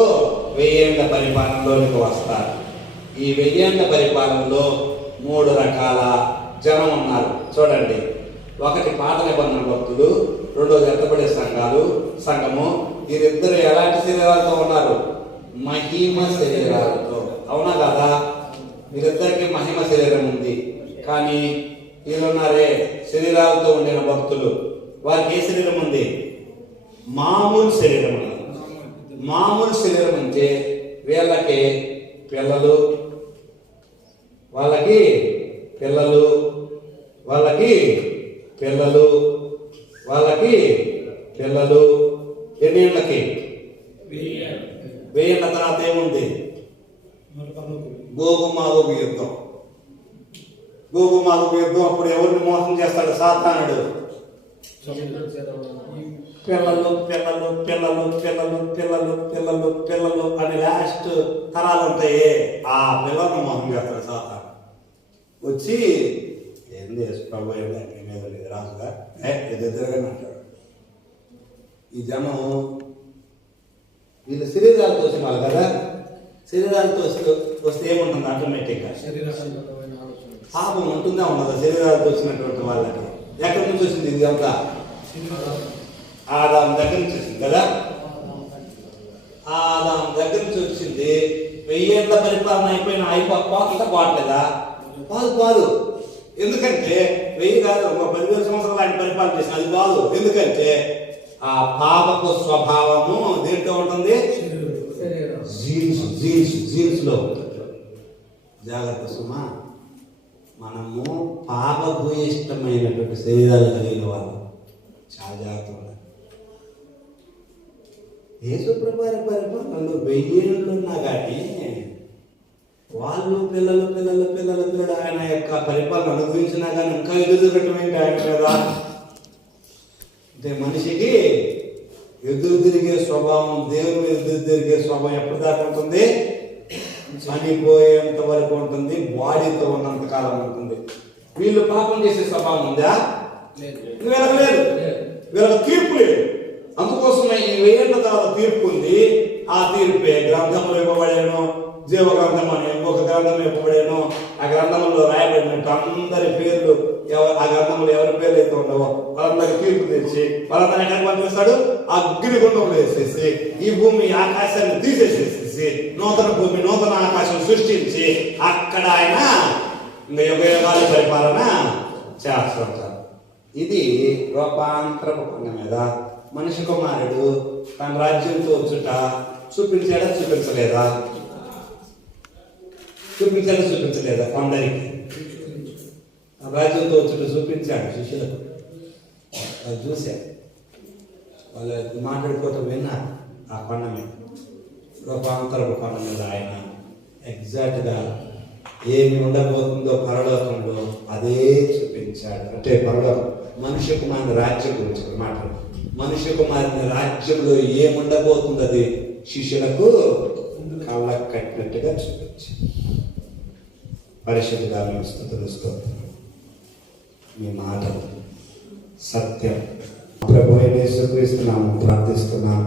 1000 ఏళ్ల పరిపాలనలోనికి వస్తారు. ఈ 1000 ఏళ్ల పరిపాలనలో 3 రకాల జనం ఉన్నారు. చూడండి, ఒకటి పాత నిబంధన భక్తులు, రెండోది ఎత్తబడే సంఘము. వీరిద్దరు ఎలాంటి శరీరాలతో ఉన్నారు? మహిమ శరీరాలతో. అవునా కదా? వీరిద్దరికి మహిమ శరీరం ఉంది. కానీ వీళ్ళున్నారే శరీరాలతో ఉండిన భక్తులు, వారికి ఏ శరీరం ఉంది? మామూలు శరీరం ఉంది. మామూలు శరీరం అంటే వీళ్ళకి పిల్లలు, వాళ్ళకి 8 ఏళ్ళకి 1000 ఏళ్ళ తర్వాత ఏముంది? గోగుమాగోగు యుద్ధం. అప్పుడు ఎవరిని మోసం చేస్తాడు? సాతానుడు. పిల్లలు అని లాస్ట్ తరాలు ఉంటాయి. ఆ పిల్లలను మోసం చేస్తాడు సాతాను. వచ్చి ఏంది ప్రభు మీద రాజుగా ఎదురుగా అంటాడు. ఈ జనం వీళ్ళు శరీరాలతో వచ్చిన వాళ్ళు కదా. శరీరాలతో వస్తే ఏముంటుంది? ఆటోమేటిక్గా పాపం ఉంటుందా ఉండదా? శరీరాలతో వచ్చినటువంటి వాళ్ళకి ఎక్కడి నుంచి వచ్చింది? ఇది అంతా ఆదాం దగ్గర నుంచి వచ్చింది కదా. ఆదాం దగ్గర నుంచి వచ్చింది. 1000 ఏళ్ల పరిపాలన అయిపోతుందా? పోవట్లేదా? పాదు. ఎందుకంటే 1000 కాదు, 10,000 సంవత్సరాలు ఆయన పరిపాలన చేసిన అది కాదు. ఎందుకంటే ఆ పాపపు స్వభావము దేంట్లో ఉంటుంది? జీన్స్ లో ఉంటుంది. జాగ్రత్త సుమా. మనము పాపభూయిష్టమైనటువంటి శరీరాలు కలిగిన వాళ్ళు చాలా జాగ్రత్తగా ఉండాలి. యేసుప్రభువారి పరిపాలనలో 1000 ఏళ్ళు ఉన్నా కానీ వాళ్ళు పిల్లలు ఆయన యొక్క పరిపాలన అనుభవించినా కానీ ఇంకా ఎదురు తిరగటం ఏంటి ఆయన మీద? అంటే మనిషికి ఎదురు తిరిగే స్వభావం, దేవుని మీద ఎదురు తిరిగే స్వభావం ఎప్పటిదాకా ఉంటుంది? చనిపోయేంత వరకు ఉంటుంది, బాడీతో ఉన్నంత కాలం ఉంటుంది. వీళ్ళు పాపం చేసే స్వభావం ఉందా? వీళ్ళకి లేదు. వీళ్ళకి తీర్పు లేదు. అందుకోసమే ఈ 1000 ఏళ్ల తర్వాత తీర్పు ఉంది. ఆ తీర్పే గ్రంథములు ఇవ్వబడేను, జీవ గ్రంథం అని ఇంకొక గ్రంథం ఇవ్వబడేను. ఆ గ్రంథంలో రాయబడినట్టు అందరి పేర్లు, ఆ గ్రంథంలో ఎవరి పేర్లు అయితే ఉండవో వాళ్ళందరికీ తీర్పు తెచ్చి వాళ్ళందరూ ఎక్కడికి పంపిస్తాడు? అగ్నిగుండంలో వేసేసి ఈ భూమి ఆకాశాన్ని తీసేసేసి నూతన భూమి నూతన ఆకాశం సృష్టించి అక్కడ ఆయన యుగయుగాల పరిపాలన చేస్తుంటారు. ఇది రూపాంతరపు కొండ మీద మనిషి కుమారుడు తన రాజ్యంతో వచ్చుట చూపించాడా చూపించలేదా? చూపించలేదా? కొందరికి రాజ్యంతో వచ్చుట చూపించాడు శిష్యులకు. వాళ్ళు చూశారు, వాళ్ళు మాట్లాడుకోవటం విన్నారు. ఆ కొండ మీద, రూపాంతరపు కొండ మీద ఆయన ఎగ్జాక్ట్గా ఏమి ఉండబోతుందో పరలోకంలో అదే చూపించాడు. అంటే పరలోకం మనుష్య కుమారుని రాజ్యం గురించి మాట్లాడు. మనుష్య కుమారుని రాజ్యంలో ఏముండబోతుంది అది శిష్యులకు కళ్ళకు కట్టినట్టుగా చూపించాడు. పరిశుద్ధిగా మేము స్తుతిస్తూ మీ మాటలు సత్యం ప్రభు యేసుక్రీస్తు నామమున ప్రార్థిస్తున్నాము.